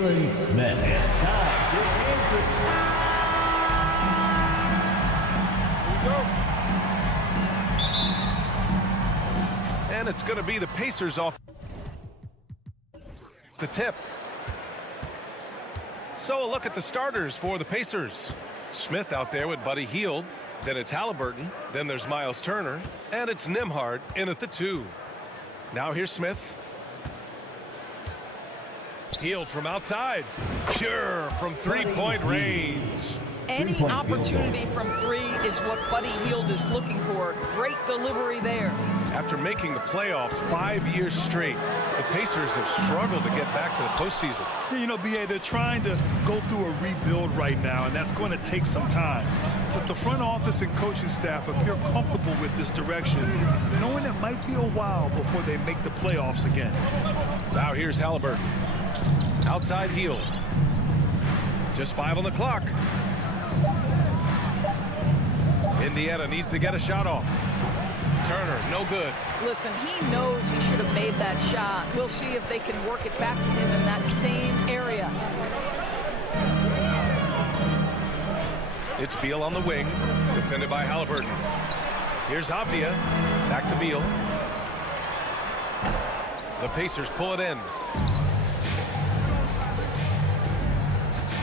Smith. And it's going to be the Pacers off the tip. So a look at the starters for the Pacers. Smith out there with Buddy Hield. Then it's Halliburton. Then there's Miles Turner. And it's Nembhard in at the 2. Now here's Smith. Hield from outside. Pure from three-point range. Any opportunity from 3 is what Buddy Hield is looking for. Great delivery there. After making the playoffs 5 years straight, the Pacers have struggled to get back to the postseason. You know, B.A., they're trying to go through a rebuild right now, and that's going to take some time. But the front office and coaching staff appear comfortable with this direction, knowing it might be a while before they make the playoffs again. Now here's Halliburton. Outside Hield. Just 5 on the clock. Indiana needs to get a shot off. Turner, no good. Listen, he knows he should have made that shot. We'll see if they can work it back to him in that same area. It's Beal on the wing, defended by Halliburton. Here's Avdia, back to Beal. The Pacers pull it in.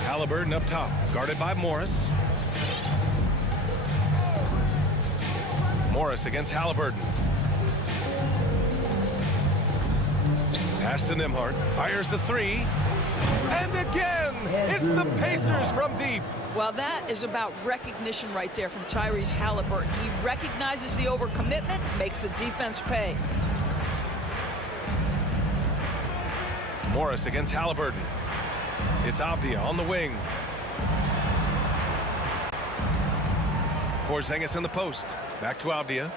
Halliburton up top, guarded by Morris. Morris against Halliburton. Pass to Nembhard. Fires the 3. And again, it's the Pacers from deep. Well, that is about recognition right there from Tyrese Halliburton. He recognizes the overcommitment, makes the defense pay. Morris against Halliburton. It's Avdia on the wing. Porzingis in the post. Back to Avdia.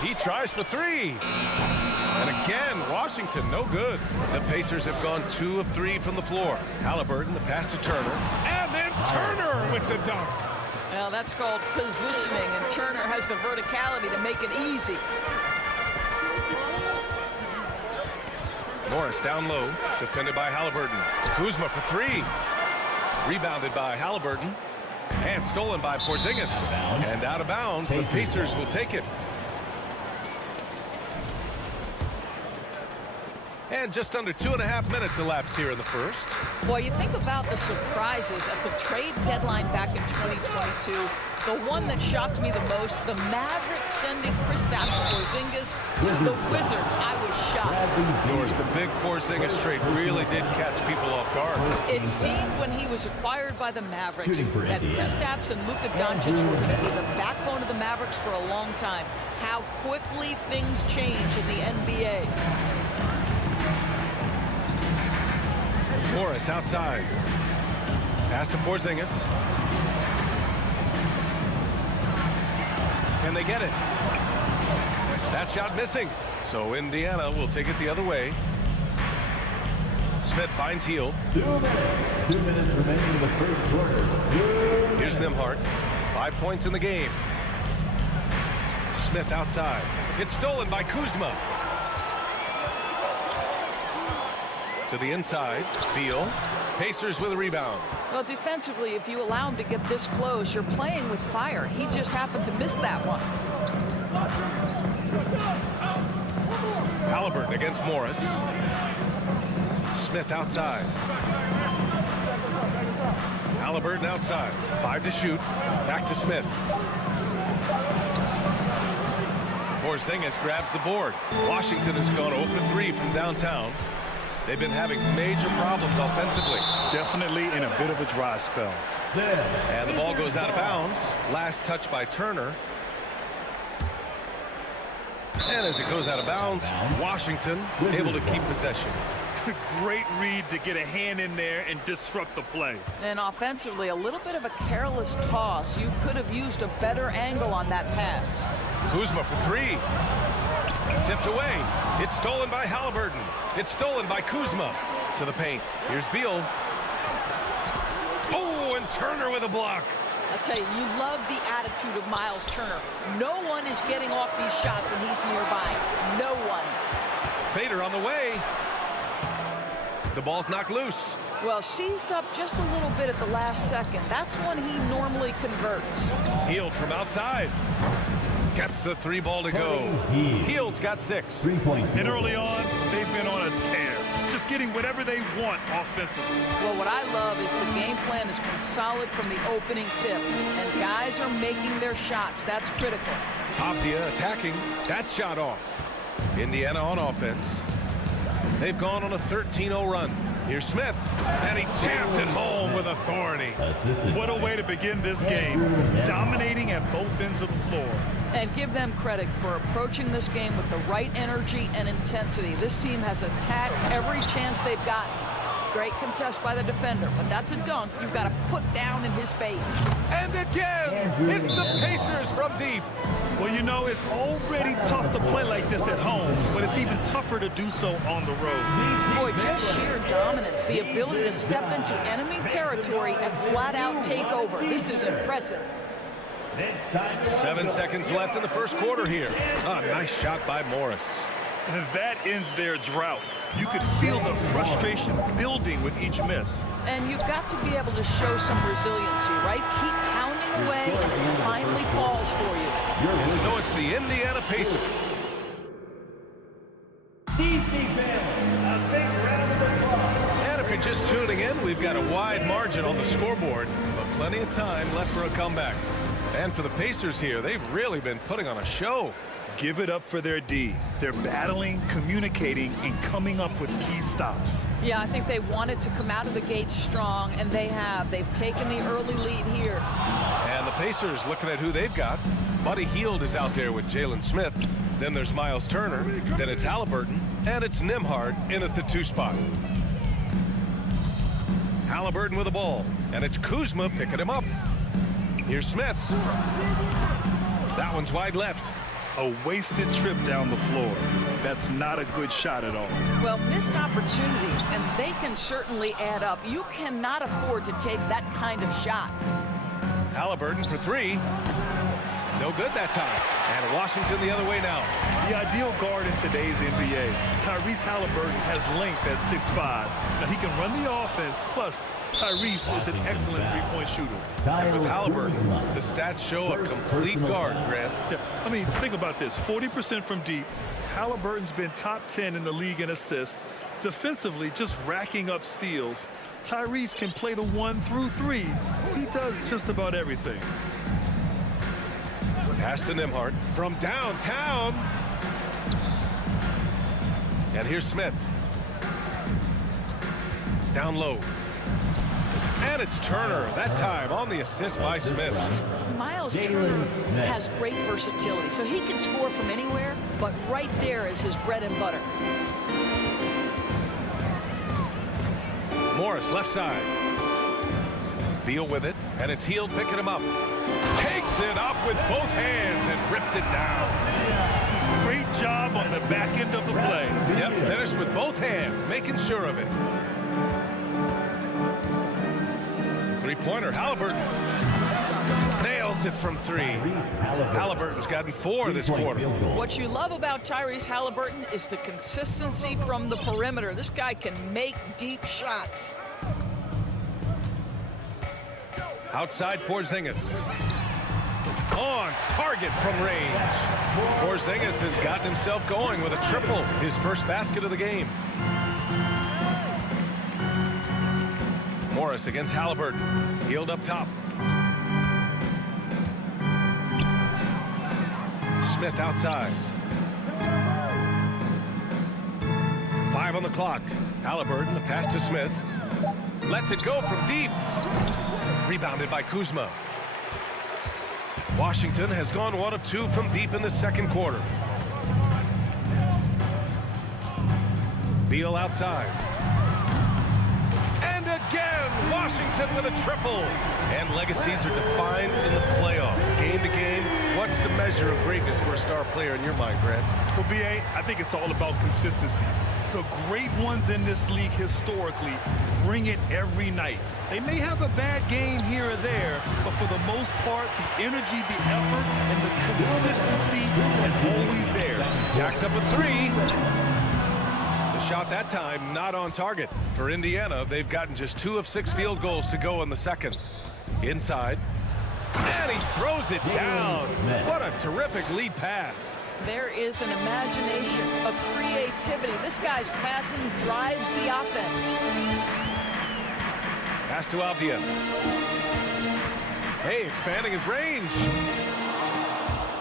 He tries for 3. And again, Washington, no good. The Pacers have gone 2 of 3 from the floor. Halliburton, the pass to Turner. And then Turner with the dunk. Well, that's called positioning, and Turner has the verticality to make it easy. Morris down low, defended by Halliburton. Kuzma for 3. Rebounded by Halliburton. And stolen by Porzingis. And out of bounds, the Pacers will take it. And just under 2.5 minutes elapsed here in the first. Well, you think about the surprises at the trade deadline back in 2022. The one that shocked me the most, the Mavericks sending Kristaps Porzingis to the Wizards. I was shocked. Yours, the big Porzingis trade really did catch people off guard. It seemed when he was acquired by the Mavericks that Kristaps and Luka Doncic were going to be the backbone of the Mavericks for a long time. How quickly things change in the NBA. Morris outside. Pass to Porzingis. Can they get it? That shot missing. So Indiana will take it the other way. Smith finds Hield. 2 minutes remaining in the first quarter. Here's Nembhard. 5 points in the game. Smith outside. It's stolen by Kuzma. To the inside, Beal. Pacers with a rebound. Well, defensively, if you allow him to get this close, you're playing with fire. He just happened to miss that one. Halliburton against Morris. Smith outside. Halliburton outside. 5 to shoot. Back to Smith. Porzingis grabs the board. Washington has gone 0 for 3 from downtown. They've been having major problems offensively. Definitely in a bit of a dry spell. And the ball goes out of bounds. Last touch by Turner. And as it goes out of bounds, Washington able to keep possession. Great read to get a hand in there and disrupt the play. And offensively, a little bit of a careless toss. You could have used a better angle on that pass. Kuzma for 3. Tipped away. It's stolen by Halliburton. It's stolen by Kuzma. To the paint. Here's Beal. Oh, and Turner with a block. I'll tell you, you love the attitude of Miles Turner. No one is getting off these shots when he's nearby. No one. Fader on the way. The ball's knocked loose. Well, seized up just a little bit at the last second. That's when he normally converts. Hield from outside. Gets the 3 ball to go. Hield's got 6. 3-point. And early on, they've been on a tear. Just getting whatever they want offensively. Well, what I love is the game plan has been solid from the opening tip. And guys are making their shots. That's critical. Apia attacking. That shot off. Indiana on offense. They've gone on a 13-0 run. Here's Smith, and he jams it home with authority. Assisted. What a way to begin this game. Dominating at both ends of the floor. And give them credit for approaching this game with the right energy and intensity. This team has attacked every chance they've gotten. Great contest by the defender, but that's a dunk you've got to put down in his face. And again, it's the Pacers from deep. Well, you know, it's already tough to play like this at home, but it's even tougher to do so on the road. Boy, just sheer dominance, the ability to step into enemy territory and flat out take over. This is impressive. 7 seconds left in the first quarter here. Ah, nice shot by Morris. And that ends their drought. You could feel the frustration building with each miss. And you've got to be able to show some resiliency, right? Keep pounding away, and it finally falls for you. So it's the Indiana Pacers. And if you're just tuning in, we've got a wide margin on the scoreboard, but plenty of time left for a comeback. And for the Pacers here, they've really been putting on a show. Give it up for their D. They're battling, communicating, and coming up with key stops. Yeah, I think they wanted to come out of the gate strong, and they have. They've taken the early lead here. And the Pacers looking at who they've got. Buddy Hield is out there with Jalen Smith. Then there's Miles Turner. Then it's Halliburton. And it's Nembhard in at the 2 spot. Halliburton with the ball. And it's Kuzma picking him up. Here's Smith. That one's wide left. A wasted trip down the floor. That's not a good shot at all. Well, missed opportunities, and they can certainly add up. You cannot afford to take that kind of shot. Halliburton for 3. No good that time. And Washington the other way now. The ideal guard in today's NBA. Tyrese Halliburton has length at 6'5". Now he can run the offense, plus Tyrese is an excellent three-point shooter. And with Halliburton, the stats show a complete guard, Grant. Yeah, I mean, think about this. 40% from deep. Halliburton's been top 10 in the league in assists. Defensively, just racking up steals. Tyrese can play the 1 through 3. He does just about everything. Pass to Nembhard from downtown. And here's Smith. Down low. And it's Turner, that time on the assist by Smith. Miles Turner has great versatility, so he can score from anywhere, but right there is his bread and butter. Morris, left side. Beal with it, and it's Hield picking him up. Takes it up with both hands and rips it down. Great job on the back end of the play. Yep, finished with both hands, making sure of it. Three-pointer, Halliburton. Nails it from 3. Halliburton's gotten 4 this quarter. What you love about Tyrese Halliburton is the consistency from the perimeter. This guy can make deep shots. Outside Porzingis. On target from range. Porzingis has gotten himself going with a triple, his first basket of the game. Morris against Halliburton. Hield up top. Smith outside. 5 on the clock. Halliburton, the pass to Smith. Lets it go from deep. Rebounded by Kuzma. Washington has gone 1 of 2 from deep in the second quarter. Beal outside. And again, Washington with a triple. And legacies are defined in the playoffs. Game to game, what's the measure of greatness for a star player in your mind, Grant? Well, B.A., I think it's all about consistency. The great ones in this league historically bring it every night. They may have a bad game here or there, but for the most part, the energy, the effort, and the consistency is always there. Jacks up a 3. shot that time not on target. For Indiana, they've gotten just 2 of 6 field goals to go in the second. Inside. And he throws it down. What a terrific lead pass. There is an imagination, a creativity. This guy's passing drives the offense. Pass to Avdia. Hey, expanding his range.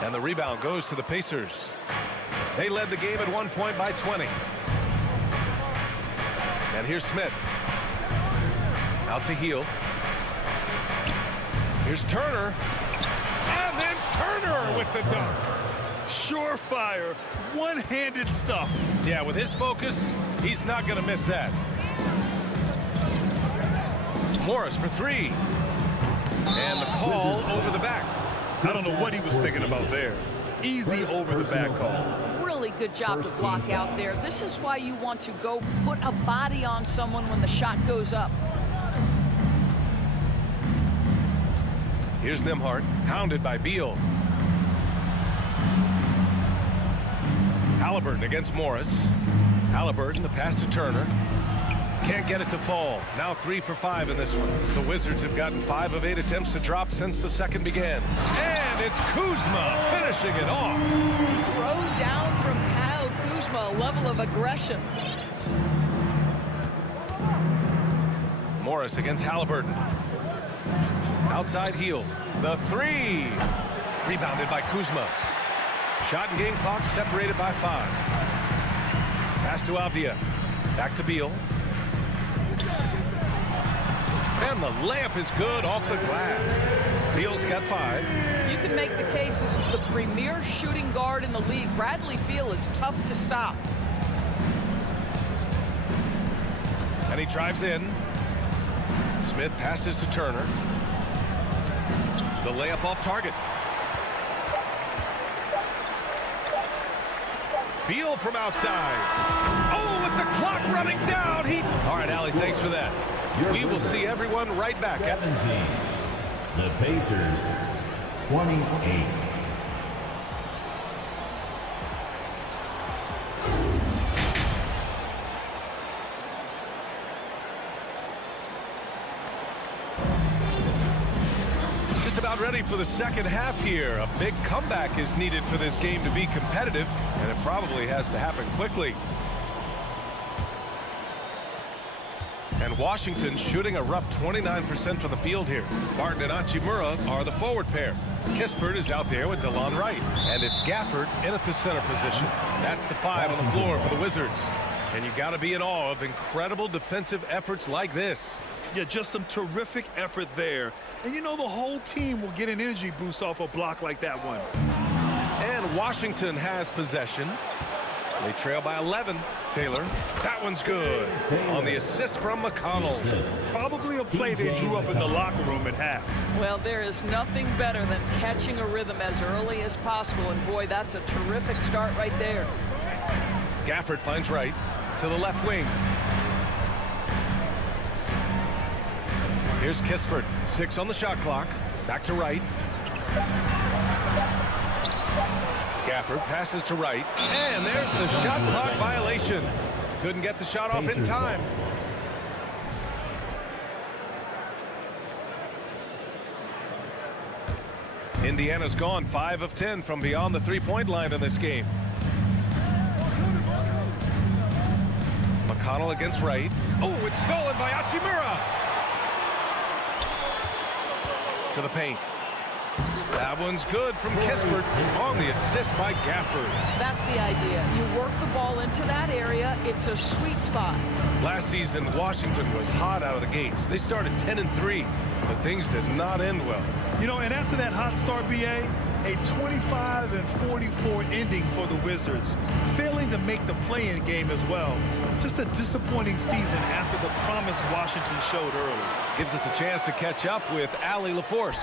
And the rebound goes to the Pacers. They led the game at 1 point by 20. And here's Smith. Out to Heel. Here's Turner. And then Turner with the dunk. Surefire, one-handed stuff. Yeah, with his focus, he's not going to miss that. Morris for 3. And the call over the back. I don't know what he was thinking about there. Easy over the back call. Really good job to block out there. This is why you want to go put a body on someone when the shot goes up. Here's Nembhard, hounded by Beal. Halliburton against Morris. Halliburton, the pass to Turner. Can't get it to fall. Now 3 for 5 in this one. The Wizards have gotten 5 of 8 attempts to drop since the second began. And it's Kuzma finishing it off. Throw down from Kyle Kuzma, a level of aggression. Morris against Halliburton. Outside Heel. The 3. Rebounded by Kuzma. Shot and game clock separated by 5. Pass to Avdia. Back to Beal. And the layup is good off the glass. Beal's got 5. You can make the case this is the premier shooting guard in the league. Bradley Beal is tough to stop. And he drives in. Smith passes to Turner. The layup off target. Beal from outside. Oh, with the clock running down. All right, Allie, thanks for that. We will see everyone right back. 17. The Pacers, 28. Just about ready for the second half here. A big comeback is needed for this game to be competitive, and it probably has to happen quickly. And Washington shooting a rough 29% from the field here. Barton and Hachimura are the forward pair. Kispert is out there with DeLon Wright. And it's Gafford in at the center position. That's the 5 on the floor for the Wizards. And you got to be in awe of incredible defensive efforts like this. Yeah, just some terrific effort there. And you know the whole team will get an energy boost off a block like that one. And Washington has possession. They trail by 11. Taylor, that one's good. On the assist from McConnell. Probably a play they drew up in the locker room at half. Well, there is nothing better than catching a rhythm as early as possible. And boy, that's a terrific start right there. Gafford finds Wright to the left wing. Here's Kispert. 6 on the shot clock. Back to Wright. Gafford passes to Wright. And there's the shot clock violation. Couldn't get the shot off in time. Indiana's gone 5 of 10 from beyond the three-point line in this game. McConnell against Wright. Oh, it's stolen by Hachimura. To the paint. That one's good from Kispert on the assist by Gafford. That's the idea. You work the ball into that area. It's a sweet spot. Last season, Washington was hot out of the gates. They started 10-3, but things did not end well. You know, and after that hot start, BA, a 25-44 ending for the Wizards, failing to make the play-in game as well. Just a disappointing season after the promise Washington showed early. Gives us a chance to catch up with Allie LaForce.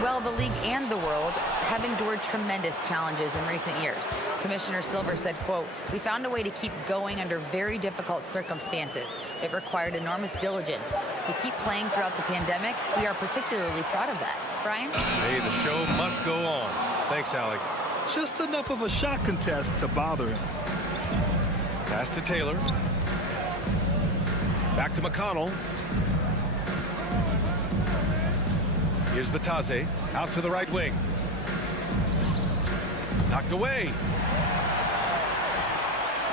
Well, the league and the world have endured tremendous challenges in recent years. Commissioner Silver said, quote, "We found a way to keep going under very difficult circumstances. It required enormous diligence. To keep playing throughout the pandemic, we are particularly proud of that." Brian? Hey, the show must go on. Thanks, Allie. Just enough of a shot contest to bother him. Pass to Taylor. Back to McConnell. Here's Batase out to the right wing. Knocked away.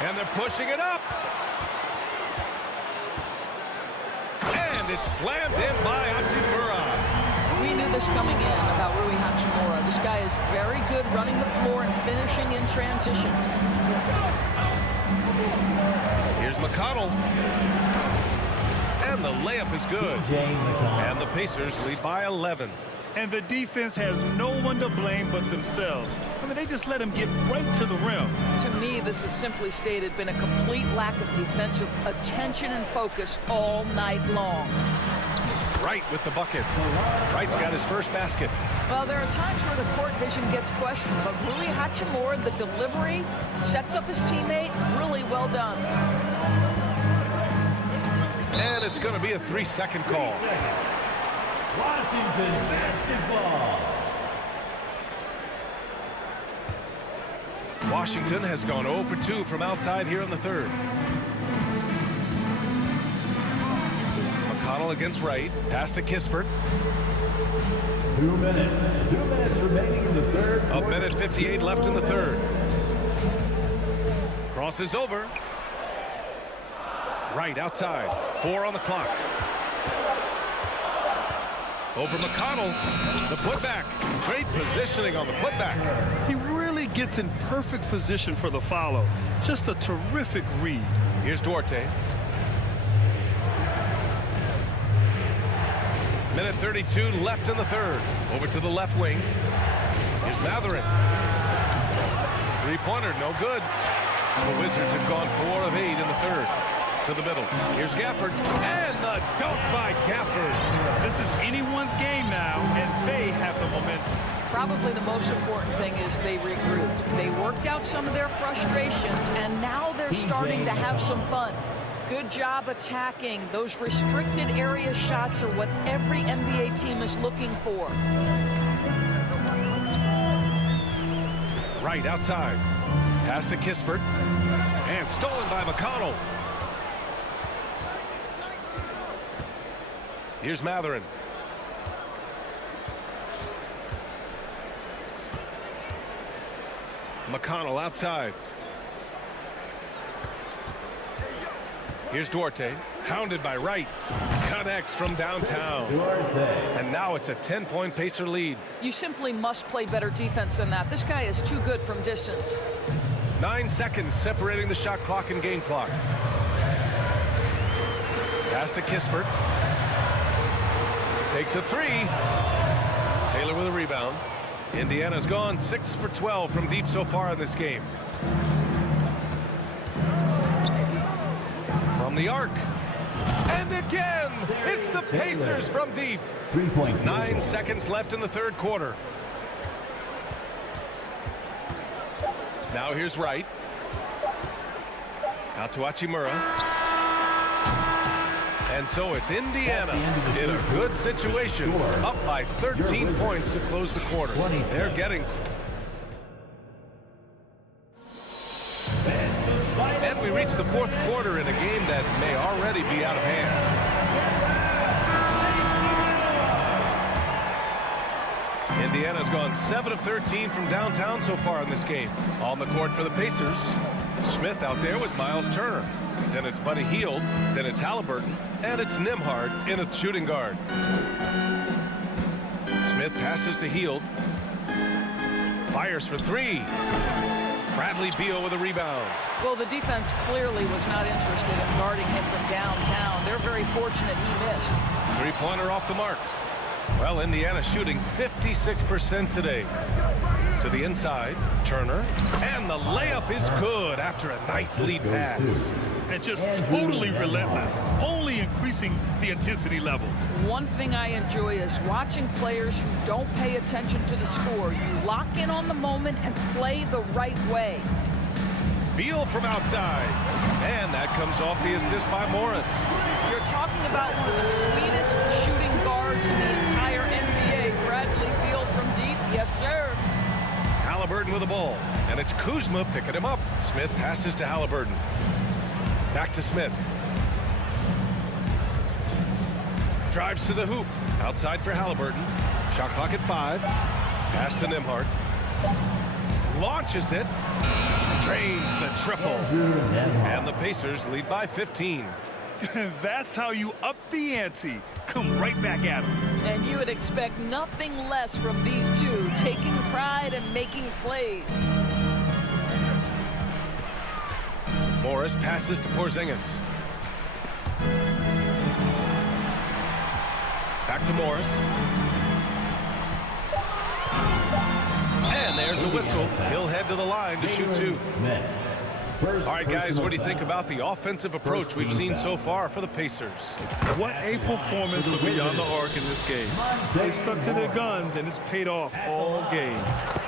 And they're pushing it up. And it's slammed in by Hachimura. We knew this coming in about Rui Hachimura. This guy is very good running the floor and finishing in transition. Here's McConnell. And the layup is good. And the Pacers lead by 11. And the defense has no one to blame but themselves. I mean, they just let him get right to the rim. To me, this has simply stated been a complete lack of defensive attention and focus all night long. Wright with the bucket. Wright's got his first basket. Well, there are times where the court vision gets questioned, but Rui Hachimura, the delivery, sets up his teammate, really well done. And it's going to be a 3-second call. Washington basketball. Washington has gone 0 for 2 from outside here in the third. McConnell against Wright. Pass to Kispert. 2 minutes. 2 minutes remaining in the third. A minute 58 left in the third. Crosses over. Wright outside. 4 on the clock. Over McConnell. The putback. Great positioning on the putback. He really gets in perfect position for the follow. Just a terrific read. Here's Duarte. Minute 32 left in the third. Over to the left wing. Here's Matherin. Three-pointer, no good. The Wizards have gone 4 of 8 in the third. To the middle. Here's Gafford. And the dunk by Gafford. This is anyone's game now, and they have the momentum. Probably the most important thing is they regrouped. They worked out some of their frustrations, and now they're starting to have some fun. Good job attacking. Those restricted area shots are what every NBA team is looking for. Right outside. Pass to Kispert. And stolen by McConnell. Here's Matherin. McConnell outside. Here's Duarte. Hounded by Wright. Connects from downtown. And now it's a 10-point Pacer lead. You simply must play better defense than that. This guy is too good from distance. 9 seconds separating the shot clock and game clock. Pass to Kispert. Takes a 3. Taylor with a rebound. Indiana's gone 6 for 12 from deep so far in this game. From the arc. And again, it's the Pacers from deep. 3-point. 9 seconds left in the third quarter. Now here's Wright. Out to Hachimura. And so it's Indiana in a good situation, up by 13 points to close the quarter. They're getting... And we reach the fourth quarter in a game that may already be out of hand. Indiana's gone 7 of 13 from downtown so far in this game. On the court for the Pacers. Smith out there with Miles Turner. Then it's Buddy Hield. Then it's Halliburton. And it's Nembhard in a shooting guard. Smith passes to Hield. Fires for 3. Bradley Beal with a rebound. Well, the defense clearly was not interested in guarding him from downtown. They're very fortunate he missed. Three-pointer off the mark. Well, Indiana shooting 56% today. To the inside, Turner. And the layup is good after a nice lead pass. And just totally relentless, only increasing the intensity level. One thing I enjoy is watching players who don't pay attention to the score. You lock in on the moment and play the right way. Beal from outside. And that comes off the assist by Morris. You're talking about one of the sweetest shooting guards in the entire NBA. Bradley Beal from deep. Yes, sir. Halliburton with the ball. And it's Kuzma picking him up. Smith passes to Halliburton. Back to Smith. Drives to the hoop. Outside for Halliburton. Shot clock at 5. Pass to Nembhard. Launches it. Drains the triple. And the Pacers lead by 15. That's how you up the ante. Come right back at them. And you would expect nothing less from these two, taking pride and making plays. Morris passes to Porzingis. Back to Morris. And there's a whistle. He'll head to the line to shoot 2. All right, guys, what do you think about the offensive approach we've seen so far for the Pacers? What a performance from beyond the arc in this game. They stuck to their guns, and it's paid off all game.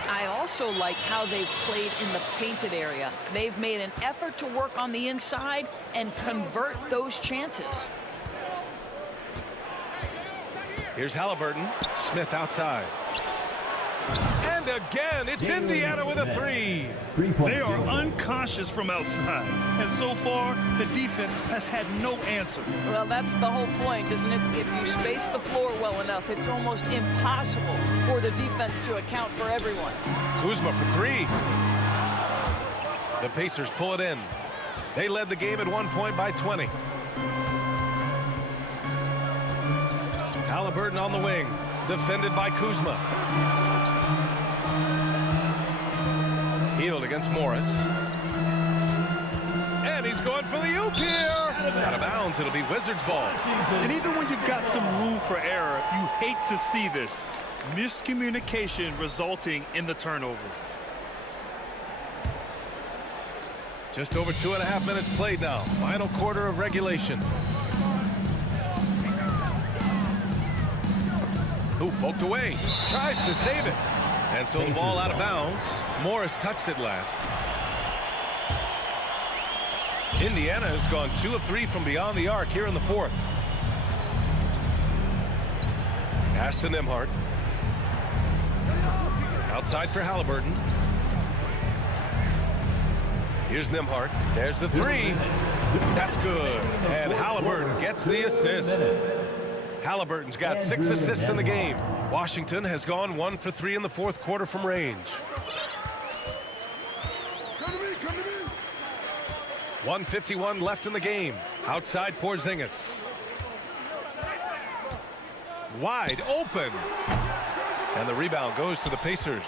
I also like how they've played in the painted area. They've made an effort to work on the inside and convert those chances. Here's Halliburton. Smith outside. And again, it's Indiana with a 3. They are unconscious from outside. And so far, the defense has had no answer. Well, that's the whole point, isn't it? If you space the floor well enough, it's almost impossible for the defense to account for everyone. Kuzma for 3. The Pacers pull it in. They led the game at 1 point by 20. Halliburton on the wing. Defended by Kuzma. Healed against Morris. And he's going for the oop here. Out of bounds, it'll be Wizards ball. And even when you've got some room for error, you hate to see this. Miscommunication resulting in the turnover. Just over 2.5 minutes played now. Final quarter of regulation. Hoop poked away. Tries to save it. And so the ball out of bounds. Morris touched it last. Indiana has gone 2 of 3 from beyond the arc here in the 4th. Pass to Nembhard. Outside for Halliburton. Here's Nembhard. There's the 3. That's good. And Halliburton gets the assist. Halliburton's got 6 assists in the game. Washington has gone 1 for 3 in the 4th quarter from range. 1:51 left in the game. Outside Porzingis. Wide open. And the rebound goes to the Pacers.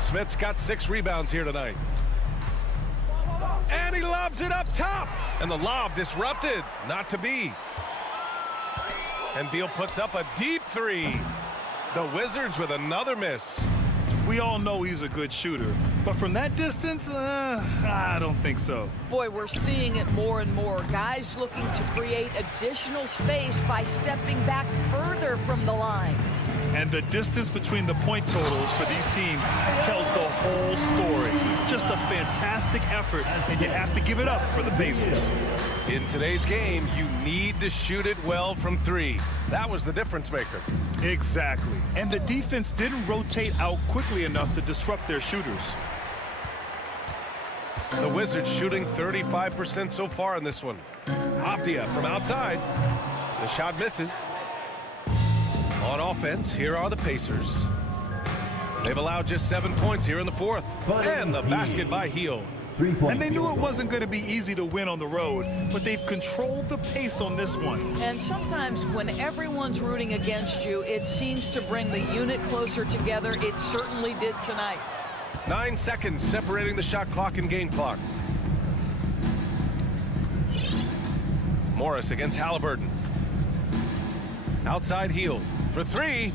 Smith's got 6 rebounds here tonight. And he lobs it up top. And the lob disrupted. Not to be. And Beal puts up a deep 3. The Wizards with another miss. We all know he's a good shooter, but from that distance, I don't think so. Boy, we're seeing it more and more. Guys looking to create additional space by stepping back further from the line. And the distance between the point totals for these teams tells the whole story. Just a fantastic effort, and you have to give it up for the Pacers. In today's game, you need to shoot it well from 3. That was the difference maker. Exactly. And the defense didn't rotate out quickly enough to disrupt their shooters. The Wizards shooting 35% so far in this one. Avdia from outside. The shot misses. On offense, here are the Pacers. They've allowed just 7 points here in the 4th. And the basket by Heel. And they knew it wasn't going to be easy to win on the road, but they've controlled the pace on this one. And sometimes when everyone's rooting against you, it seems to bring the unit closer together. It certainly did tonight. 9 seconds separating the shot clock and game clock. Morris against Halliburton. Outside Heel for 3.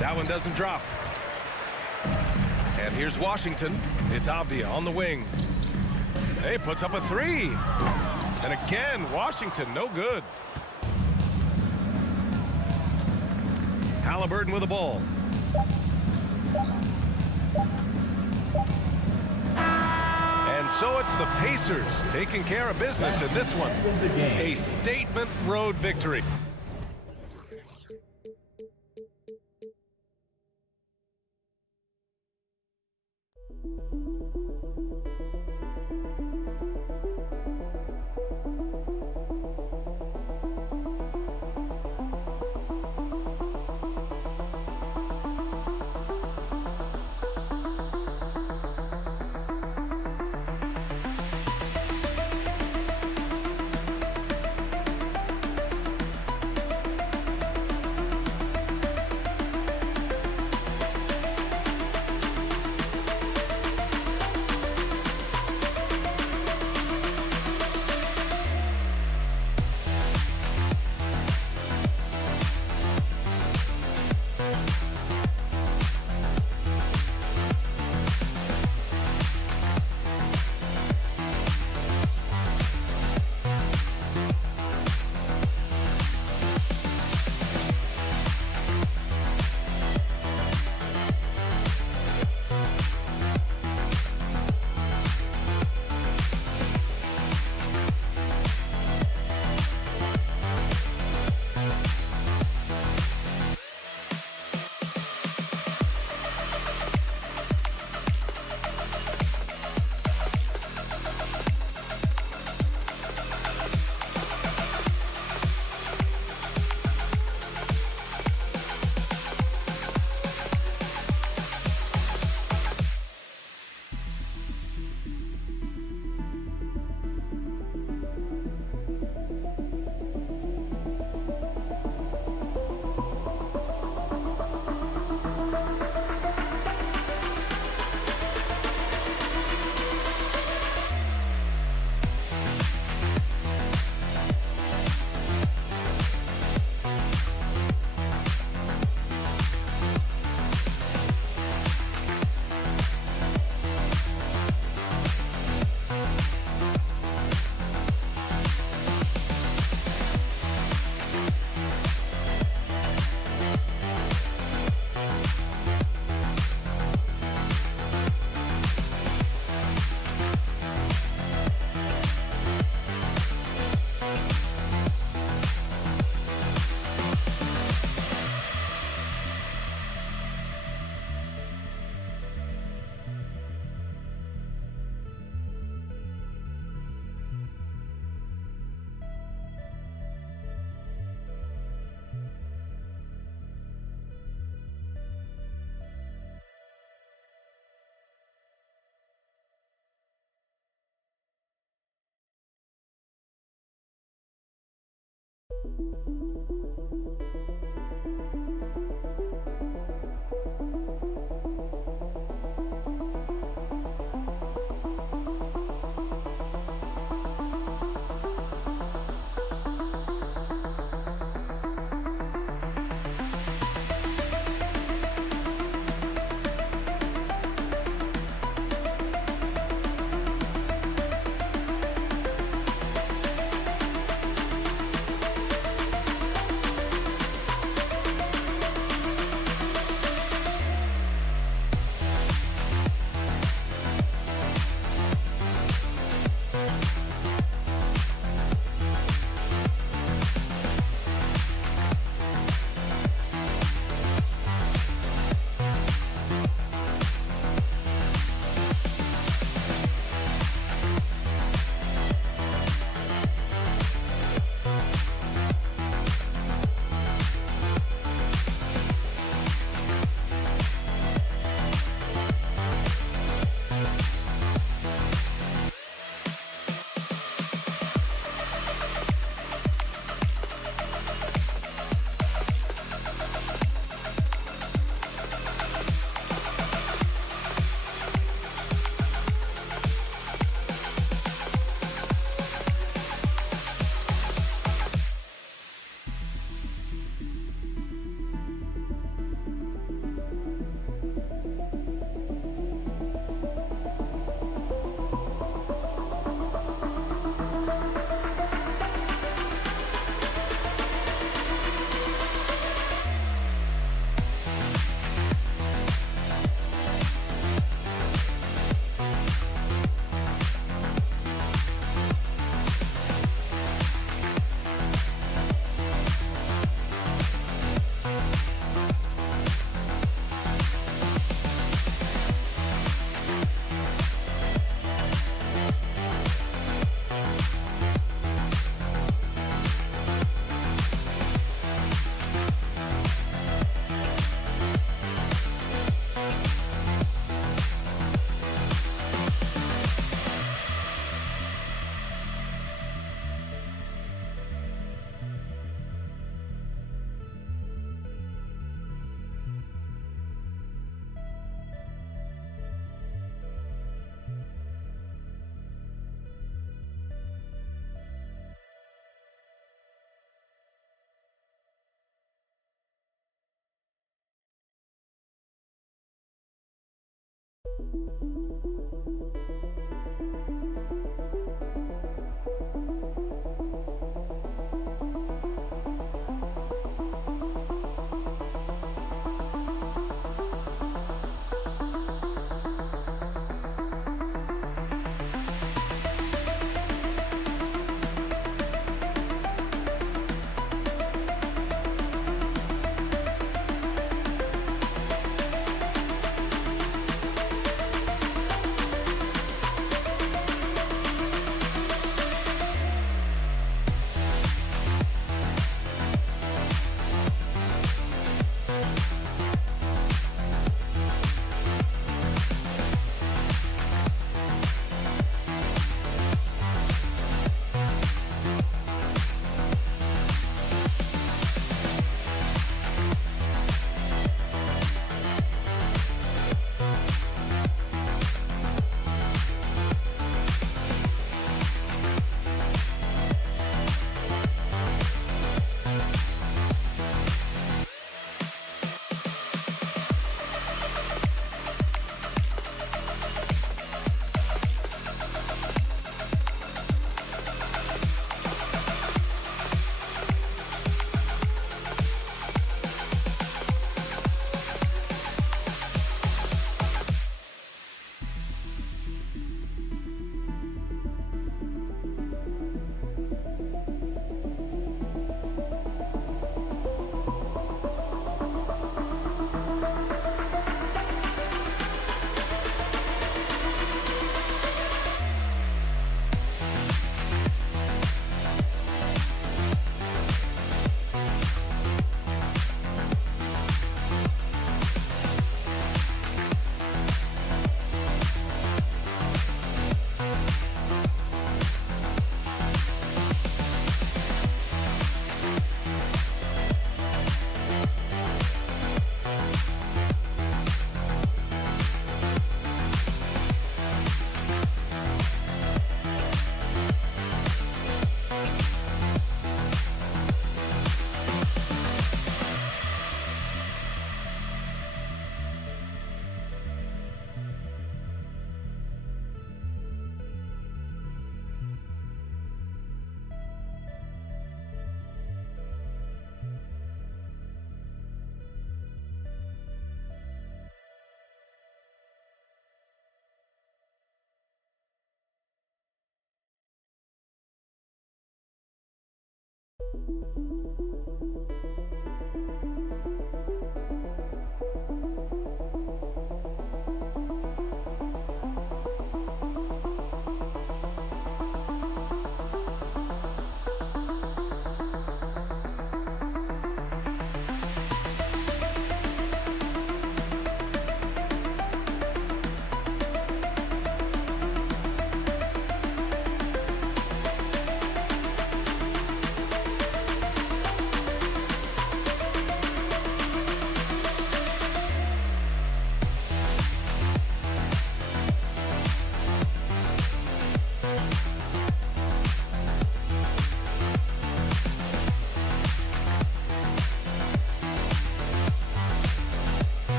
That one doesn't drop. And here's Washington. It's Avdia on the wing. Hey, puts up a 3. And again, Washington, no good. Halliburton with the ball. And so it's the Pacers taking care of business in this one. A statement road victory.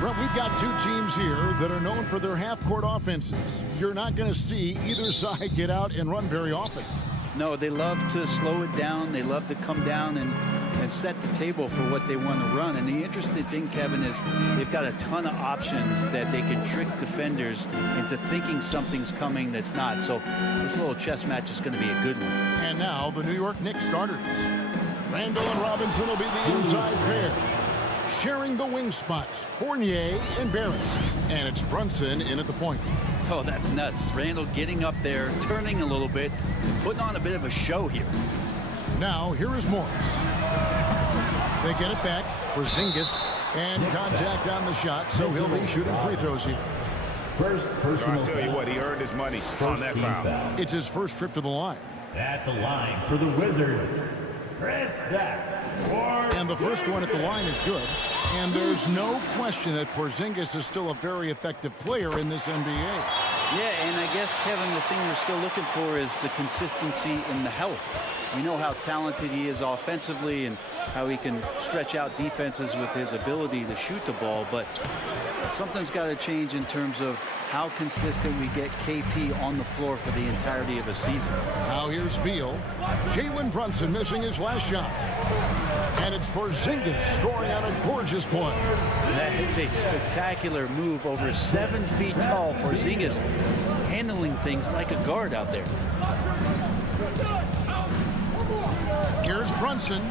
Well, we've got two teams here that are known for their half-court offenses. You're not going to see either side get out and run very often. No, they love to slow it down. They love to come down and set the table for what they want to run. And the interesting thing, Kevin, is they've got a ton of options that they can trick defenders into thinking something's coming that's not. So this little chess match is going to be a good one. And now the New York Knicks starters. Randall and Robinson will be the inside pair. Sharing the wing spots, Fournier and Barrett. And it's Brunson in at the point. Oh, that's nuts. Randall getting up there, turning a little bit, putting on a bit of a show here. Now, here is Morris. They get it back for Zingis. And contact on the shot, so he'll be shooting free throws here. First personal I'll tell you what, he earned his money on that foul. It's his first trip to the line. At the line for the Wizards, Chris Stack. And the first one at the line is good. And there's no question that Porzingis is still a very effective player in this NBA. Yeah, and I guess, Kevin, the thing we're still looking for is the consistency in the health. We know how talented he is offensively and how he can stretch out defenses with his ability to shoot the ball, but something's got to change in terms of how consistent we get KP on the floor for the entirety of a season. Now here's Beal. Jalen Brunson missing his last shot. And it's Porzingis scoring on a gorgeous point. That's a spectacular move. Over 7 feet tall, Porzingis handling things like a guard out there. Here's Brunson.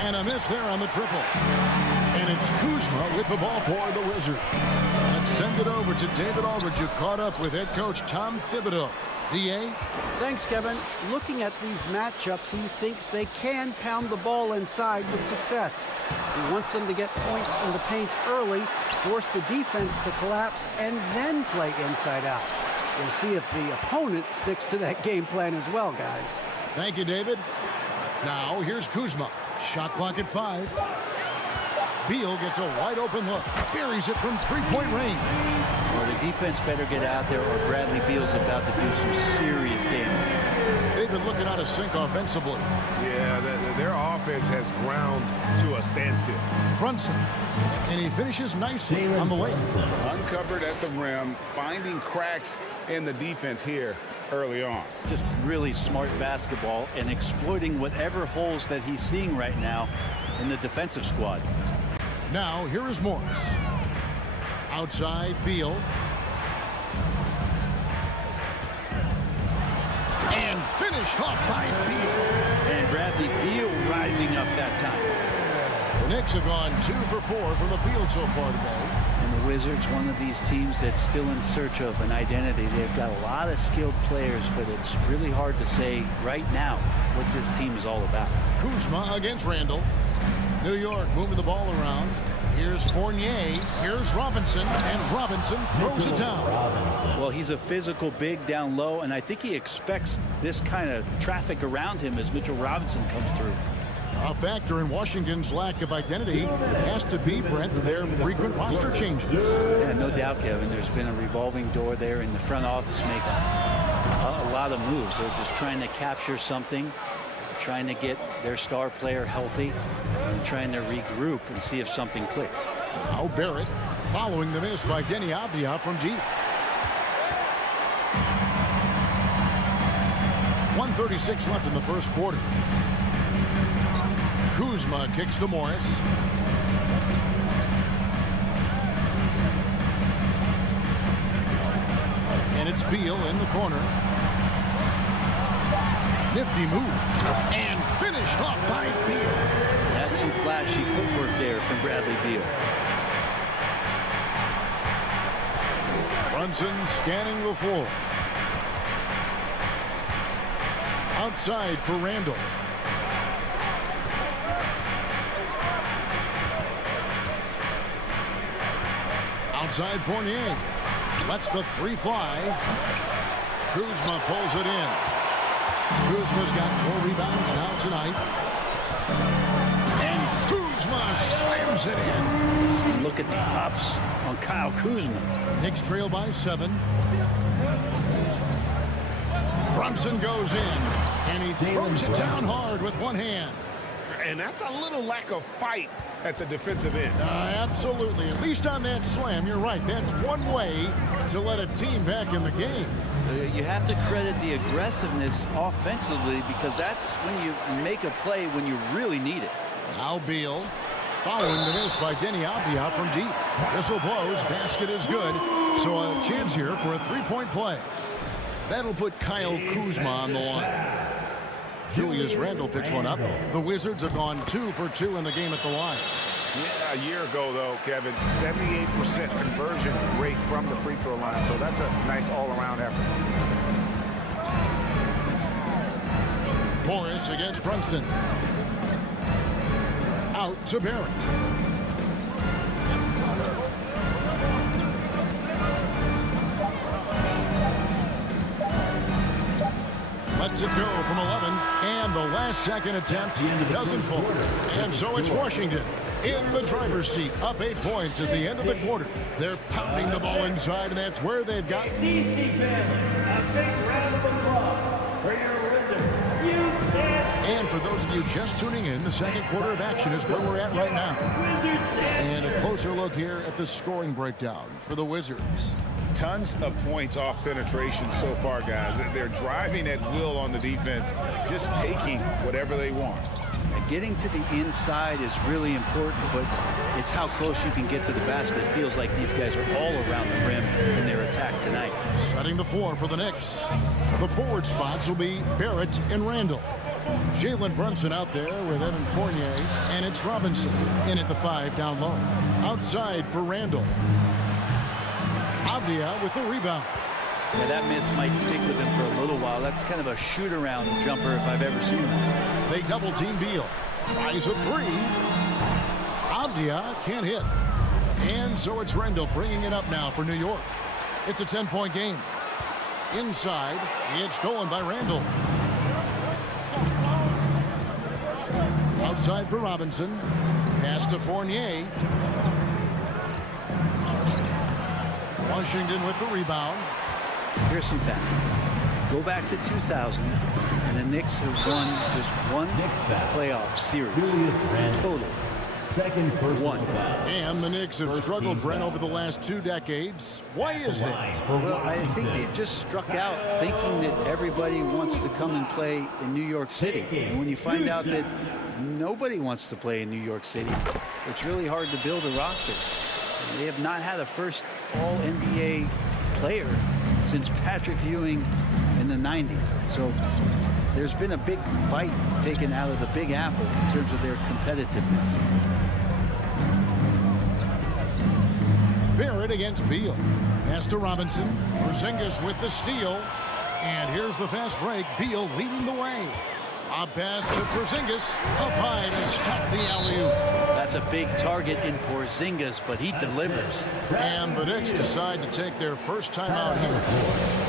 And a miss there on the triple. And it's Kuzma with the ball for the Wizards. Let's send it over to David Aldridge, who caught up with head coach Tom Thibodeau. DA? Thanks, Kevin. Looking at these matchups, he thinks they can pound the ball inside with success. He wants them to get points in the paint early, force the defense to collapse, and then play inside out. We'll see if the opponent sticks to that game plan as well, guys. Thank you, David. Now, here's Kuzma. Shot clock at 5. Beal gets a wide-open look. Buries it from three-point range. Well, the defense better get out there or Bradley Beal's about to do some serious damage. They they've been looking out of sync offensively. Yeah, their offense has ground to a standstill. Brunson, and he finishes nicely on the lane. Uncovered at the rim, finding cracks in the defense here early on. Just really smart basketball and exploiting whatever holes that he's seeing right now in the defensive squad. Now, here is Morris. Outside, Beal. And finished off by Beal. And Bradley Beal rising up that time. The Knicks have gone 2 for 4 from the field so far today. And the Wizards, one of these teams that's still in search of an identity. They've got a lot of skilled players, but it's really hard to say right now what this team is all about. Kuzma against Randall. New York moving the ball around. Here's Fournier. Here's Robinson. And Robinson throws it down. Well, he's a physical big down low, and I think he expects this kind of traffic around him as Mitchell Robinson comes through. A factor in Washington's lack of identity has to be, Brent, their frequent roster changes. Yeah, no doubt, Kevin. There's been a revolving door there, and the front office makes a lot of moves. They're just trying to capture something, trying to get their star player healthy, and trying to regroup and see if something clicks. Now Barrett following the miss by Denny Avdia from deep. 1:36 left in the first quarter. Kuzma kicks to Morris. And it's Beal in the corner. Nifty move. And finished off by Beal. That's some flashy footwork there from Bradley Beal. Brunson scanning the floor. Outside for Randall. Outside Fournier. Lets the three fly. Kuzma pulls it in. Kuzma's got 4 rebounds now tonight. And Kuzma slams it in. Look at the hops on Kyle Kuzma. Knicks trail by 7. Brunson goes in. And he throws it down hard with one hand. And that's a little lack of fight at the defensive end. Absolutely. At least on that slam, you're right. That's one way to let a team back in the game. You have to credit the aggressiveness offensively, because that's when you make a play when you really need it. Now Beal following the miss by Denny Avdia from deep. Whistle blows. Basket is good. So a chance here for a 3-point play. That'll put Kyle Kuzma on the line. Julius Randle picks one up. The Wizards have gone 2 for 2 in the game at the line. Yeah, a year ago, though, Kevin, 78% conversion rate from the free throw line. So that's a nice all-around effort. Morris against Brunson. Out to Barrett. Lets it go from 11, and the last second attempt doesn't fall. And so it's Washington in the driver's seat, up 8 points at the end of the quarter. They're pounding the ball inside, and that's where they've got. A big round of applause for your Wizards. And for those of you just tuning in, the second quarter of action is where we're at right now. And a closer look here at the scoring breakdown for the Wizards. Tons of points off penetration so far, guys. They're driving at will on the defense, just taking whatever they want. Getting to the inside is really important, but it's how close you can get to the basket. It feels like these guys are all around the rim in their attack tonight. Setting the floor for the Knicks. The forward spots will be Barrett and Randall. Jalen Brunson out there with Evan Fournier, and it's Robinson in at the 5 down low. Outside for Randall. Avdia with the rebound. Yeah, that miss might stick with him for a little while. That's kind of a shoot-around jumper if I've ever seen one. They double-team Beal. Tries a 3. Avdia can't hit. And so it's Randall bringing it up now for New York. It's a 10-point game. Inside, it's stolen by Randall. Outside for Robinson. Pass to Fournier. Washington with the rebound. Here's some facts. Go back to 2000, and the Knicks have won just one playoff series. Total. Second personal One. foul. And the Knicks have First struggled, team Brent, foul. over the last 2 decades. Why is that? Well, I think they just struck out thinking that everybody wants to come and play in New York City. And when you find out that nobody wants to play in New York City, it's really hard to build a roster. They have not had a first All-NBA player since Patrick Ewing in the 90s. So there's been a big bite taken out of the Big Apple in terms of their competitiveness. Barrett against Beal. Pass to Robinson. Porzingis with the steal. And here's the fast break. Beal leading the way. A pass to Porzingis. Up high to stop the alley-oop. That's a big target in Porzingis, but he delivers. And the Knicks decide to take their first timeout here.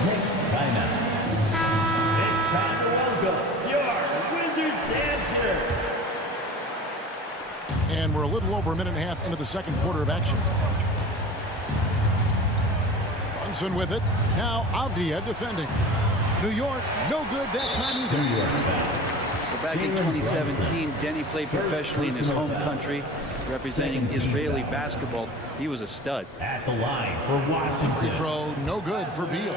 Knicks timeout. It's time to welcome your Wizards dancer. And we're a little over a minute and a half into the second quarter of action. Brunson with it. Now Avdia defending. New York, no good that time either. Well, back in 2017, Denny played professionally in his home country, representing Israeli basketball. He was a stud. At the line for Free Washington. throw, no good for Beal.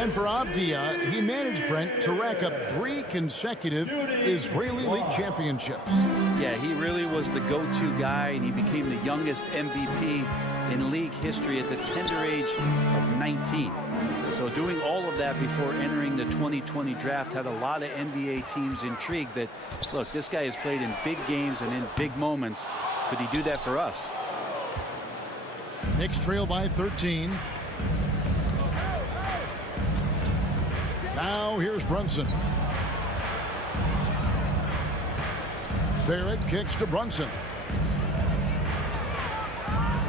And for Avdia, he managed, Brent, to rack up 3 consecutive Israeli League championships. Yeah, he really was the go-to guy, and he became the youngest MVP in league history at the tender age of 19. So doing all of that before entering the 2020 draft had a lot of NBA teams intrigued that, look, this guy has played in big games and in big moments. Could he do that for us? Knicks trail by 13. Now here's Brunson. Barrett kicks to Brunson.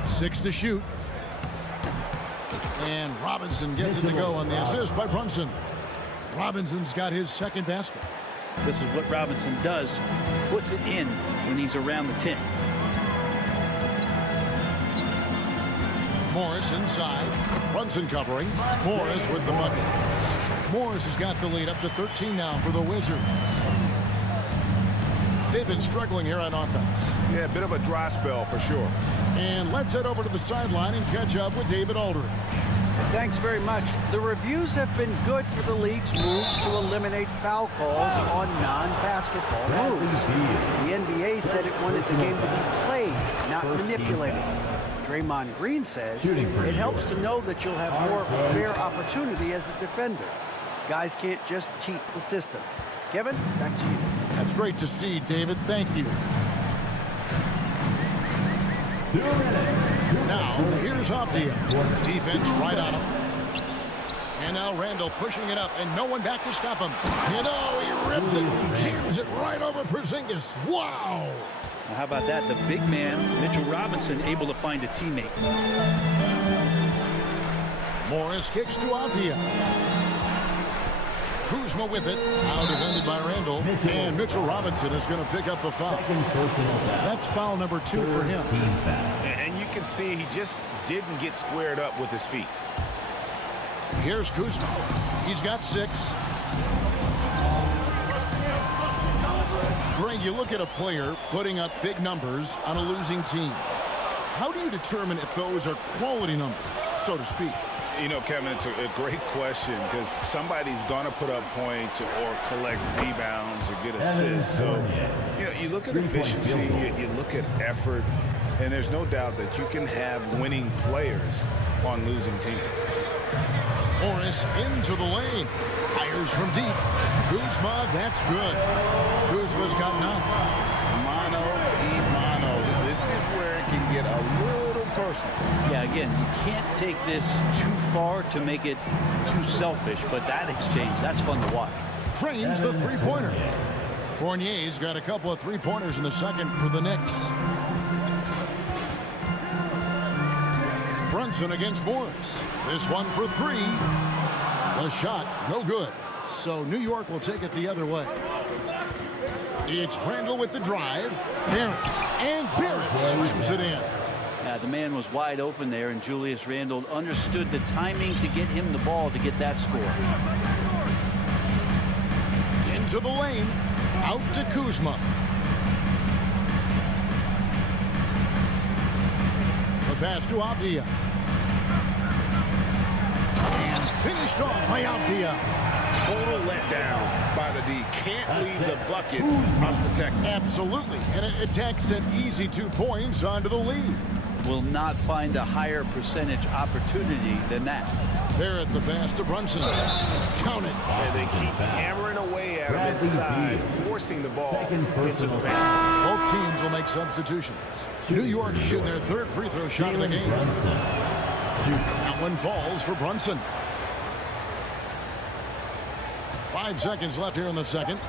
6 to shoot. And Robinson gets it to go on the assist by Brunson. Robinson's got his second basket. This is what Robinson does, puts it in when he's around the 10. Morris inside. Brunson covering. Morris with the bucket. Morris has got the lead up to 13 now for the Wizards. They've been struggling here on offense. Yeah, a bit of a dry spell for sure. And let's head over to the sideline and catch up with David Aldridge. Thanks very much. The reviews have been good for the league's moves to eliminate foul calls on non-basketball moves. The NBA said it wanted the game to be played, not manipulated. Draymond Green says it helps to know that you'll have more of a fair opportunity as a defender. Guys can't just cheat the system. Kevin, back to you. That's great to see, David. Thank you. 2 minutes. Now, here's Avdia. Defense right on him. And now Randall pushing it up, and no one back to stop him. You know, he rips it, jams it right over Porzingis. Wow! Now, how about that? The big man, Mitchell Robinson, able to find a teammate. Morris kicks to Avdia. Kuzma with it. Now defended by Randall. And Mitchell Robinson is going to pick up the foul. Second personal foul. That's foul number 2 for him. Team foul. And you can see he just didn't get squared up with his feet. Here's Kuzma. He's got 6. Greg, you look at a player putting up big numbers on a losing team. How do you determine if those are quality numbers, so to speak? You know, Kevin, it's a great question because somebody's going to put up points or collect rebounds or get assists. So, you know, you look at efficiency, you look at effort, and there's no doubt that you can have winning players on losing teams. Morris into the lane. Fires from deep. Kuzma, that's good. Kuzma's got 9. Mano y mano. This is where it can get a little personal. Yeah, again, you can't take this too far to make it too selfish, but that exchange, that's fun to watch. Trains the three-pointer. Fournier's got a couple of three-pointers in the second for the Knicks. Brunson against Morris. This one for 3. The shot, no good. So New York will take it the other way. It's Randall with the drive. Barrett. And Barrett slams it in. The man was wide open there, and Julius Randle understood the timing to get him the ball to get that score. into the lane. Out to Kuzma. The pass to Avdia. And finished off by Avdia. Total letdown by the D. Can't leave the bucket unprotected. Absolutely. And it takes an easy 2 points onto the lead. Will not find a higher percentage opportunity than that. There at the pass to Brunson. Count it. And they keep hammering away at him inside, forcing the ball into the paint. Both teams will make substitutions. New York shooting their third free throw shot of the game. That one falls for Brunson. 5 seconds left here in the second.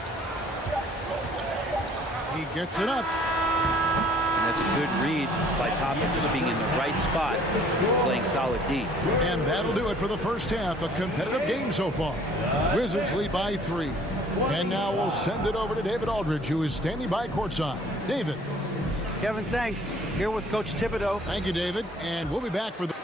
He gets it up. And that's a good read by Toppin, just being in the right spot, playing solid D. And that'll do it for the first half. A competitive game so far. Wizards lead by 3. And now we'll send it over to David Aldridge, who is standing by courtside. David. Kevin, thanks. Here with Coach Thibodeau. Thank you, David. And we'll be back for the...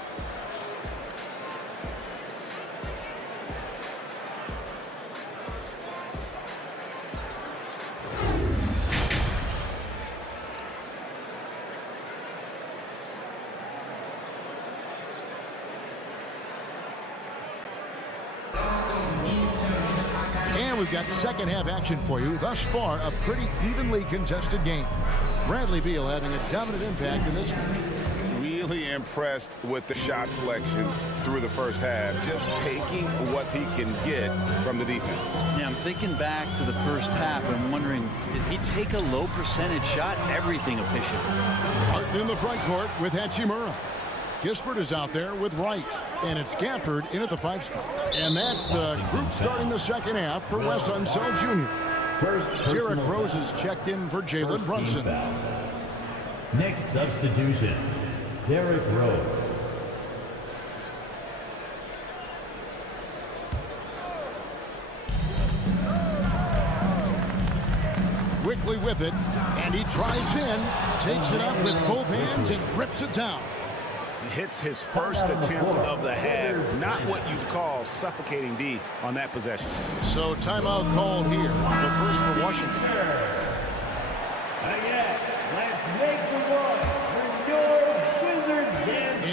We've got second half action for you. Thus far, a pretty evenly contested game. Bradley Beal having a dominant impact in this one. Really impressed with the shot selection through the first half. Just taking what he can get from the defense. Yeah, I'm thinking back to the first half and wondering, did he take a low percentage shot? Everything efficient. Martin in the front court with Hachimura. Kispert is out there with Wright. And it's Gafford in at the 5 spot. And that's the group starting the second half for Wes Unseld Jr. Derrick Rose is checked in for Jalen Brunson. Next substitution, Derrick Rose. Quickly with it, and he tries in, takes it up with both hands and rips it down. Hits his first attempt of the half. Not what you'd call suffocating D on that possession. So timeout called here. The first for Washington. Again, let's make some noise for your Wizards.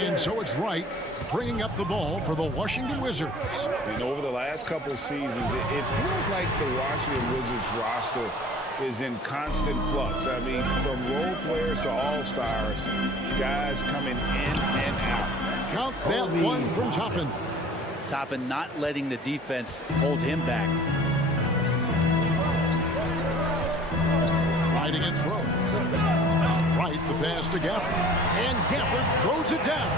And so it's Wright bringing up the ball for the Washington Wizards. And over the last couple of seasons, it feels like the Washington Wizards roster is in constant flux. I mean, from role players to all-stars, guys coming in and out. Count that one from Toppin. Toppin not letting the defense hold him back. Right against Rose. Right, the pass to Gafford. And Gafford throws it down.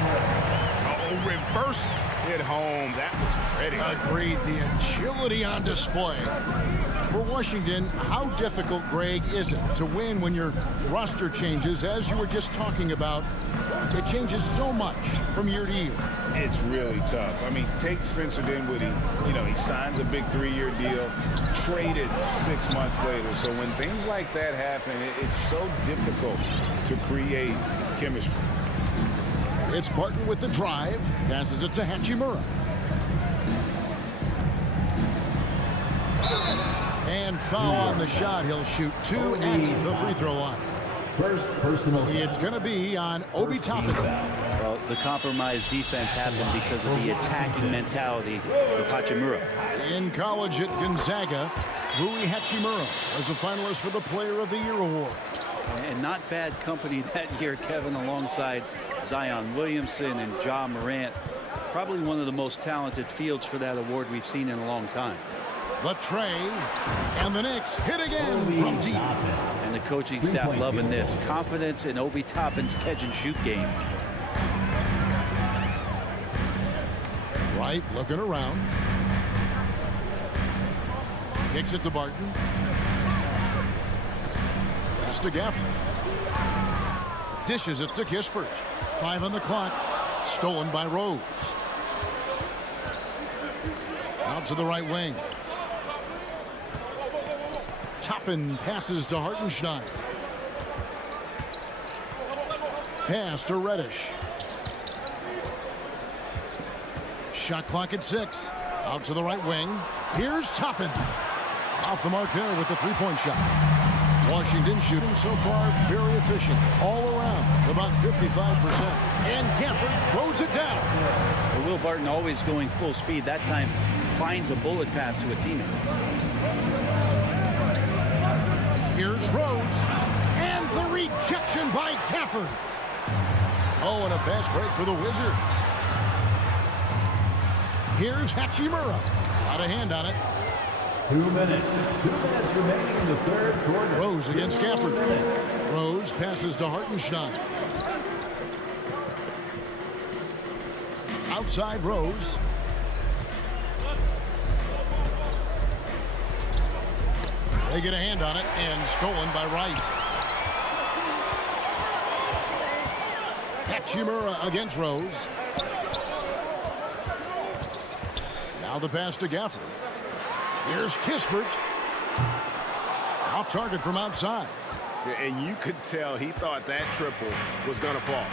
Oh, reversed it home. That was pretty. Agreed. The agility on display. For Washington, how difficult, Greg, is it to win when your roster changes, as you were just talking about? It changes so much from year to year. It's really tough. I mean, take Spencer Dinwiddie. You know, he signs a big 3-year deal, traded 6 months later. So when things like that happen, it's so difficult to create chemistry. It's Barton with the drive, passes it to Hachimura. And foul on the shot. He'll shoot 2 at the free throw line. First personal. It's going to be on Obi Toppin. Well, the compromised defense happened because of the attacking mentality of Hachimura. In college at Gonzaga, Rui Hachimura was a finalist for the Player of the Year award. And not bad company that year, Kevin, alongside Zion Williamson and Ja Morant. Probably one of the most talented fields for that award we've seen in a long time. The tray, and the Knicks hit again from deep. And the coaching staff loving this. Confidence in Obi Toppin's catch-and-shoot game. Wright looking around. Kicks it to Barton. Pass to Gafford. Dishes it to Kispert. 5 on the clock. Stolen by Rose. Out to the right wing. Toppin passes to Hartenstein. Pass to Reddish. Shot clock at 6. Out to the right wing. Here's Toppin. Off the mark there with the three-point shot. Washington shooting so far very efficient all around, about 55%. And Gafford throws it down. Well, Will Barton always going full speed. That time finds a bullet pass to a teammate. Here's Rose. And the rejection by Gafford. Oh, and a fast break for the Wizards. Here's Hachimura. Got a hand on it. 2 minutes. 2 minutes remaining in the third quarter. Rose against Gafford. Rose passes to Hartenstein. Outside Rose. They get a hand on it and stolen by Wright. Hachimura against Rose. Now the pass to Gafford. Here's Kispert. Off target from outside. And you could tell he thought that triple was going to fall.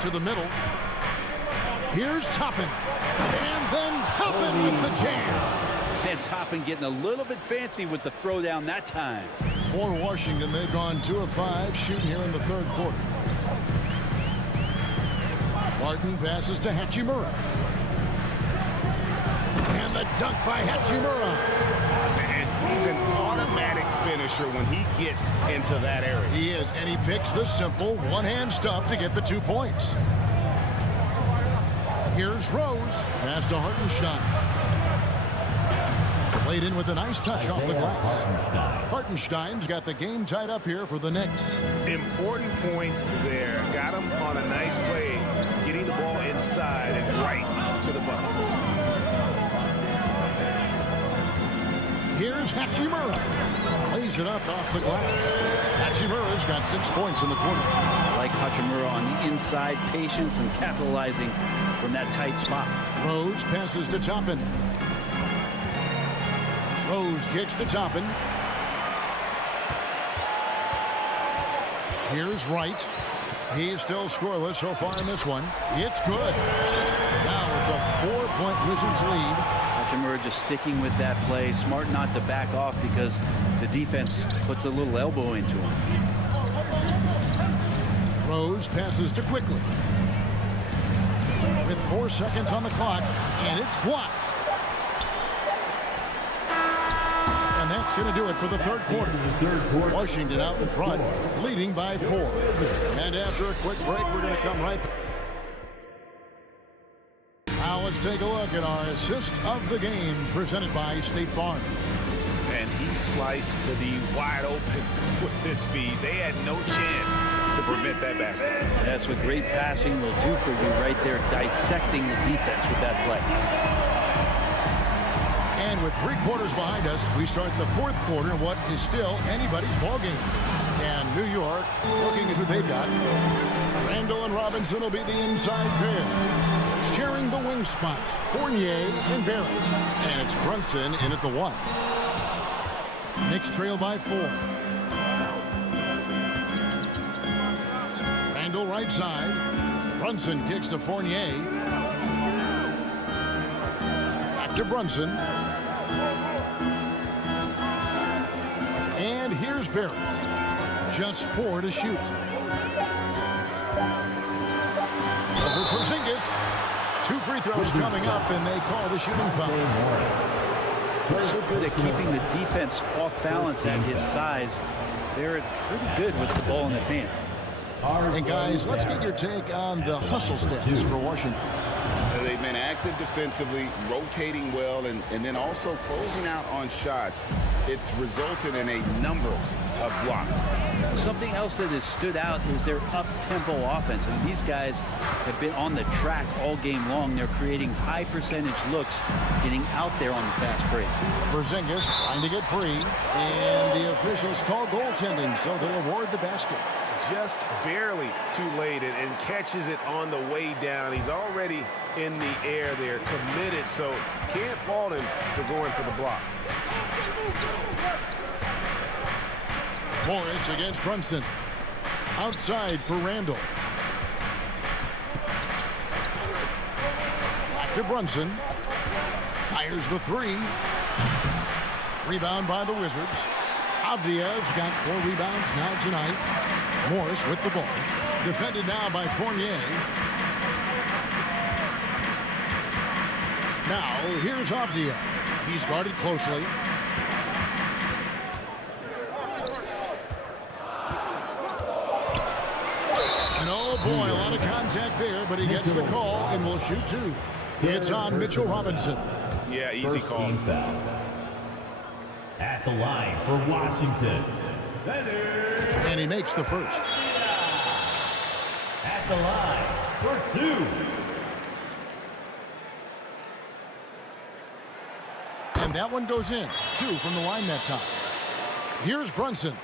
To the middle. Here's Toppin. And then Toppin with the jam. And Toppin getting a little bit fancy with the throwdown that time. For Washington, they've gone 2 of 5 shooting here in the third quarter. Martin passes to Hachimura. And the dunk by Hachimura. And he's an automatic finisher when he gets into that area. He is, and he picks the simple one-hand stuff to get the 2 points. Here's Rose. Pass to Hartenstein. Played in with a nice touch off the glass. Hartenstein's got the game tied up here for the Knicks. Important point there. Got him on a nice play, getting the ball inside and right to the bucket. Here's Hachimura. Plays it up off the glass. Hachimura's got 6 points in the quarter. I like Hachimura on the inside, patience and capitalizing from that tight spot. Rose passes to Toppin. Rose kicks to Toppin. Here's Wright. He's still scoreless so far in this one. It's good. Now it's a 4-point Wizards lead. Hachimura just sticking with that play. Smart not to back off because the defense puts a little elbow into him. Rose passes to Quickly. With 4 seconds on the clock, and it's blocked. And that's going to do it for the third quarter. Washington out in front, leading by 4. And after a quick break, we're going to come right back. Now let's take a look at our assist of the game presented by State Farm. And he sliced the D wide open with this feed. They had no chance to prevent that basket. That's what great passing will do for you right there, dissecting the defense with that play. And with 3 quarters behind us, we start the fourth quarter in what is still anybody's ball game. And New York, looking at who they've got, Randall and Robinson will be the inside pair. Sharing the wing spots, Fournier and Barrett. And it's Brunson in at the 1. Knicks trail by 4. Randall right side. Brunson kicks to Fournier. Back to Brunson. And here's Barrett. Just 4 to shoot. Over Porzingis. 2 free throws coming up, and they call the shooting foul. So good at keeping the defense off balance at his size. They're pretty good with the ball in his hands. And guys, let's get your take on the hustle stats for Washington. They've been active defensively, rotating well, and then also closing out on shots. It's resulted in a number of blocks. Something else that has stood out is their up-tempo offense. And these guys have been on the track all game long. They're creating high percentage looks, getting out there on the fast break. Porzingis trying to get free, and the officials call goaltending, so they'll award the basket. Just barely too late and catches it on the way down. He's already in the air there, committed, so can't fault him for going for the block. Morris against Brunson. Outside for Randall. Back to Brunson. Fires the 3. Rebound by the Wizards. Avdiev's got 4 rebounds now tonight. Morris with the ball. Defended now by Fournier. Now, here's Avdiev. He's guarded closely. And oh boy, a lot of contact there, but he gets the call and will shoot 2. It's on Mitchell Robinson. Yeah, easy First call. team foul. At the line for Washington. And he makes the first. At the line for 2. And that one goes in. 2 from the line that time. Here's Brunson.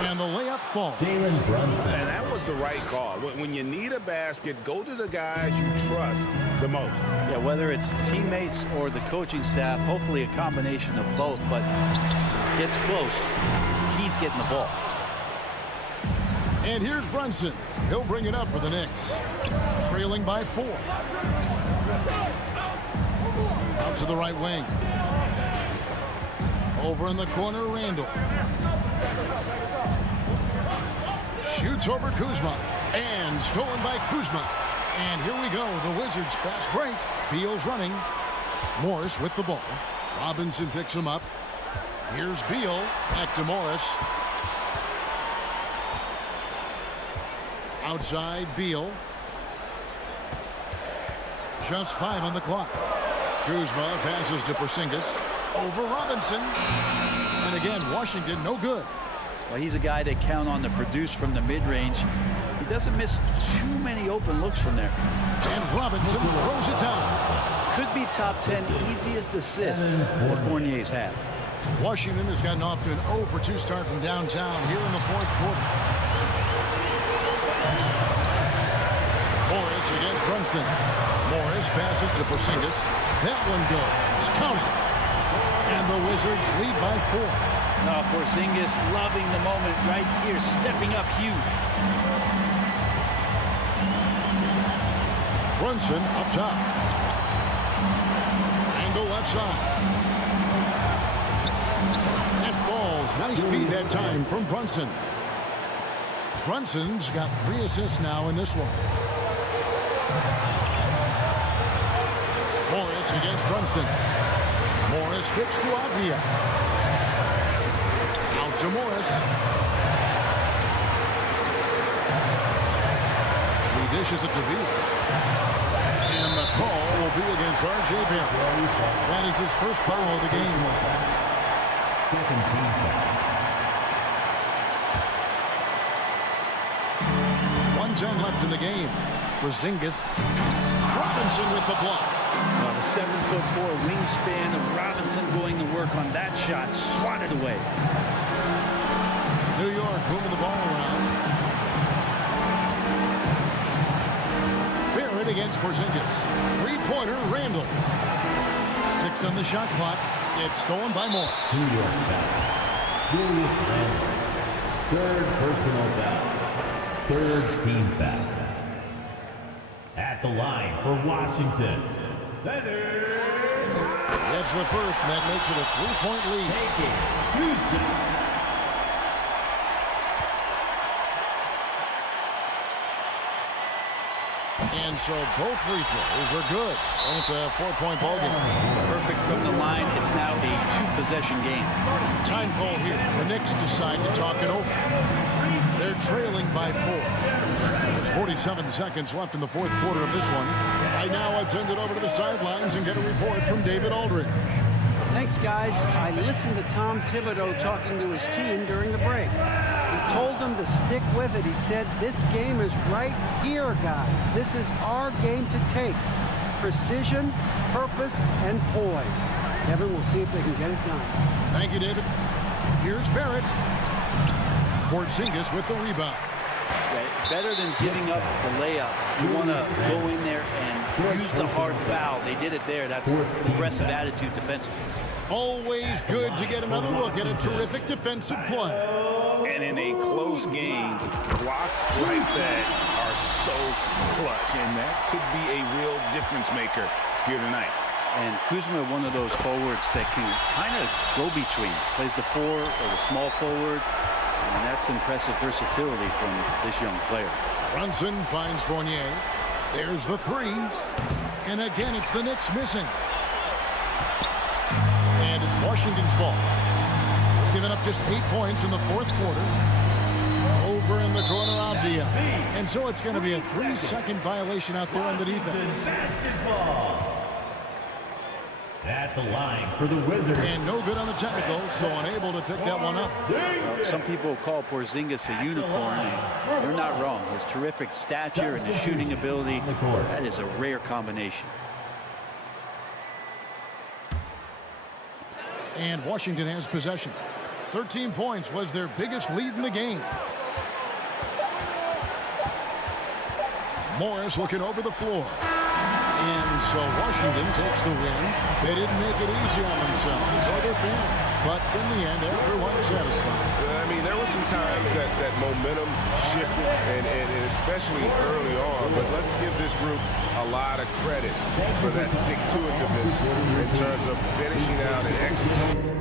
And the layup falls. Jalen Brunson. And that was the right call. When you need a basket, go to the guys you trust the most. Yeah, whether it's teammates or the coaching staff, hopefully a combination of both, but gets close. He's getting the ball. And here's Brunson. He'll bring it up for the Knicks. Trailing by 4. Out to the right wing. Over in the corner, Randall. Shoots over Kuzma. And stolen by Kuzma. And here we go. The Wizards fast break. Beal's running. Morris with the ball. Robinson picks him up. Here's Beal. Back to Morris. Outside, Beal. Just 5 on the clock. Kuzma passes to Porzingis. Over Robinson. And again, Washington, no good. Well, he's a guy they count on to produce from the mid-range. He doesn't miss too many open looks from there. And Robinson throws it down. Could be top 10 easiest assists that Fournier's had. Washington has gotten off to an 0 for 2 start from downtown here in the 4th quarter. Morris against Brunson. Morris passes to Porzingis. That one goes. Counted. And the Wizards lead by 4. Now Porzingis loving the moment right here, stepping up huge. Brunson up top. Angle left side. That falls. Nice feed that time from Brunson. Brunson's got 3 assists now in this one. Morris against Brunson. Morris kicks to Avia. Out to Morris. He dishes it to Beal. And the call will be against R.J. Barrett. That is his first foul of the game. Second team foul. 1:10 left in the game. Porzingis. Robinson with the block. Well, the 7'4" wingspan of Robinson going to work on that shot. Swatted away. New York moving the ball around. Barrett against Porzingis. 3-pointer, Randall. 6 on the shot clock. It's stolen by Morris. New York foul. Julius Randle. 3rd personal foul. 3rd team foul. At the line for Washington. That's the first, and that makes it a 3-point lead. And so both free throws are good. And it's a 4-point ball game. Perfect from the line. It's now a 2-possession game. Time call here. The Knicks decide to talk it over. They're trailing by 4. There's 47 seconds left in the 4th quarter of this one. Right now, I've sent it over to the sidelines and get a report from David Aldridge. Thanks, guys. I listened to Tom Thibodeau talking to his team during the break. He told them to stick with it. He said, this game is right here, guys. This is our game to take. Precision, purpose, and poise. Kevin, we'll see if they can get it done. Thank you, David. Here's Barrett. Porzingis with the rebound. Yeah, better than giving up the layup. You want to go in there and use the hard foul. They did it there. That's aggressive attitude defensively. Always good to get another look at a terrific defensive play. And in a close game, blocks like that are so clutch, and that could be a real difference maker here tonight. And Kuzma, one of those forwards that can kind of go between. Plays the 4 or the small forward, and that's impressive versatility from this young player. Brunson finds Fournier. There's the 3. And again, it's the Knicks missing. And it's Washington's ball. Giving up just 8 points in the fourth quarter. Over in the corner, Abdia. And so it's going to be a 3-second violation out there on the defense. Basketball. At the line for the Wizards. And no good on the technical, so unable to pick that one up. Well, some people call Porzingis a unicorn, and they're not wrong. His terrific stature and his shooting ability, that is a rare combination. And Washington has possession. 13 points was their biggest lead in the game. Morris looking over the floor. And so Washington takes the win. They didn't make it easy on themselves or their fans. But in the end, everyone's satisfied. I mean, there were some times that momentum shifted, and especially early on. But let's give this group a lot of credit for that stick-to-itiveness in terms of finishing out and executing.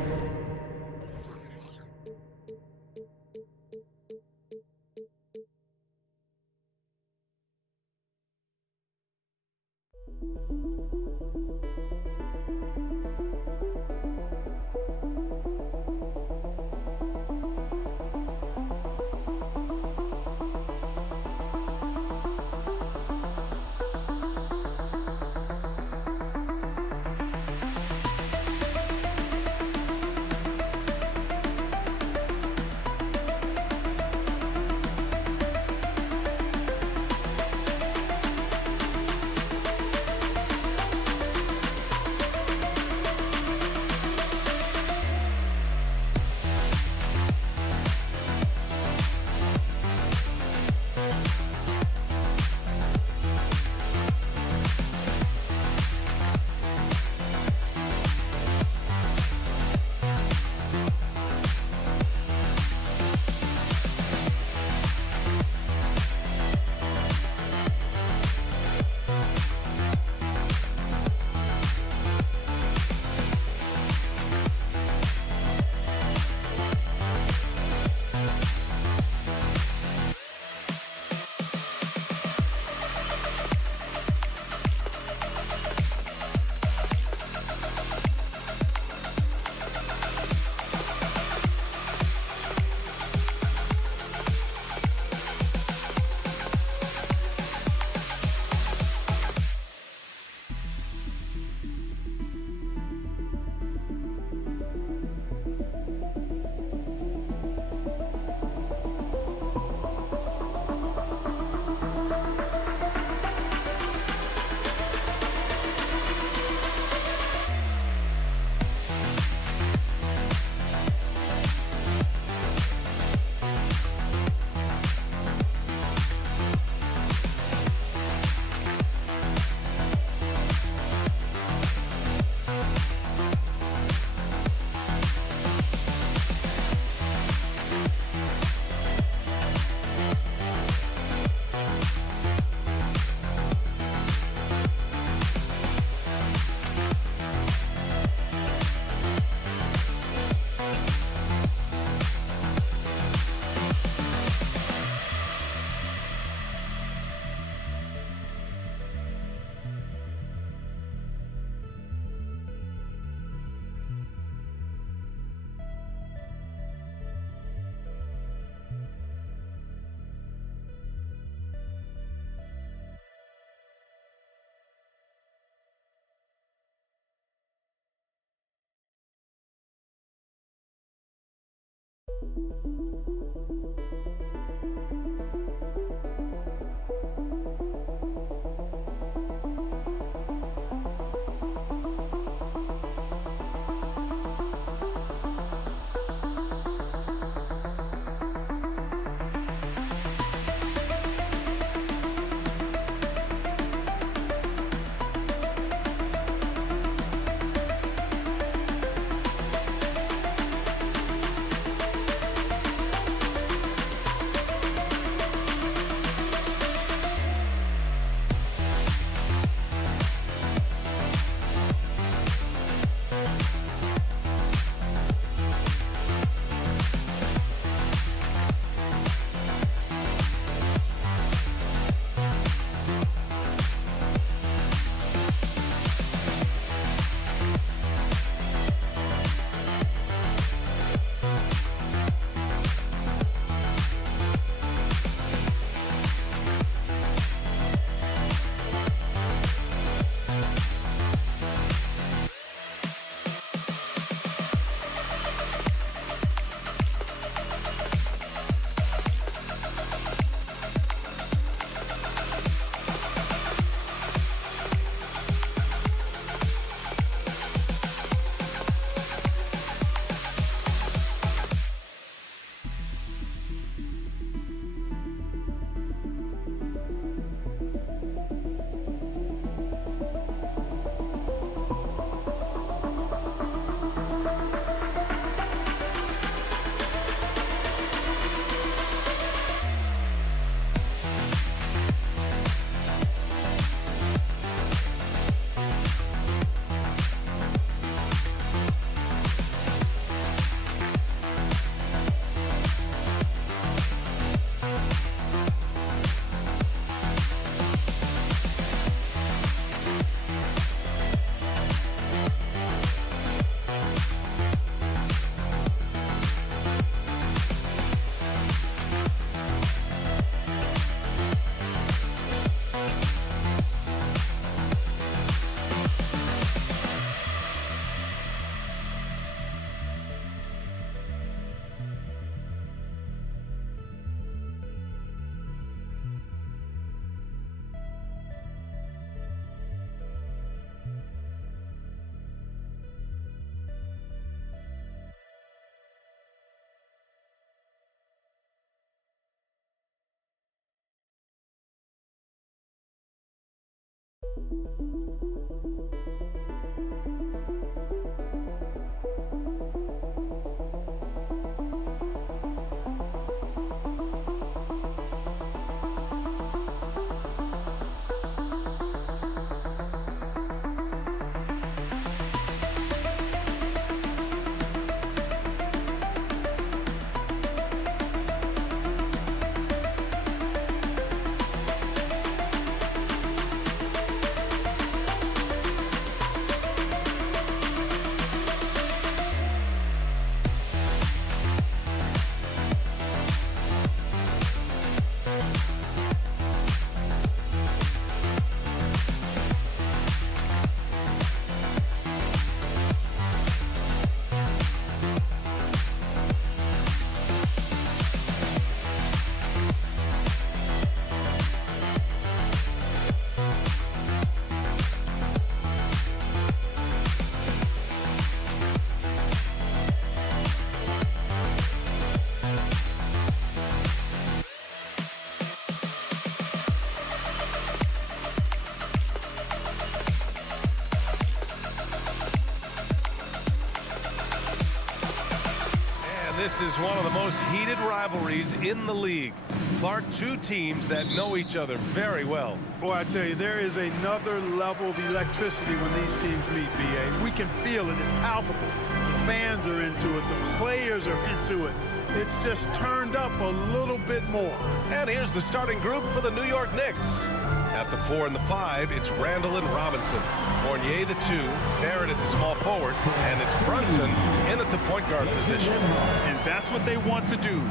This is one of the most heated rivalries in the league. Clark, two teams that know each other very well. Boy, I tell you, there is another level of electricity when these teams meet, B.A. We can feel it. It's palpable. The fans are into it. The players are into it. It's just turned up a little bit more. And here's the starting group for the New York Knicks. At the 4 and the 5, it's Randall and Robinson. Fournier the 2, Barrett at the small forward, and it's Brunson in at the point guard position. And that's what they want to do.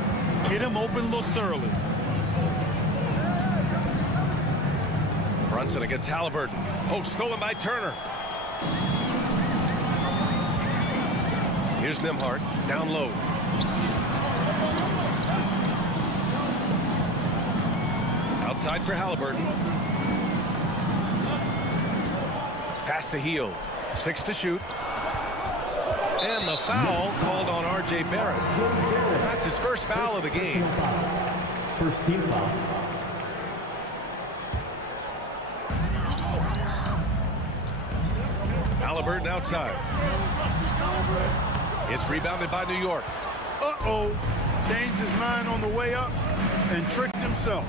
Get him open looks early. Brunson against Halliburton. Oh, stolen by Turner. Here's Nembhard, down low. Outside for Halliburton. Pass to Heel. 6 to shoot. And the foul called on R.J. Barrett. That's his first foul of the game. First team foul. Halliburton outside. It's rebounded by New York. Uh-oh. Changed his mind on the way up and tricked himself.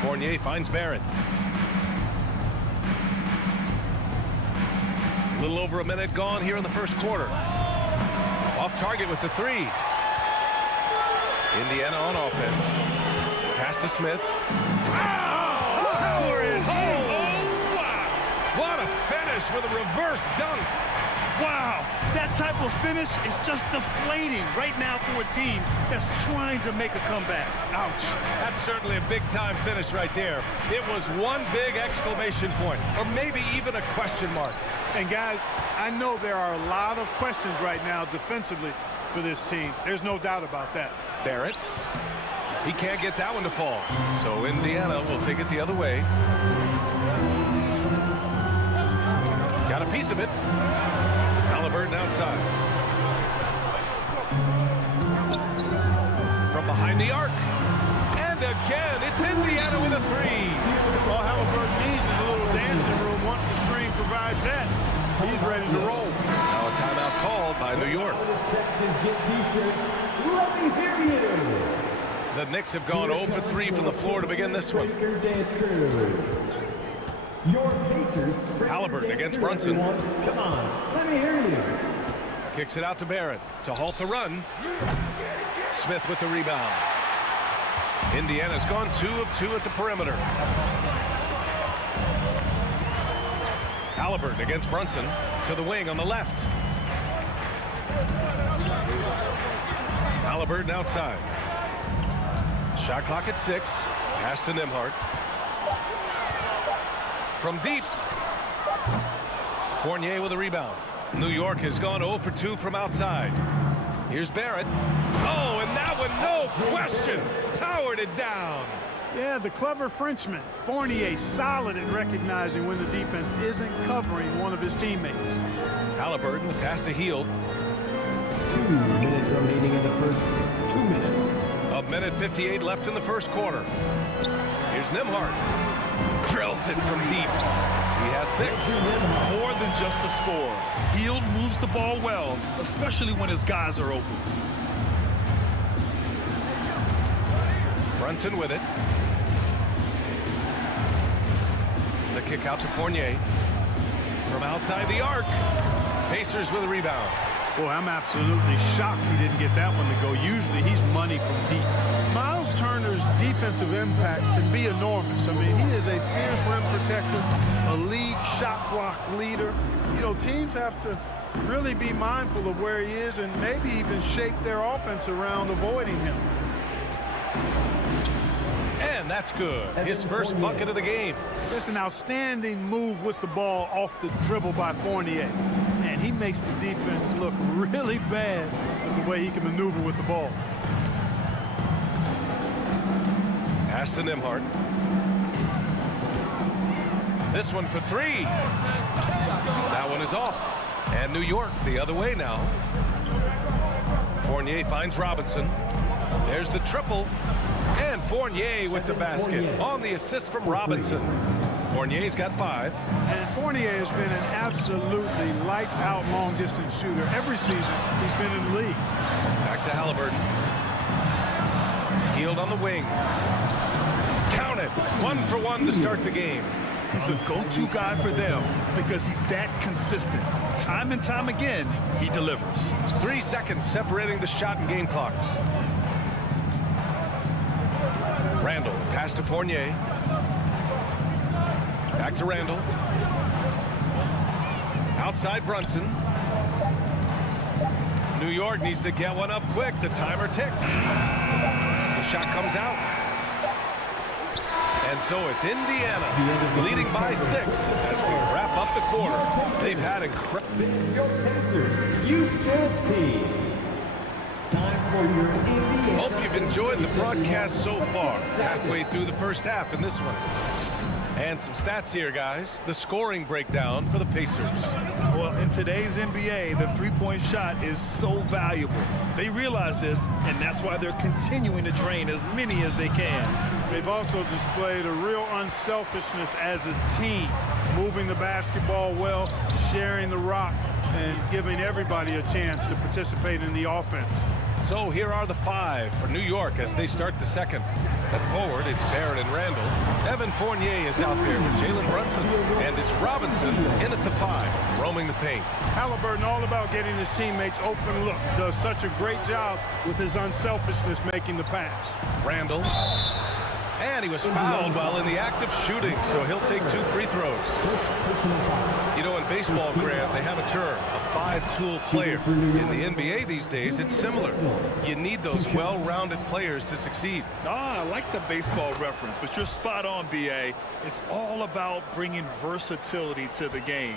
Fournier finds Barrett. A little over a minute gone here in the first quarter. Off target with the 3. Indiana on offense. Pass to Smith. Power is wow! What a finish with a reverse dunk. Wow, that type of finish is just deflating right now for a team that's trying to make a comeback. Ouch. That's certainly a big-time finish right there. It was one big exclamation point, or maybe even a question mark. And guys, I know there are a lot of questions right now defensively for this team. There's no doubt about that. Barrett. He can't get that one to fall. So Indiana will take it the other way. Got a piece of it. Halliburton outside. From behind the arc. And again, it's Indiana with a 3. All Halliburton needs is a little dancing room. Once the screen provides that, he's ready to roll. Now a timeout called by New York. The Knicks have gone 0 for 3 from the floor to begin this one. Halliburton against Brunson. Come on, let me hear you. Kicks it out to Barrett to halt the run. Smith with the rebound. Indiana's gone 2 of 2 at the perimeter. Halliburton against Brunson to the wing on the left. Halliburton outside. Shot clock at 6. Pass to Nembhard. From deep. Fournier with a rebound. New York has gone 0 for 2 from outside. Here's Barrett. Oh, and that one, no question, powered it down. Yeah, the clever Frenchman. Fournier solid in recognizing when the defense isn't covering one of his teammates. Halliburton, the pass to Heel. 2 minutes remaining in the first 2 minutes. A minute 58 left in the first quarter. Here's Nembhard. Drills it from deep. He has 6. More than just a score. Hield moves the ball well, especially when his guys are open. Brunson with it. The kick out to Fournier. From outside the arc. Pacers with a rebound. Boy, I'm absolutely shocked he didn't get that one to go. Usually he's money from deep. Miles Turner's defensive impact can be enormous. I mean, he is a fierce rim protector, a league shot block leader. You know, teams have to really be mindful of where he is and maybe even shape their offense around avoiding him. And that's good. His first bucket of the game. It's an outstanding move with the ball off the dribble by Fournier. And he makes the defense look really bad with the way he can maneuver with the ball. Pass to Nembhard. This one for 3. That one is off. And New York the other way now. Fournier finds Robinson. There's the triple. And Fournier with the basket on the assist from Robinson. Fournier's got 5. And Fournier has been an absolutely lights-out long-distance shooter every season he's been in the league. Back to Halliburton. Healed on the wing. Count it. 1 for 1 to start the game. He's a go-to guy for them because he's that consistent. Time and time again, he delivers. 3 seconds separating the shot and game clocks. Randall, pass to Fournier. Back to Randall. Outside Brunson. New York needs to get one up quick. The timer ticks. The shot comes out. And so it's Indiana leading by 6 as we wrap up the quarter. They've had incredible. Your Pacers Youth Dance Team. Time for your Indiana. Hope you've enjoyed the broadcast so far. Halfway through the first half in this one. And some stats here, guys. The scoring breakdown for the Pacers. Well, in today's NBA, the three-point shot is so valuable. They realize this, and that's why they're continuing to drain as many as they can. They've also displayed a real unselfishness as a team, moving the basketball well, sharing the rock, and giving everybody a chance to participate in the offense. So here are the 5 for New York as they start the second. At forward, it's Barrett and Randall. Evan Fournier is out there with Jalen Brunson. And it's Robinson in at the 5, roaming the paint. Halliburton all about getting his teammates open looks. Does such a great job with his unselfishness making the pass. Randall. And he was fouled while in the act of shooting, so he'll take 2 free throws. You know, in baseball, Grant, they have a term, a 5-tool player. In the NBA these days, it's similar. You need those well-rounded players to succeed. I like the baseball reference, but you're spot on, B.A. It's all about bringing versatility to the game.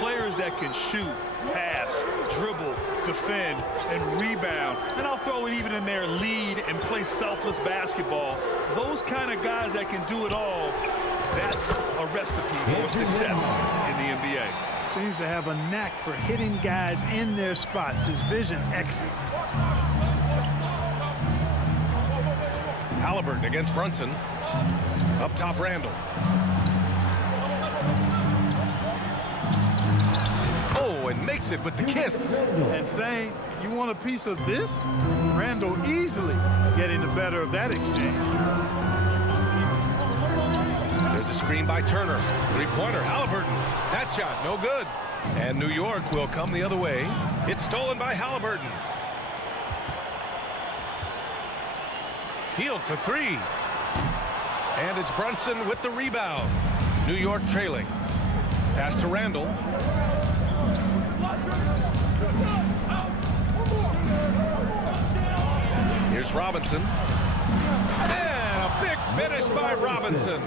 Players that can shoot, pass, dribble, defend, and rebound. And I'll throw it even in there, lead and play selfless basketball. Those kind of guys that can do it all, that's a recipe for success in the NBA. Seems to have a knack for hitting guys in their spots. His vision excellent. Halliburton against Brunson. Up top, Randall. Oh, and makes it with the kiss. And saying, you want a piece of this? Randall easily getting the better of that exchange. There's a screen by Turner. Three-pointer, Halliburton. That shot, no good. And New York will come the other way. It's stolen by Halliburton. Healed for 3. And it's Brunson with the rebound. New York trailing. Pass to Randall. Here's Robinson. And a big finish by Robinson.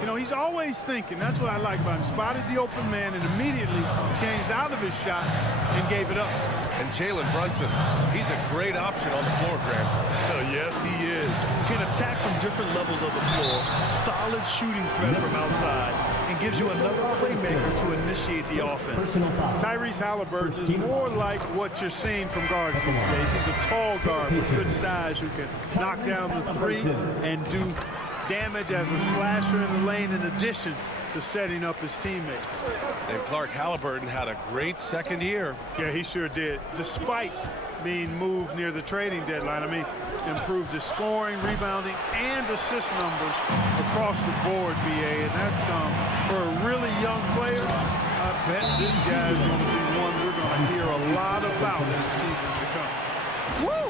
You know, he's always thinking. That's what I like about him. Spotted the open man and immediately changed out of his shot and gave it up. And Jalen Brunson, he's a great option on the floor, Grant. Yes, he is. Can attack from different levels of the floor. Solid shooting threat from outside. And gives you another playmaker to initiate the offense. Tyrese Halliburton is more like what you're seeing from guards these days. He's a tall guard with good size who can knock down the 3 and do damage as a slasher in the lane in addition to setting up his teammates. And Clark Halliburton had a great second year. Yeah, he sure did. Despite being moved near the trading deadline, I mean, improved his scoring, rebounding, and assist numbers across the board, BA. And that's, for a really young player, I bet this guy's going to be one we're going to hear a lot about in the seasons to come. Woo!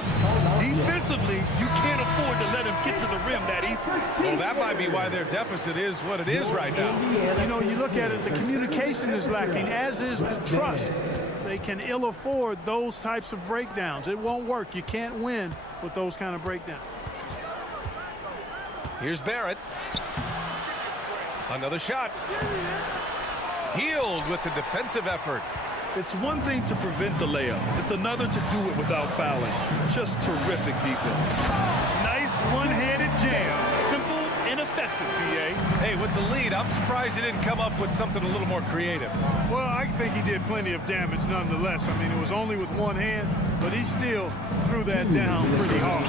Defensively, you can't afford to let him get to the rim that easily. Well, that might be why their deficit is what it is right now. You know, you look at it, the communication is lacking, as is the trust. They can ill afford those types of breakdowns. It won't work. You can't win with those kind of breakdowns. Here's Barrett. Another shot. Healed with the defensive effort. It's one thing to prevent the layup. It's another to do it without fouling. Just terrific defense. Nice one-handed jam. Simple and effective, B.A. Hey, with the lead, I'm surprised he didn't come up with something a little more creative. Well, I think he did plenty of damage nonetheless. I mean, it was only with one hand, but he still threw that down pretty hard.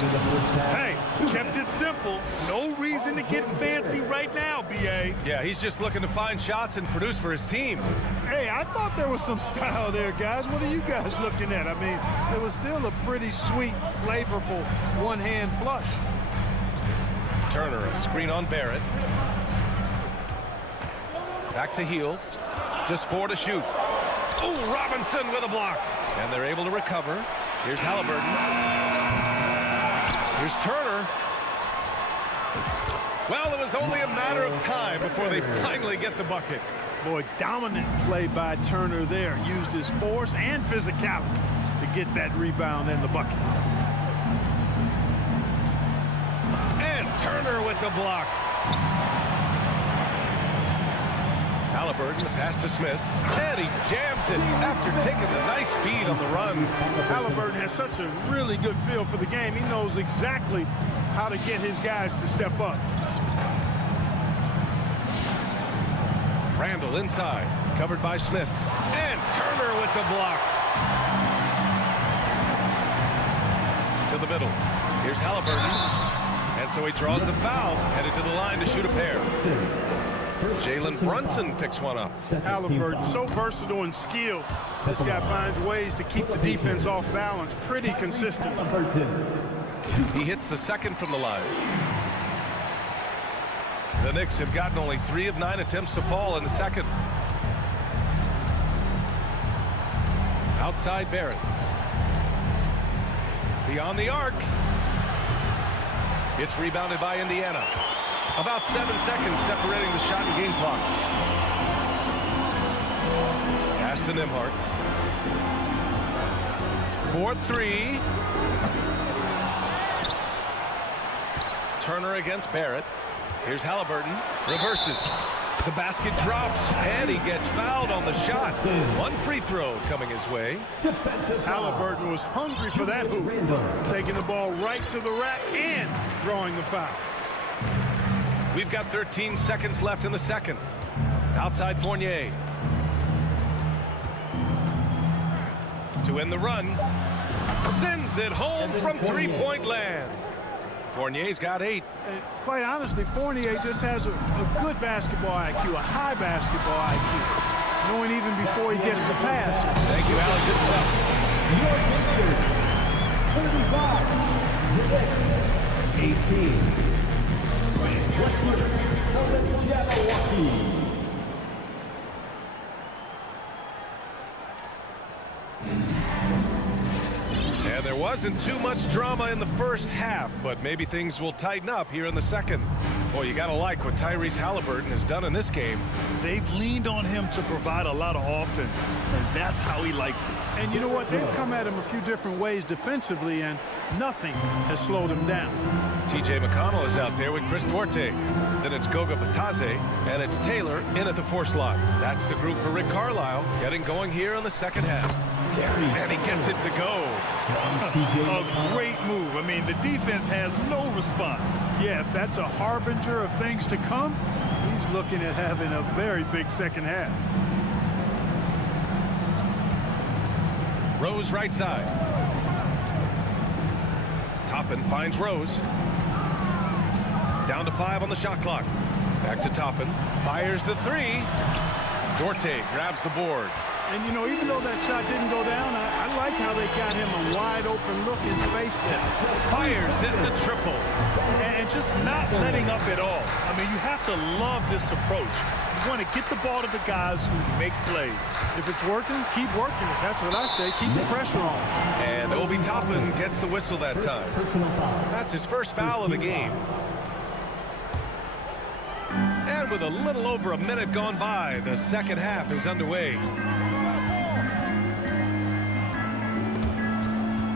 Hey, kept it simple. No reason to get fancy right now, B.A. Yeah, he's just looking to find shots and produce for his team. Hey, I thought there was some style there, guys. What are you guys looking at? I mean, it was still a pretty sweet, flavorful one-hand flush. Turner, a screen on Barrett. Back to Heel. Just 4 to shoot. Oh, Robinson with a block. And they're able to recover. Here's Halliburton. Here's Turner. Well, it was only a matter of time before they finally get the bucket. Boy, dominant play by Turner there. Used his force and physicality to get that rebound and the bucket. And Turner with the block. Halliburton, the pass to Smith, and he jams it after taking the nice feed on the run. Halliburton has such a really good feel for the game. He knows exactly how to get his guys to step up. Randall inside, covered by Smith, and Turner with the block. To the middle. Here's Halliburton, and so he draws the foul, headed to the line to shoot a pair. Jalen Brunson picks one up. Halliburton, so versatile and skilled. This guy finds ways to keep the defense off balance pretty consistent. He hits the second from the line. The Knicks have gotten only 3 of 9 attempts to fall in the second. Outside Barrett. Beyond the arc. It's rebounded by Indiana. About 7 seconds separating the shot and game clock. Pass to Nembhard. 4-3. Turner against Barrett. Here's Halliburton. Reverses. The basket drops, and he gets fouled on the shot. 1 free throw coming his way. Halliburton was hungry for that hoop. Taking the ball right to the rack and drawing the foul. We've got 13 seconds left in the second. Outside Fournier. To end the run. Sends it home from three-point land. Fournier's got 8. And quite honestly, Fournier just has a good basketball IQ, a high basketball IQ. Knowing even before he gets the pass. Thank you, Alan. Good stuff. Your Knicks, 35. The Knicks, 18. Let's hear it for the Jabberwockies. And there wasn't too much drama in the first half, but maybe things will tighten up here in the second. Boy, you gotta like what Tyrese Halliburton has done in this game. They've leaned on him to provide a lot of offense, and that's how he likes it. And you know what? They've come at him a few different ways defensively, and nothing has slowed him down. TJ McConnell is out there with Chris Duarte. Then it's Goga Batadze, and it's Taylor in at the 4 slot. That's the group for Rick Carlisle, getting going here in the second half. And he gets it to go. A great move. I mean, the defense has no response. Yeah, if that's a harbinger of things to come, he's looking at having a very big second half. Rose right side. Toppin finds Rose. Down to 5 on the shot clock. Back to Toppin. Fires the 3. Duarte grabs the board. And, you know, even though that shot didn't go down, I like how they got him a wide-open look in space there. Fires in the triple. And just not letting up at all. I mean, you have to love this approach. You want to get the ball to the guys who make plays. If it's working, keep working it. That's what I say. Keep the pressure on. And Obi Toppin gets the whistle that time. That's his first foul of the game. And with a little over a minute gone by, the second half is underway.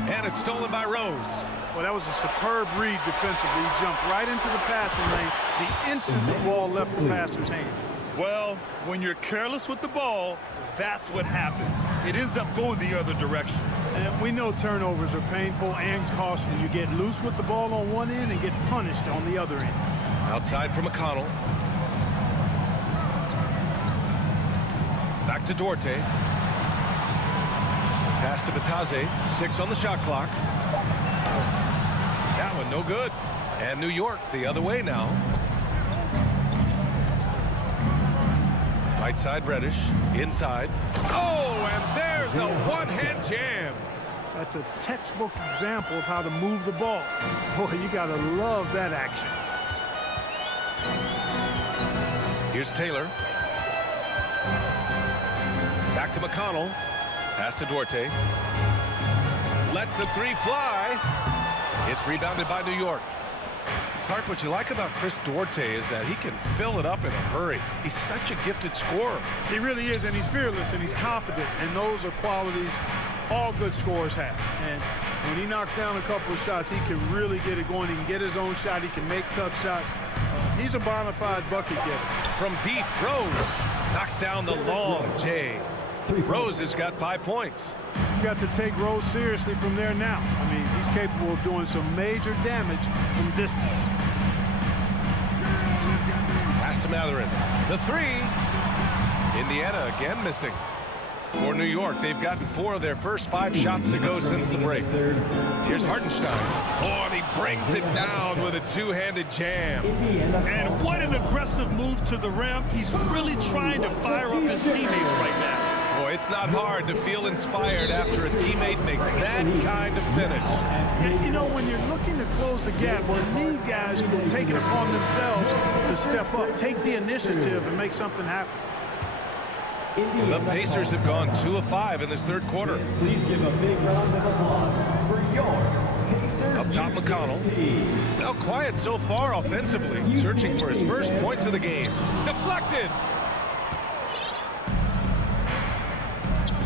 And it's stolen by Rose. Well, that was a superb read defensively. He jumped right into the passing lane the instant the ball left the passer's hand. Well, when you're careless with the ball, that's what happens. It ends up going the other direction. And we know turnovers are painful and costly. You get loose with the ball on one end and get punished on the other end. Outside for McConnell. Back to Duarte. Pass to Bataze. 6 on the shot clock. That one no good. And New York the other way now. Right side Reddish. Inside. Oh, and there's a one-hand jam. That's a textbook example of how to move the ball. Boy, you got to love that action. Here's Taylor. Back to McConnell. Pass to Duarte. Lets the three fly. It's rebounded by New York. Clark, what you like about Chris Duarte is that he can fill it up in a hurry. He's such a gifted scorer. He really is, and he's fearless, and he's confident, and those are qualities all good scorers have. And when he knocks down a couple of shots, he can really get it going. He can get his own shot. He can make tough shots. He's a bona fide bucket getter. From deep, Rose knocks down the long J. Rose has got 5 points. You got to take Rose seriously from there now. I mean, he's capable of doing some major damage from distance. Pass to Matherin. The three. Indiana again missing. For New York, they've gotten 4 of their first 5 shots to go since the break. Here's Hartenstein. Oh, and he brings it down with a two-handed jam. And what an aggressive move to the rim. He's really trying to fire up his teammates right now. Boy, it's not hard to feel inspired after a teammate makes that kind of finish. And, you know, when you're looking to close the gap, you need guys who will take it upon themselves to step up, take the initiative, and make something happen. The Pacers have gone 2 of 5 in this third quarter. Please give a big round of applause for your Pacers. Up top, McConnell. Now quiet so far offensively, searching for his first points of the game. Deflected.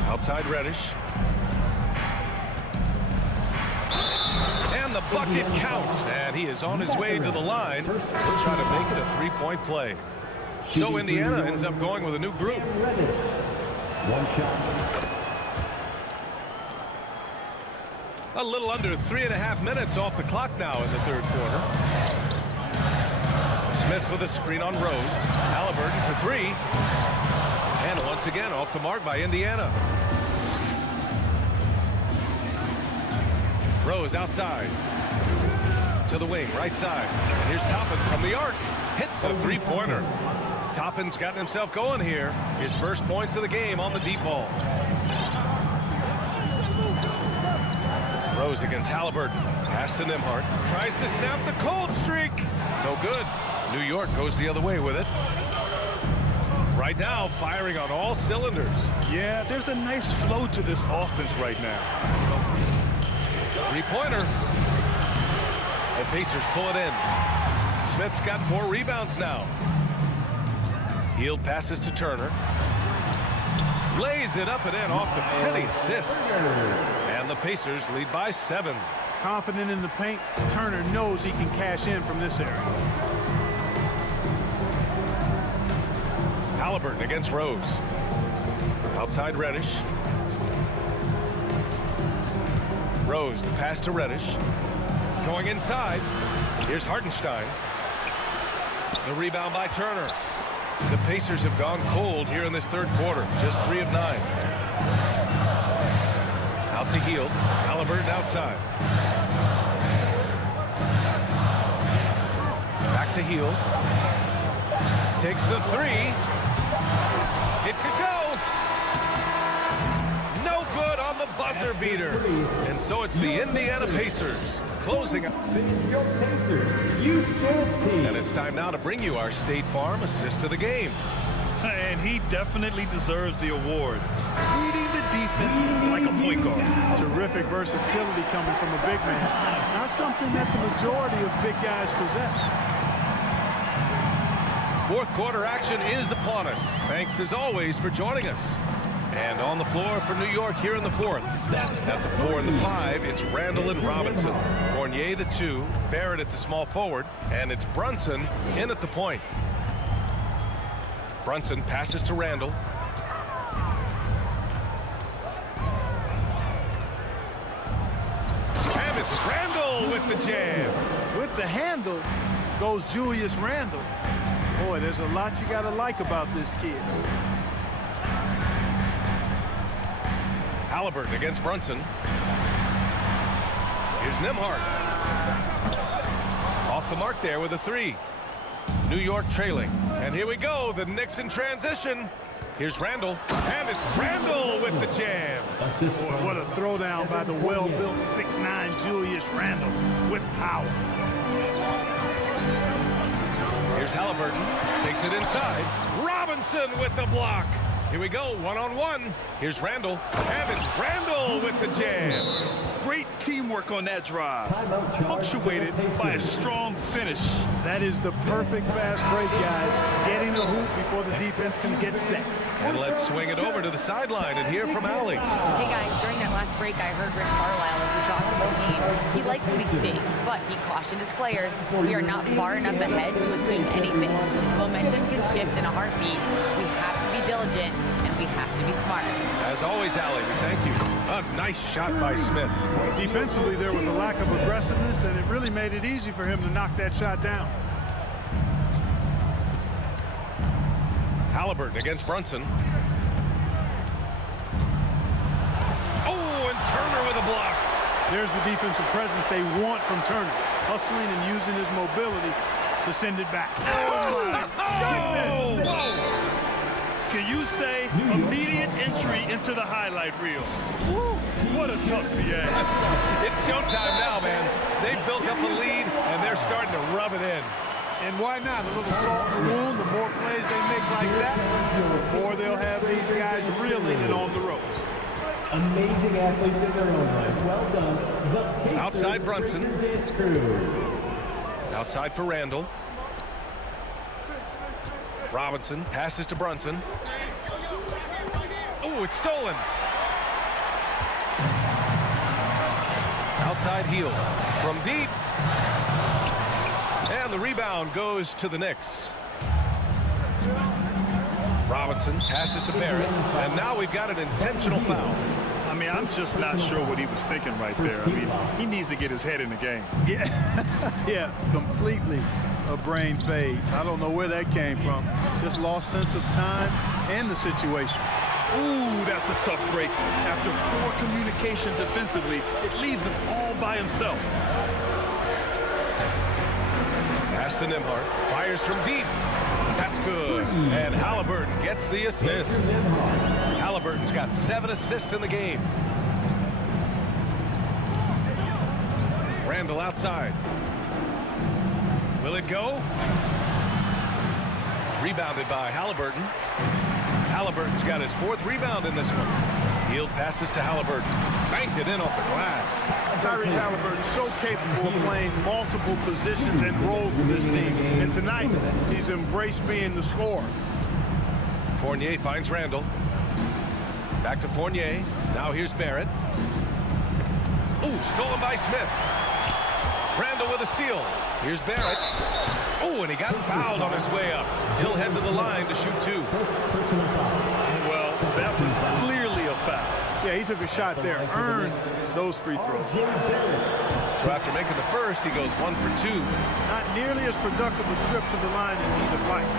Outside Reddish. And the bucket counts. And he is on his way to the line. He'll try to make it a 3-point play. So Indiana ends up going with a new group. One shot. A little under 3.5 minutes off the clock now in the third quarter. Smith with a screen on Rose. Halliburton for 3. And once again off the mark by Indiana. Rose outside. To the wing, right side. And here's Toppin from the arc. Hits a 3-pointer. Toppin's gotten himself going here. His first points of the game on the deep ball. Rose against Halliburton. Pass to Nembhard. Tries to snap the cold streak. No good. New York goes the other way with it. Right now, firing on all cylinders. Yeah, there's a nice flow to this offense right now. 3-pointer. The Pacers pull it in. Smith's got 4 rebounds now. Hield passes to Turner. Lays it up and in off the penny assist. And the Pacers lead by 7. Confident in the paint, Turner knows he can cash in from this area. Halliburton against Rose. Outside Reddish. Rose, the pass to Reddish. Going inside. Here's Hartenstein. The rebound by Turner. The Pacers have gone cold here in this third quarter. Just 3 of 9. Out to Hield. Halliburton outside. Back to Hield. Takes the 3. It could go. No good on the buzzer beater. And so it's the Indiana Pacers closing up. Your Pacers Youth Dance Team. And it's time now to bring you our State Farm assist of the game. And he definitely deserves the award. Reading the defense like a point guard. Terrific versatility coming from a big man. Not something that the majority of big guys possess. Fourth quarter action is upon us. Thanks as always for joining us. And on the floor for New York here in the fourth. At the 4 and the 5, it's Randall and Robinson. Fournier the 2, Barrett at the small forward, and it's Brunson in at the point. Brunson passes to Randall. And it's Randall with the jam. With the handle goes Julius Randle. Boy, there's a lot you got to like about this kid. Halliburton against Brunson. Here's Nembhard. Off the mark there with a three. New York trailing. And here we go, the Knicks in transition. Here's Randall, and it's Randall with the jam. Boy, what a throwdown by the well-built 6'9" Julius Randle with power. Here's Halliburton, takes it inside. Robinson with the block. Here we go, one-on-one. Here's Randall, and it's Randall with the jam. Great teamwork on that drive, punctuated by a strong finish. That is the perfect fast break, guys. Getting the hoop before the defense can get set. And let's swing it over to the sideline and hear from Allie. Hey guys, during that last break, I heard Rick Carlisle as he talked to the team. He likes what he's seeing, but he cautioned his players, we are not far enough ahead to assume anything. Momentum can shift in a heartbeat. We have to be diligent, and we have to be smart. As always, Allie, we thank you. A nice shot by Smith. Defensively, there was a lack of aggressiveness, and it really made it easy for him to knock that shot down. Halliburton against Brunson. Oh, and Turner with a block. There's the defensive presence they want from Turner, hustling and using his mobility to send it back. Oh, my goodness. Whoa. Can you say immediate entry into the highlight reel? Woo. What a tough PA. It's showtime now, man. They've built up a lead, and they're starting to rub it in. And why not? A little salt in the wound. The more plays they make like that, the more they'll have these guys reeling it on the ropes. Amazing athletes in their own right. Well done. The Outside Brunson. Dance crew. Outside for Randall. Robinson passes to Brunson. Oh, it's stolen. Outside heel from deep. And the rebound goes to the Knicks. Robinson passes to Barrett. And now we've got an intentional foul. I mean, I'm just not sure what he was thinking right there. I mean, he needs to get his head in the game. Yeah, completely a brain fade. I don't know where that came from. Just lost sense of time and the situation. Ooh, that's a tough break. After poor communication defensively, it leaves him all by himself. Pass to Nembhard. Fires from deep. That's good. And Halliburton gets the assist. Halliburton's got 7 assists in the game. Randall outside. Will it go? Rebounded by Halliburton. Halliburton's got his 4th rebound in this one. Hield passes to Halliburton. Banked it in off the glass. Tyrese Halliburton so capable of playing multiple positions and roles for this team. And tonight, he's embraced being the scorer. Fournier finds Randall. Back to Fournier. Now here's Barrett. Ooh, stolen by Smith. Randall with a steal. Here's Barrett. Oh, and he got fouled on his way up. He'll head to the line to shoot 2. Well, that was clearly a foul. Yeah, he took a shot there, earned those free throws. So after making the first, he goes 1 for 2. Not nearly as productive a trip to the line as he'd have liked.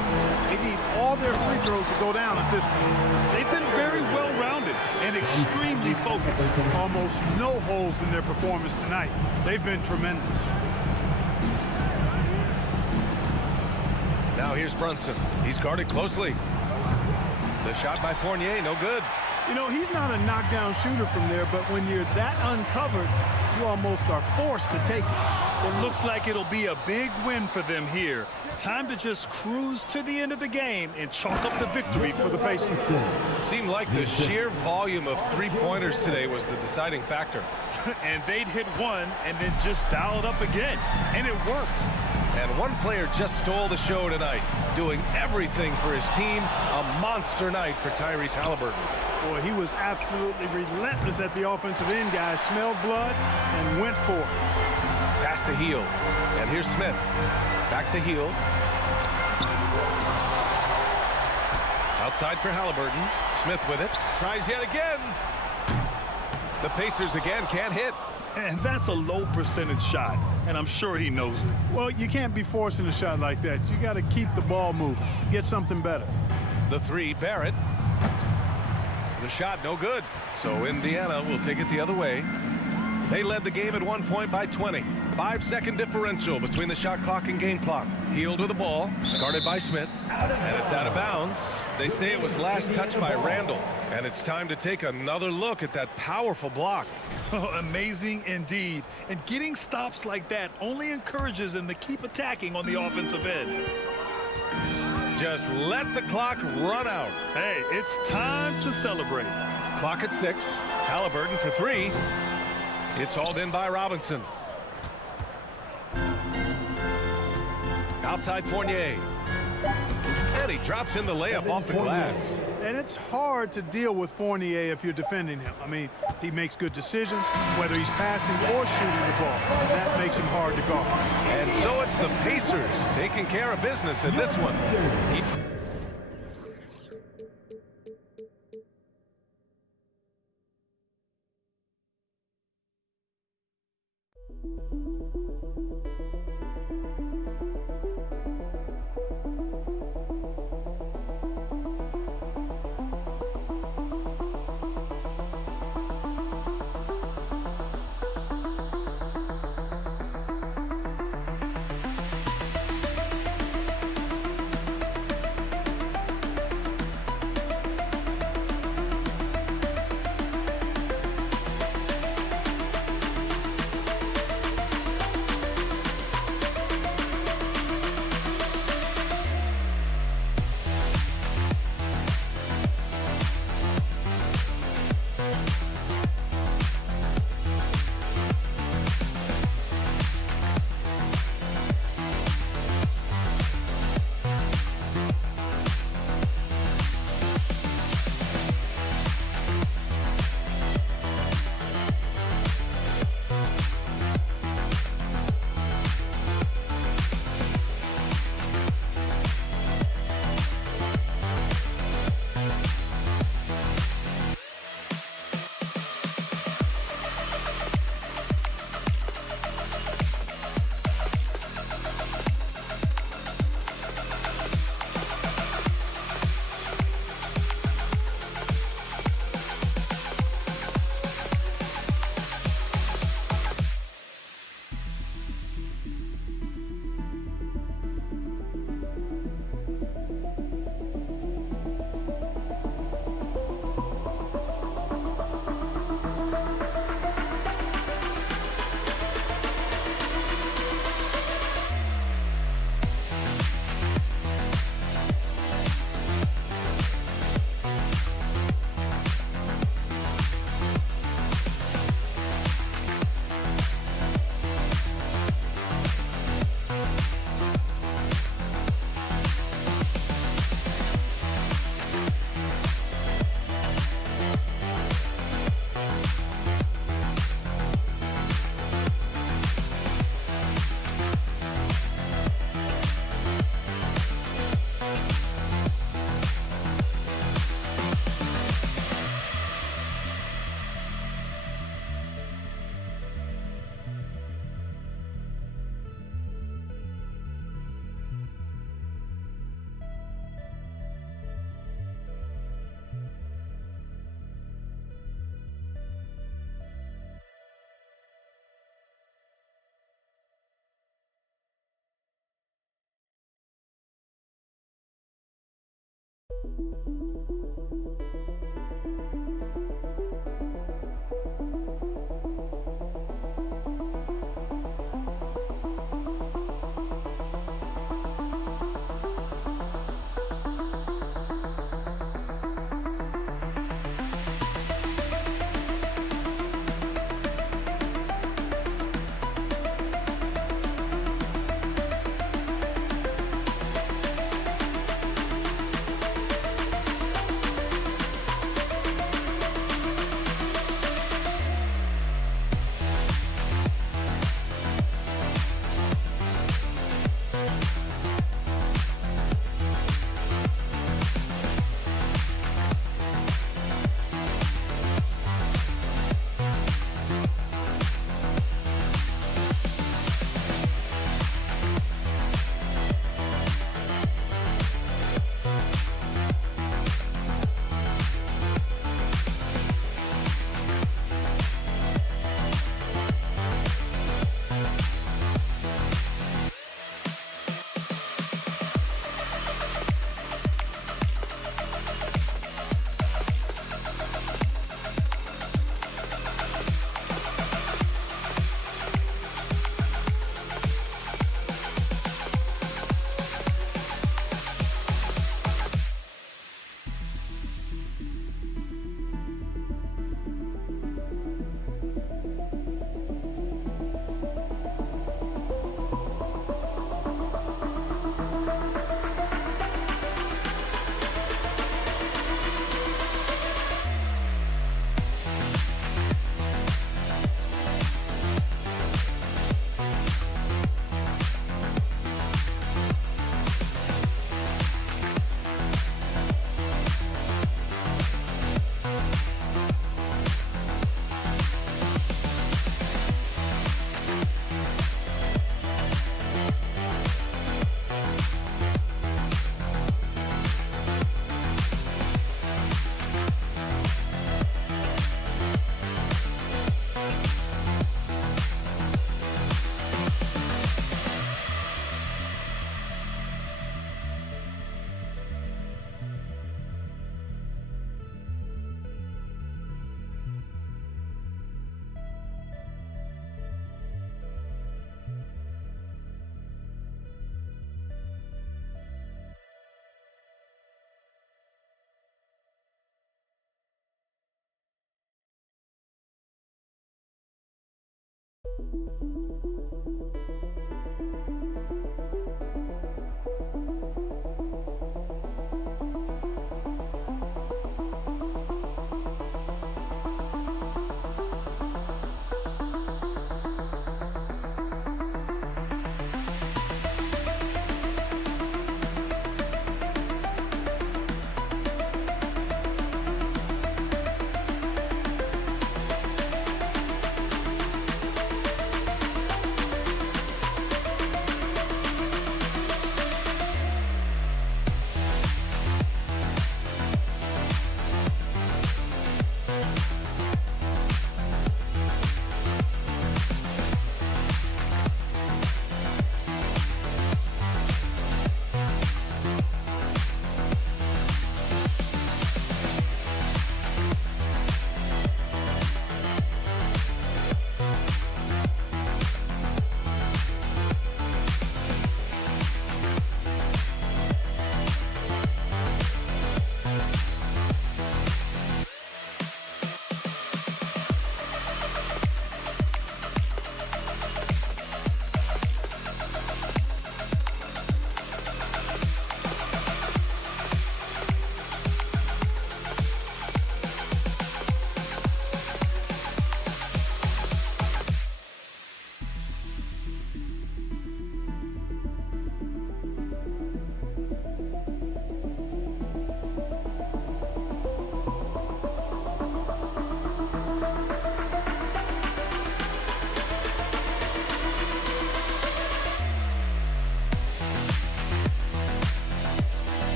They need all their free throws to go down at this point. They've been very well-rounded and extremely focused. Almost no holes in their performance tonight. They've been tremendous. Now here's Brunson. He's guarded closely. The shot by Fournier, no good. You know, he's not a knockdown shooter from there, but when you're that uncovered, you almost are forced to take it. It looks like it'll be a big win for them here. Time to just cruise to the end of the game and chalk up the victory for the Pacers. Seemed like the sheer volume of three-pointers today was the deciding factor. And they'd hit one and then just dial it up again. And it worked. And one player just stole the show tonight, doing everything for his team. A monster night for Tyrese Halliburton. Boy, he was absolutely relentless at the offensive end, guys. Smelled blood and went for it. Pass to Hield. And here's Smith. Back to Hield. Outside for Halliburton. Smith with it. Tries yet again. The Pacers again can't hit. And that's a low percentage shot, and I'm sure he knows it. Well, you can't be forcing a shot like that. You got to keep the ball moving. Get something better. The three, Barrett. The shot, no good. So Indiana will take it the other way. They led the game at one point by 20. 5-second differential between the shot clock and game clock. Healed with the ball, guarded by Smith, and it's out of bounds. They say it was last touched by Randall, and it's time to take another look at that powerful block. Amazing indeed. And getting stops like that only encourages them to keep attacking on the offensive end. Just let the clock run out. Hey, it's time to celebrate. Clock at 6. Halliburton for 3. It's hauled in by Robinson. Outside Fournier. And he drops in the layup off the glass. And it's hard to deal with Fournier if you're defending him. I mean, he makes good decisions, whether he's passing or shooting the ball. That makes him hard to guard. And so it's the Pacers taking care of business in this one.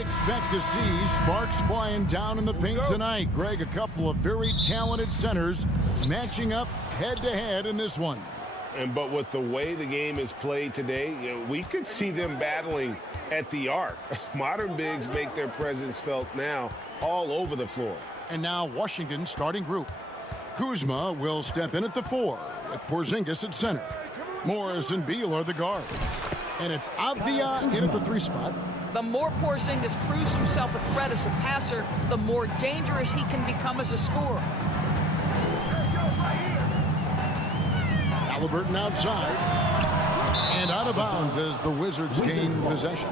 Expect to see sparks flying down in the paint tonight. Greg, a couple of very talented centers matching up head-to-head in this one. But with the way the game is played today, we could see them battling at the arc. Modern bigs make their presence felt now all over the floor. And now Washington's starting group. Kuzma will step in at the 4 with Porzingis at center. Morris and Beal are the guards. And it's Avdia in at the 3 spot. The more Porzingis proves himself a threat as a passer, the more dangerous he can become as a scorer. Halliburton outside. And out of bounds as the Wizards gain possession.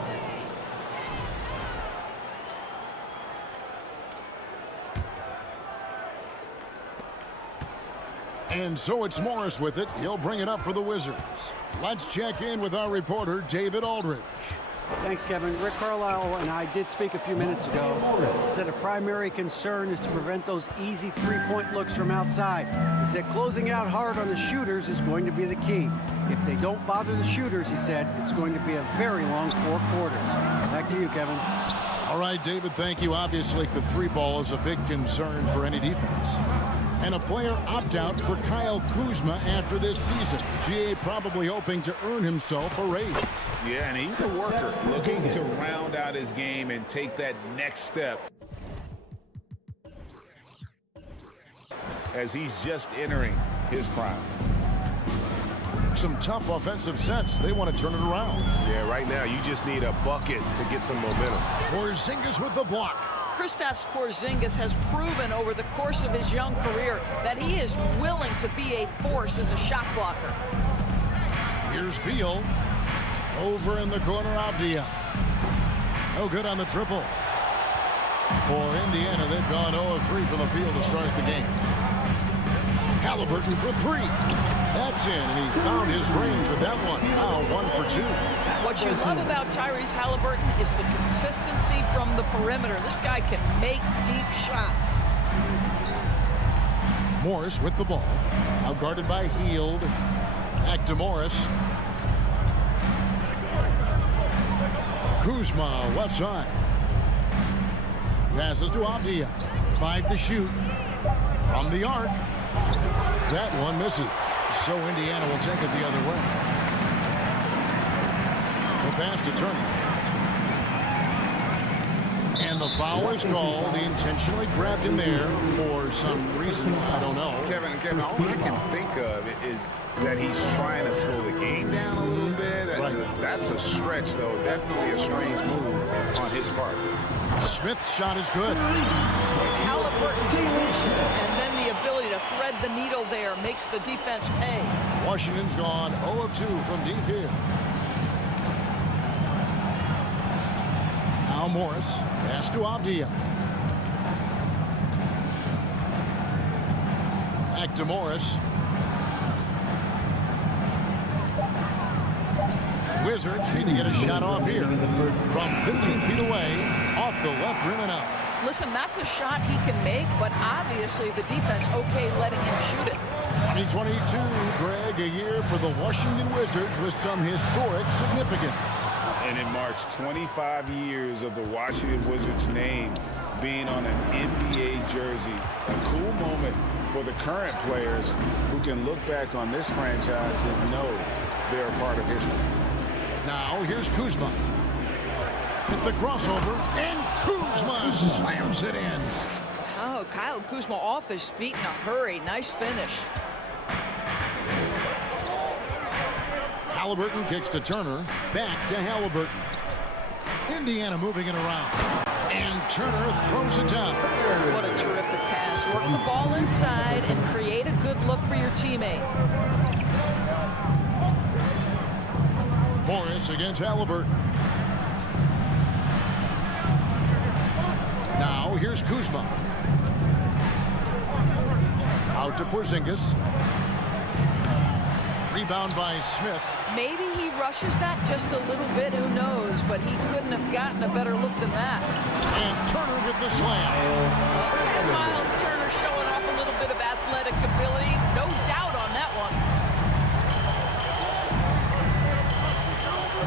And so it's Morris with it. He'll bring it up for the Wizards. Let's check in with our reporter, David Aldridge. Thanks, Kevin. Rick Carlisle and I did speak a few minutes ago. He said a primary concern is to prevent those easy three-point looks from outside. He said closing out hard on the shooters is going to be the key. If they don't bother the shooters, he said, it's going to be a very long 4 quarters. Back to you, Kevin. All right, David, thank you. Obviously, the 3 ball is a big concern for any defense. And a player opt-out for Kyle Kuzma after this season. GA probably hoping to earn himself a raise. Yeah, and he's a worker looking to round out his game and take that next step as he's just entering his prime. Some tough offensive sets. They want to turn it around. Yeah, right now you just need a bucket to get some momentum. Porzingis with the block. Kristaps Porzingis has proven over the course of his young career that he is willing to be a force as a shot blocker. Here's Beal. Over in the corner, Avdia. No good on the triple. For Indiana, they've gone 0 of 3 from the field to start the game. Halliburton for 3. That's in, and he found his range with that one. Now 1 for 2. What you love about Tyrese Halliburton is the consistency from the perimeter. This guy can make deep shots. Morris with the ball. Now guarded by Hield. Back to Morris. Kuzma, left side. Passes to Avdia. 5 to shoot. From the arc. That one misses. So Indiana will take it the other way. The pass to Turner. And the foul is called. He intentionally grabbed him there for some reason. I don't know. Kevin, all I can think of is that he's trying to slow the game down a little bit. Right. That's a stretch, though. Definitely a strange move on his part. Smith's shot is good. Halliburton's vision and then the ability to thread the needle there makes the defense pay. Washington's gone 0 of 2 from deep here. Now Morris. Pass to Avdia. Back to Morris. Wizards need to get a shot off here. From 15 feet away, off the left rim and out. Listen, that's a shot he can make, but obviously the defense okay letting him shoot it. 2022, Greg, a year for the Washington Wizards with some historic significance. And it marks 25 years of the Washington Wizards name being on an NBA jersey. A cool moment for the current players who can look back on this franchise and know they're a part of history. Now here's Kuzma. Hit the crossover, and Kuzma slams it in. Oh, Kyle Kuzma off his feet in a hurry. Nice finish. Halliburton kicks to Turner. Back to Halliburton. Indiana moving it around. And Turner throws it down. What a terrific pass. Work the ball inside and create a good look for your teammate. Morris against Halliburton. Now here's Kuzma. Out to Porzingis. Rebound by Smith. Maybe he rushes that just a little bit, who knows, but he couldn't have gotten a better look than that. And Turner with the slam. Okay, Miles Turner showing off a little bit of athletic ability. No doubt on that one.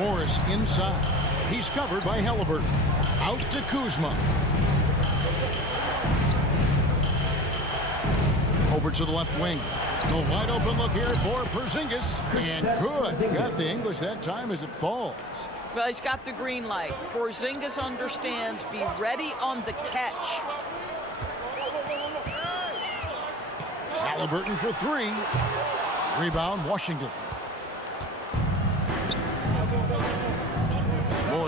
Morris inside. He's covered by Halliburton. Out to Kuzma. Over to the left wing. The wide open look here for Porzingis. And good. Got the English that time as it falls. Well, he's got the green light. Porzingis understands. Be ready on the catch. Halliburton for 3. Rebound, Washington.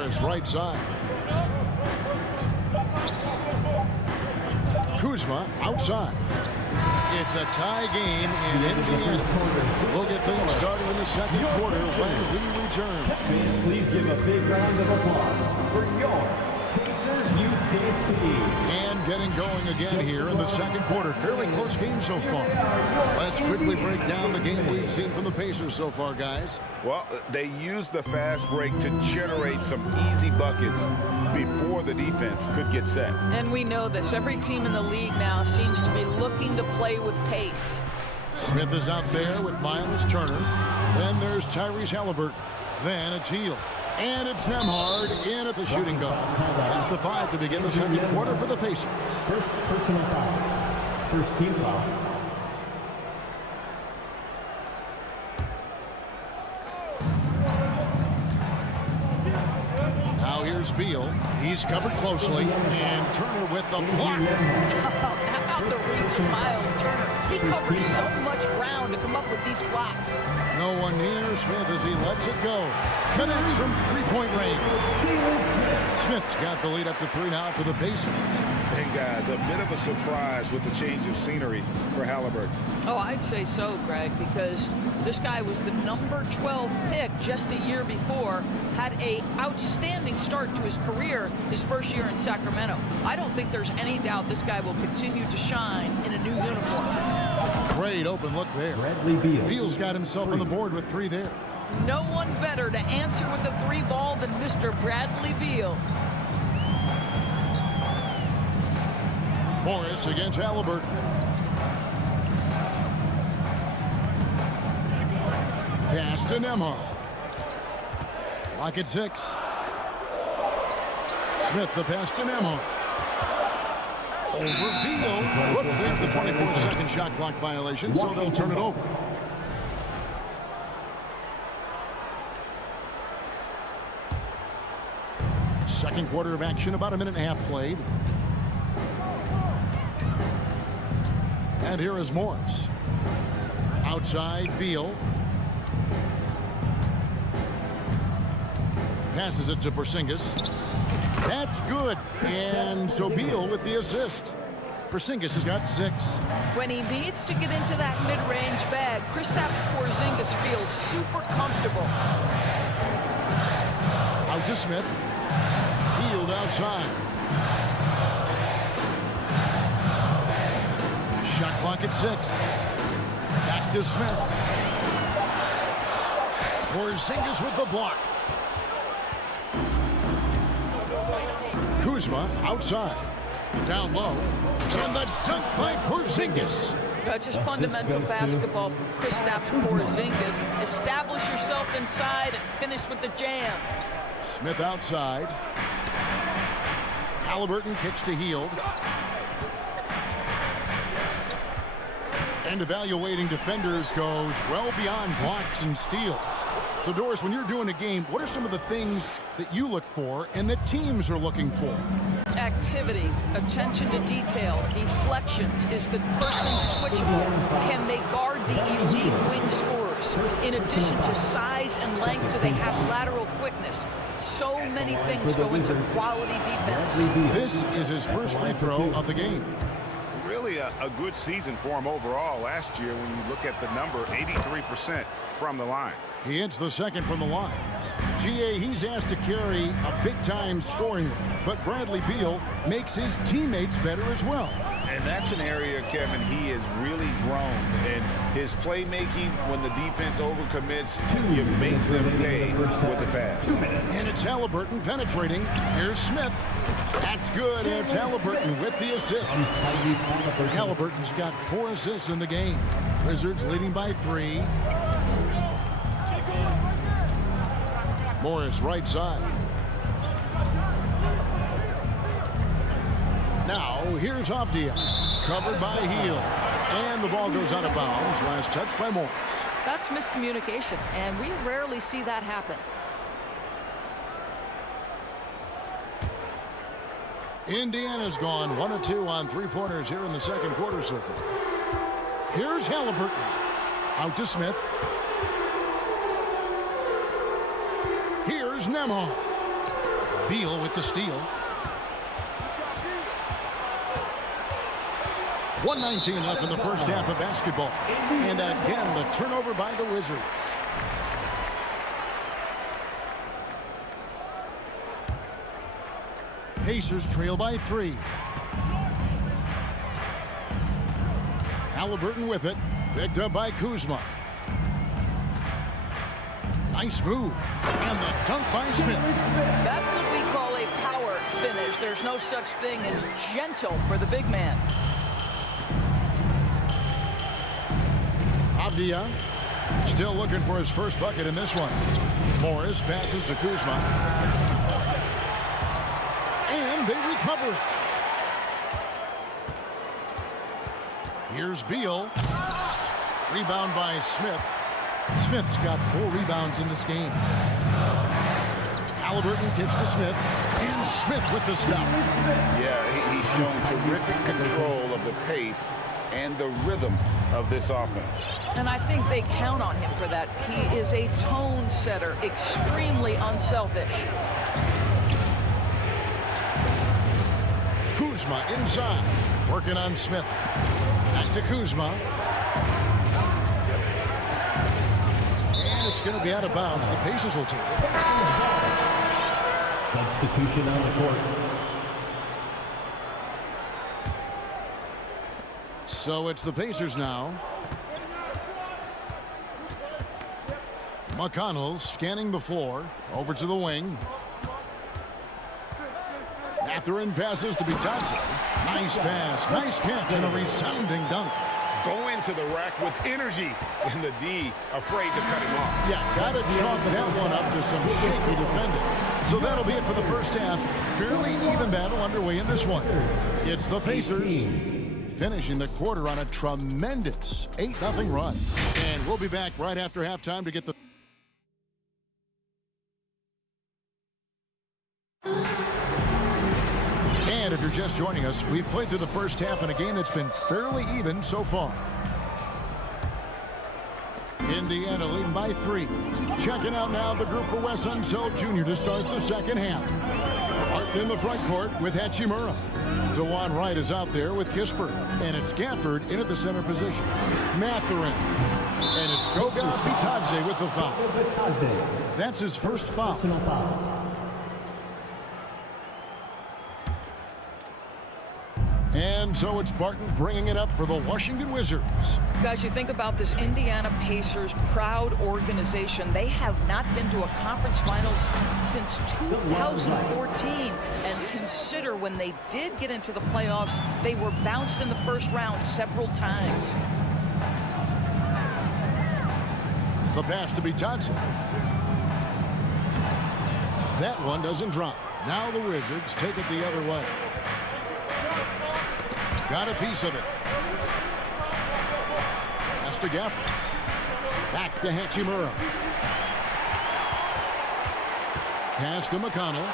Morris right side. Kuzma outside. It's a tie game in Indiana. We'll get things started in the second quarter when we return. Please give a big round of applause for your Pacers Youth Kids team. And getting going again here in the second quarter. Fairly close game so far. Let's quickly break down the game we've seen from the Pacers so far, guys. Well, they used the fast break to generate some easy buckets before the defense could get set. And we know this. Every team in the league now seems to be looking to play with pace. Smith is out there with Miles Turner. Then there's Tyrese Halliburton. Then it's Hield. And it's Nembhard in at the shooting guard. It's the 5 to begin the second quarter for the Pacers. First personal foul. First team foul. Now here's Beal. He's covered closely. And Turner with the block. How about the reach of Miles Turner? He covers so much ground to come up with these blocks. No one near Smith as he lets it go. Connects from three-point range. Smith's got the lead up to 3 now for the Pacers. And guys, a bit of a surprise with the change of scenery for Halliburton. Oh, I'd say so, Greg, because this guy was the number 12 pick just a year before, had a outstanding start to his career his first year in Sacramento. I don't think there's any doubt this guy will continue to shine in a new uniform. Great open look there. Bradley Beal. Beal's got himself on the board with 3 there. No one better to answer with the 3 ball than Mr. Bradley Beal. Morris against Halliburton. Pass to Nembhard. Lock at 6. Smith the pass to Nembhard. Over Beal. Whoops, there's the 24-second shot clock violation, so they'll turn it over. Second quarter of action, about a minute and a half played. And here is Morris. Outside, Beal. Passes it to Porzingis. That's good. And so Beal with the assist. Porzingis has got 6. When he needs to get into that mid-range bag, Kristaps Porzingis feels super comfortable. Out to Smith. Hield outside. Shot clock at 6. Back to Smith. Porzingis with the block. Kuzma outside. Down low. And the dunk by Porzingis. Just fundamental basketball from Kristaps Porzingis. Establish yourself inside and finish with the jam. Smith outside. Halliburton kicks to Hield. And evaluating defenders goes well beyond blocks and steals. So, Doris, when you're doing a game, what are some of the things that you look for and that teams are looking for? Activity, attention to detail, deflections. Is the person switchable? Can they guard the elite wing scorers? In addition to size and length, do they have lateral quickness? So many things go into quality defense. This is his first free throw of the game. Really a good season for him overall last year when you look at the number, 83% from the line. He hits the second from the line. GA, he's asked to carry a big-time scoring role, but Bradley Beal makes his teammates better as well. And that's an area, Kevin, he has really grown. And his playmaking, when the defense overcommits, you make them pay with the pass. And it's Halliburton penetrating. Here's Smith. That's good. And it's Halliburton with the assist. Halliburton's got 4 assists in the game. Wizards leading by 3. Morris right side. Now here's Avdia. Covered by Hield. And the ball goes out of bounds. Last touch by Morris. That's miscommunication, and we rarely see that happen. Indiana's gone 1 of 2 on 3-pointers here in the second quarter so far. Here's Halliburton. Out to Smith. Here's Nembhard. Beal with the steal. 1:19 left in the first half of basketball. And again, the turnover by the Wizards. Pacers trail by 3. Halliburton with it. Picked up by Kuzma. Nice move. And the dunk by Smith. That's what we call a power finish. There's no such thing as gentle for the big man. Avdia still looking for his first bucket in this one. Morris passes to Kuzma. And they recover. Here's Beal. Rebound by Smith. Smith's got 4 rebounds in this game. Halliburton kicks to Smith. And Smith with the stop. Yeah, he's shown terrific control of the pace and the rhythm of this offense. And I think they count on him for that. He is a tone setter, extremely unselfish. Kuzma inside. Working on Smith. Back to Kuzma. And it's going to be out of bounds. The Pacers will take it. Substitution on the court. So it's the Pacers now. McConnell scanning the floor. Over to the wing. Mathurin passes to Bitadze. Nice pass. Nice catch and a resounding dunk. Go into the rack with energy. And the D afraid to cut him off. Yeah, got to chalk that one up to some shaky defending. So that'll be it for the first half. Fairly even battle underway in this one. It's the Pacers finishing the quarter on a tremendous 8-0 run. And we'll be back right after halftime to get the... And if you're just joining us, we've played through the first half in a game that's been fairly even so far. Indiana leading by 3. Checking out now the group for Wes Unseld Jr. to start the second half. Martin in the front court with Hachimura. DeJuan Wright is out there with Kispert. And it's Gafford in at the center position. Mathurin. And it's Goga Bitadze with the foul. That's his first foul. And so it's Barton bringing it up for the Washington Wizards. Guys, you think about this Indiana Pacers proud organization. They have not been to a conference finals since 2014. And consider when they did get into the playoffs, they were bounced in the first round several times. The pass to Bitadze. That one doesn't drop. Now the Wizards take it the other way. Got a piece of it. Pass to Gafford. Back to Hachimura. Pass to McConnell.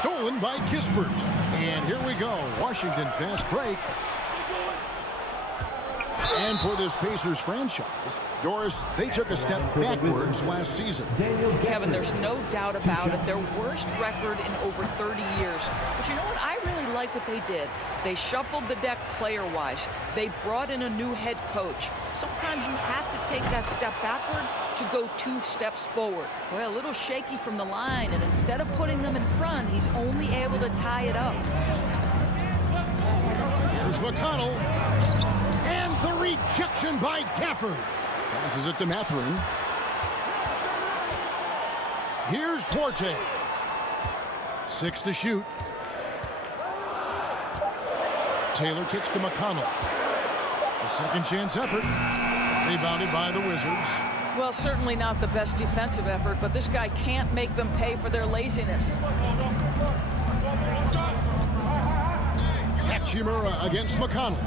Stolen by Kispert. And here we go. Washington fast break. And for this Pacers franchise, Doris, they took a step backwards last season. Kevin, there's no doubt about it. Their worst record in over 30 years. But you know what? I really like what they did. They shuffled the deck player-wise. They brought in a new head coach. Sometimes you have to take that step backward to go 2 steps forward. Well, a little shaky from the line, and instead of putting them in front, he's only able to tie it up. Here's McConnell. And the rejection by Gafford. Passes it to Mathurin. Here's Duarte. 6 to shoot. Taylor kicks to McConnell. A second chance effort. Rebounded by the Wizards. Well, certainly not the best defensive effort, but this guy can't make them pay for their laziness. Hachimura against McConnell.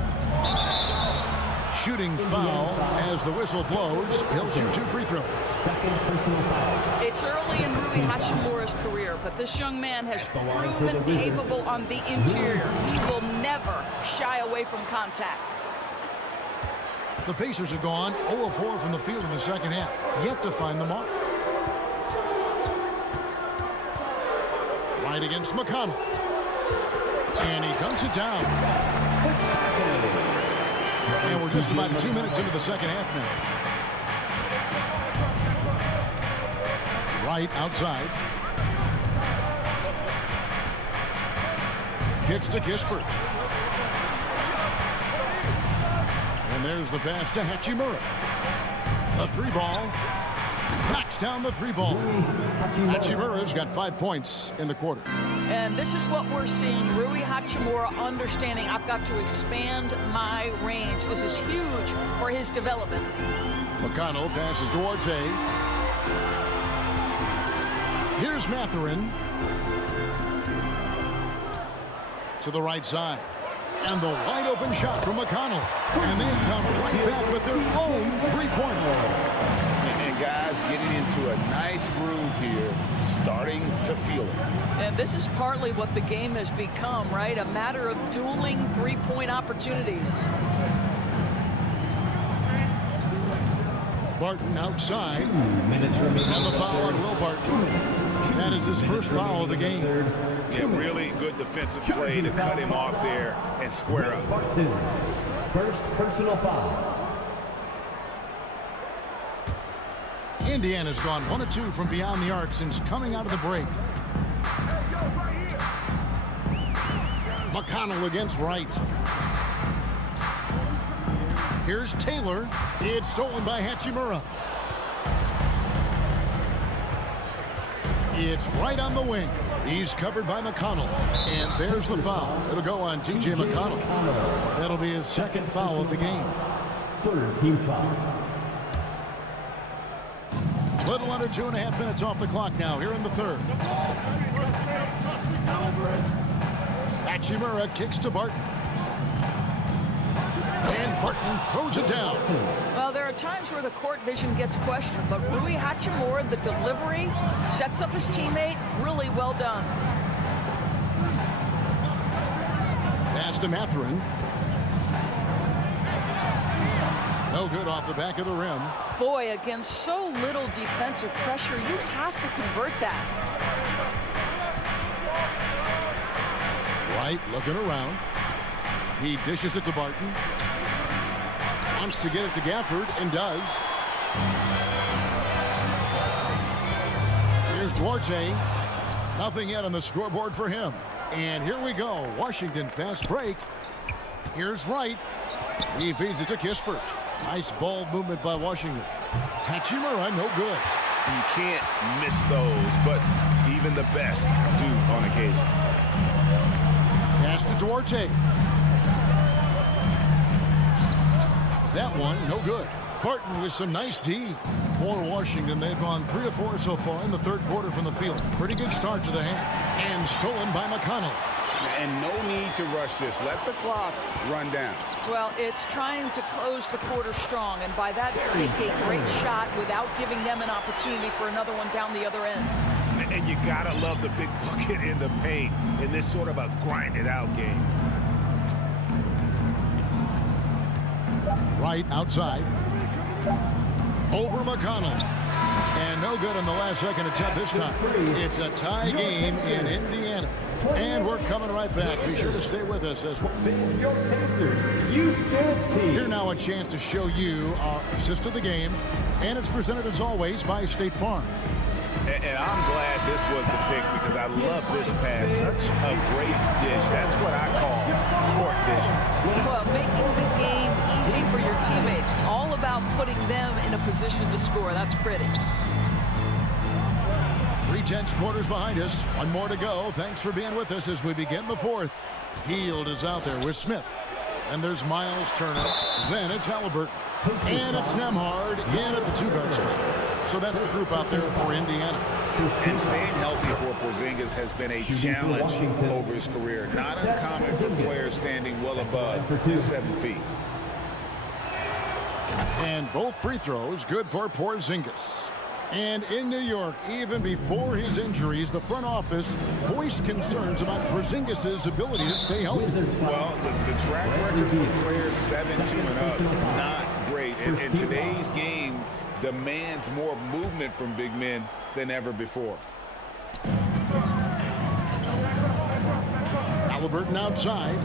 Shooting foul as the whistle blows. He'll shoot 2 free throws. Second personal foul. It's early in Rui Hachimura's career, but this young man has proven capable on the interior. He will never shy away from contact. The Pacers have gone 0-4 from the field in the second half. Yet to find the mark. Wright against McConnell. And he dunks it down. And we're just about 2 minutes into the second half now. Wright outside. Kicks to Kispert. And there's the pass to Hachimura. A three ball. Knocks down the three ball. Hachimura's got 5 points in the quarter. And this is what we're seeing. Rui Hachimura understanding I've got to expand my range. This is huge for his development. McConnell passes Duarte. Here's Mathurin. To the right side. And the wide open shot from McConnell. And they come right back with their own three-pointer. And guys getting into a nice groove here, starting to feel it. And this is partly what the game has become, right? A matter of dueling three-point opportunities. Barton outside. 2 minutes remaining. And the foul on Will Barton. That is his first foul of the game. Yeah, really good defensive play to cut him off there and square up. First personal foul. Indiana's gone 1 of 2 from beyond the arc since coming out of the break. McConnell against Wright. Here's Taylor. It's stolen by Hachimura. It's right on the wing. He's covered by McConnell. And there's the foul. It'll go on T.J. McConnell. That'll be his second foul of the game. Third team foul. Little under 2.5 minutes off the clock now here in the third. Hachimura kicks to Barton. And Barton throws it down. Well, there are times where the court vision gets questioned, but Rui Hachimura, the delivery, sets up his teammate. Really well done. Pass to Mathurin. No good off the back of the rim. Boy, against so little defensive pressure, you have to convert that. Wright looking around. He dishes it to Barton. Wants to get it to Gafford and does. Here's Duarte. Nothing yet on the scoreboard for him. And here we go. Washington fast break. Here's Wright. He feeds it to Kispert. Nice ball movement by Washington. Hachimura, no good. You can't miss those, but even the best do on occasion. Pass to Duarte. That one, no good. Barton with some nice D for Washington. They've gone 3 of 4 so far in the third quarter from the field. Pretty good start to the hand. And stolen by McConnell. And no need to rush this. Let the clock run down. Well, it's trying to close the quarter strong, and by that, take a great shot without giving them an opportunity for another one down the other end. And you gotta love the big bucket in the paint in this sort of a grind-it-out game. Right outside. Over McConnell. And no good on the last second attempt this time. It's a tie game in Indiana. And we're coming right back. Be sure to stay with us as well. Your Pacers Youth Dance Team. Here now a chance to show you our assist of the game. And it's presented as always by State Farm. And I'm glad this was the pick because I love this pass. Such a great dish. That's what I call court vision. Well, making the game easy for your teammates. All about putting them in a position to score. That's pretty. 3/10 quarters behind us. One more to go. Thanks for being with us as we begin the fourth. Hield is out there with Smith. And there's Miles Turner. Then it's Halliburton. And it's Nembhard in at the 2-guard spot. So that's the group out there for Indiana. And staying healthy for Porzingis has been a challenge over his career. Not uncommon for players standing well above 7 feet. And both free throws good for Porzingis. And in New York, even before his injuries, the front office voiced concerns about Porzingis' ability to stay healthy. Well, the track record for players 7-2 and up, not great. And today's game demands more movement from big men than ever before. Halliburton outside.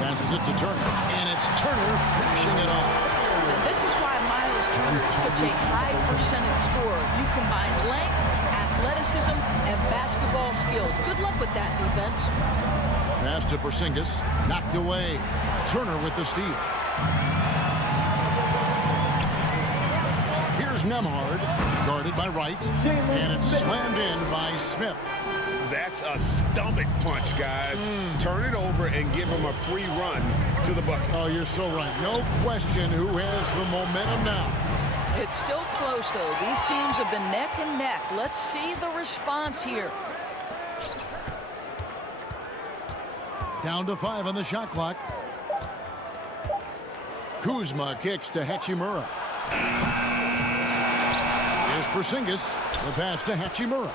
Passes it to Turner, and it's Turner finishing it off. This is why Miles Turner is such a high percentage scorer. You combine length, athleticism, and basketball skills. Good luck with that, defense. Pass to Porzingis, knocked away. Turner with the steal. Here's Nembhard, guarded by Wright, and it's slammed in by Smith. That's a stomach punch, guys. Turn it over and give him a free run to the bucket. Oh, you're so right. No question who has the momentum now. It's still close, though. These teams have been neck and neck. Let's see the response here. Down to 5 on the shot clock. Kuzma kicks to Hachimura. Here's Porzingis. The pass to Hachimura.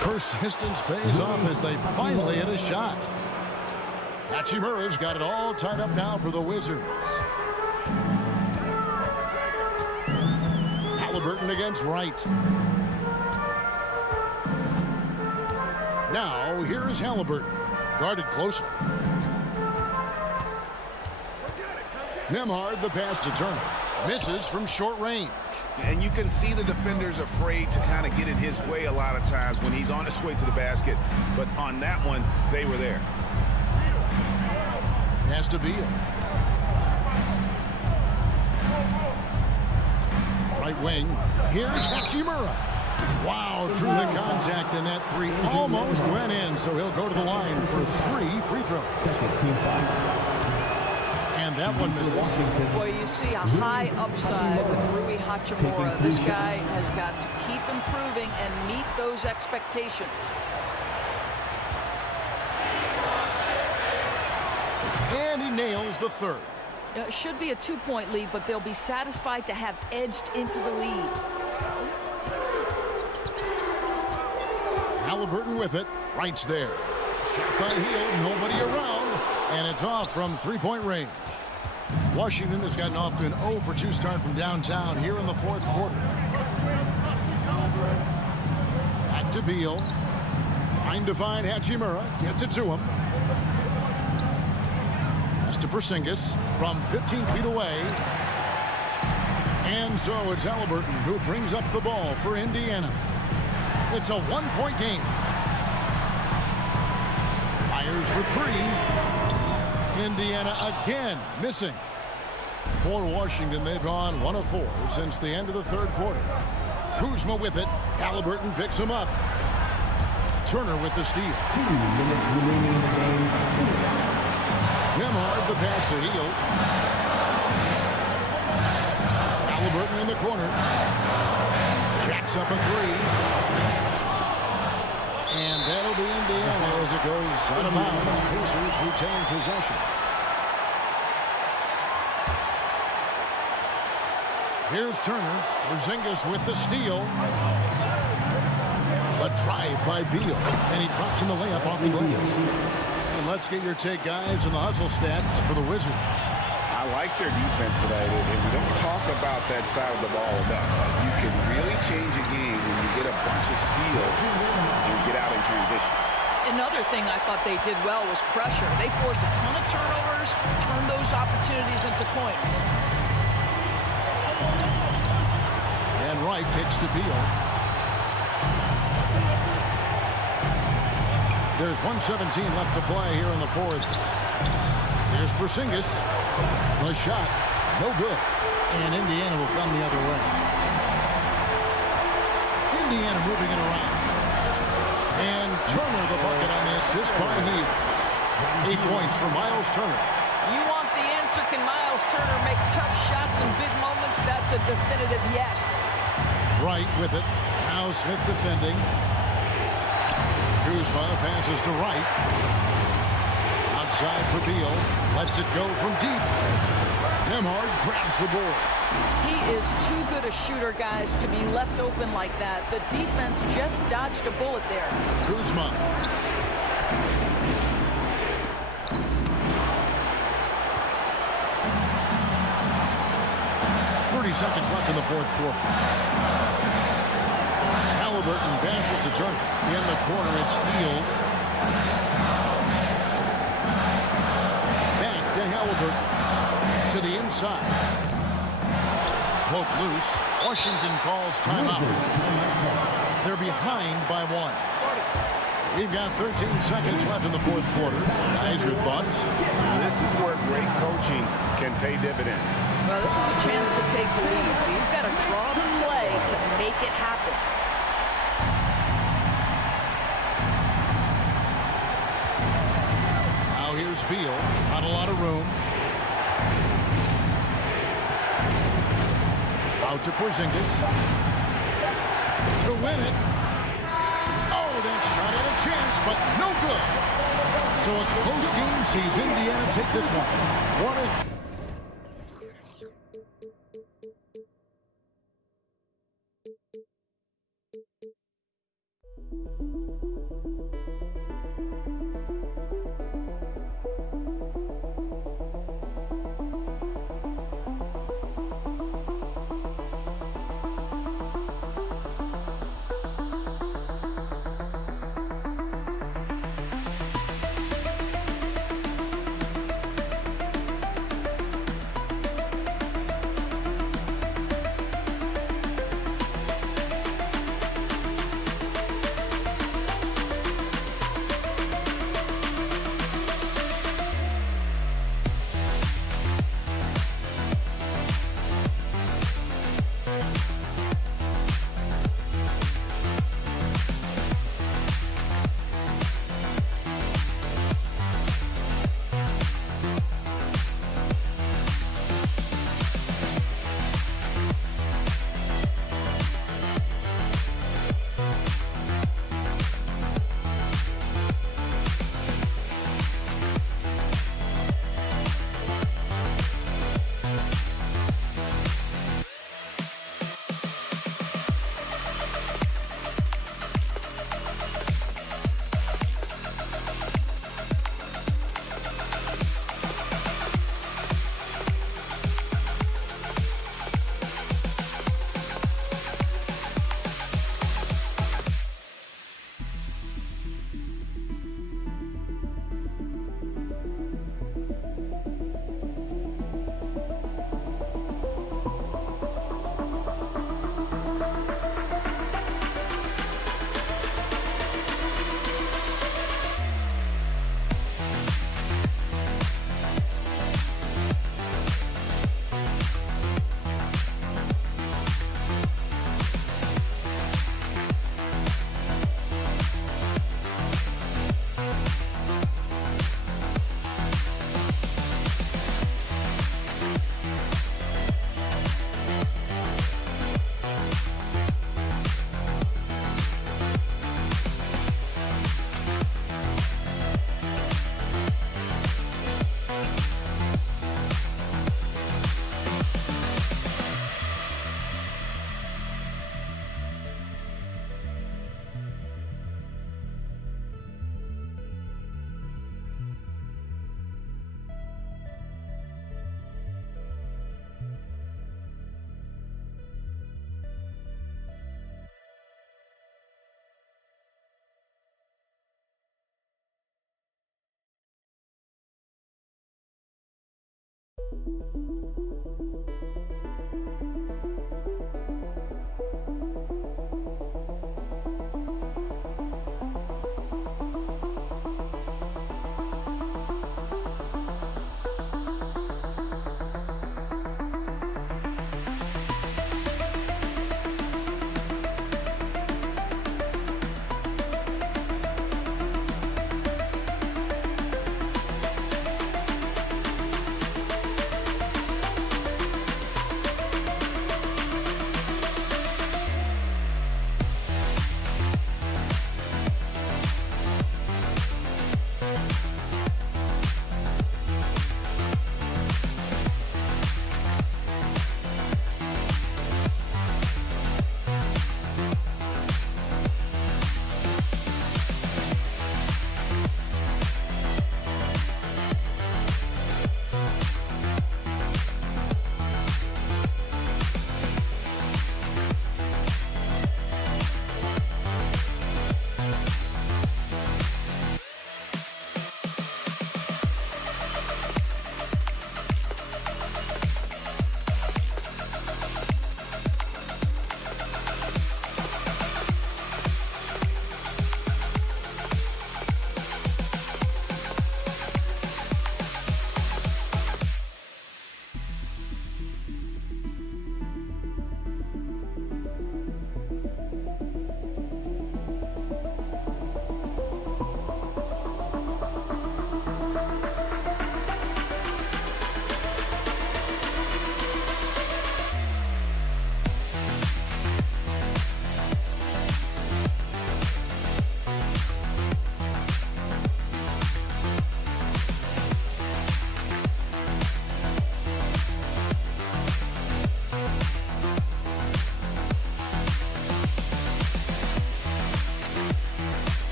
Persistence pays off as they finally hit a shot. Hachimura's got it all tied up now for the Wizards. Halliburton against Wright. Now, here's Halliburton. Guarded closely. Nembhard, the pass to Turner. Misses from short range. And you can see the defenders afraid to kind of get in his way a lot of times when he's on his way to the basket. But on that one, they were there. Pass to Beal. Right wing. Here's Hachimura. Wow, through the contact, and that three almost went in, so he'll go to the line for 3 free throws. Second team foul. And that one misses. Well, you see a high upside with Rui Hachimura. This guy has got to keep improving and meet those expectations. And he nails the third. It should be a 2-point lead, but they'll be satisfied to have edged into the lead. Halliburton with it. Wright's there. Shot by Hield. Nobody around. And it's off from 3-point range. Washington has gotten off to an 0 for 2 start from downtown here in the fourth quarter. Back to Beal. Trying to find Hachimura. Gets it to him. Pass to Porzingis from 15 feet away. And so it's Halliburton who brings up the ball for Indiana. It's a 1-point game. Fires for 3. Indiana again missing. For Washington, they've gone 1 of 4 since the end of the third quarter. Kuzma with it. Halliburton picks him up. Turner with the steal. 2 minutes remaining in the game. Nembhard, the pass to Hield. Halliburton in the corner. Jacks up a 3. And that'll be Indiana as it goes out of bounds. Pacers retain possession. Here's Turner. Porzingis with the steal. A drive by Beal. And he drops in the layup off the glass. And let's get your take, guys, on the hustle stats for the Wizards. I like their defense today, and we don't talk about that side of the ball enough. You can really change a game when you get a bunch of steals and get out in transition. Another thing I thought they did well was pressure. They forced a ton of turnovers, turned those opportunities into points. And Wright kicks to Beal. There's 1:17 left to play here in the fourth. Here's Porzingis. The shot, no good. And Indiana will come the other way. Indiana moving it around. And Turner the bucket on the assist by Hield. 8 points for Miles Turner. You want the answer, can Miles Turner make tough shots in big moments? That's a definitive yes. Wright with it. Now Smith defending. Kuzma passes to Wright. Outside for Beal. Lets it go from deep. Nembhard grabs the board. He is too good a shooter, guys, to be left open like that. The defense just dodged a bullet there. Kuzma. 30 seconds left in the fourth quarter. Halliburton passes to Turner. In the corner, it's Hield. Back to Halliburton. To the inside. Poke loose. Washington calls timeout. They're behind by 1. We've got 13 seconds left in the fourth quarter. Guys, your thoughts? This is where great coaching can pay dividends. Well, this is a chance to take the lead, so you've got to draw the play to make it happen. Now here's Beal. Not a lot of room. Out to Porzingis. To win it. Oh, that shot had a chance, but no good. So a close game sees Indiana take this one.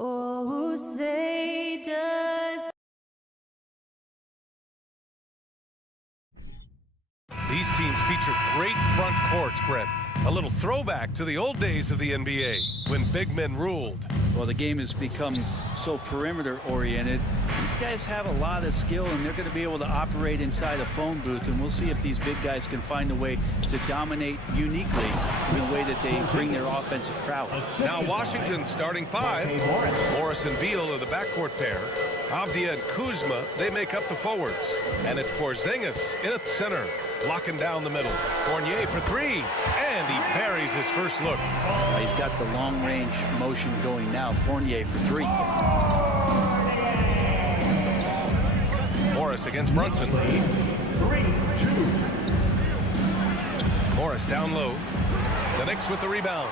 Oh, say does. These teams feature great front courts, Brent. A little throwback to the old days of the NBA when big men ruled. Well, the game has become so perimeter-oriented. These guys have a lot of skill, and they're going to be able to operate inside a phone booth, and we'll see if these big guys can find a way to dominate uniquely in the way that they bring their offensive prowess. Now Washington's starting five. Morris and Beal are the backcourt pair. Avdia and Kuzma, they make up the forwards. And it's Porzingis in at center, locking down the middle. Fournier for three, and he parries his first look. He's got the long-range motion going now. Fournier for three. Morris against Brunson. 3-2. Morris down low. The Knicks with the rebound.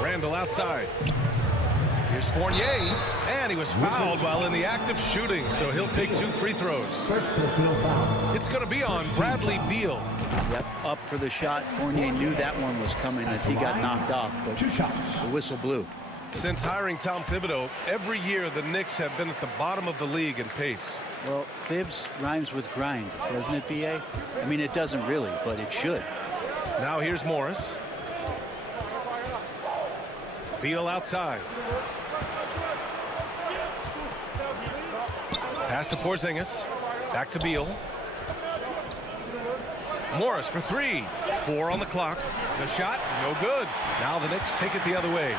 Randall outside. Here's Fournier, and he was fouled while in the act of shooting, so he'll take 2 free throws. First personal foul. It's going to be on Bradley Beal. Yep, up for the shot. Fournier knew that one was coming as he got knocked off, but the whistle blew. Since hiring Tom Thibodeau, every year the Knicks have been at the bottom of the league in pace. Well, Thibs rhymes with grind, doesn't it, B.A.? I mean, it doesn't really, but it should. Now here's Morris. Beal outside. Pass to Porzingis. Back to Beal. Morris for 3. 4 on the clock. The shot, no good. Now the Knicks take it the other way.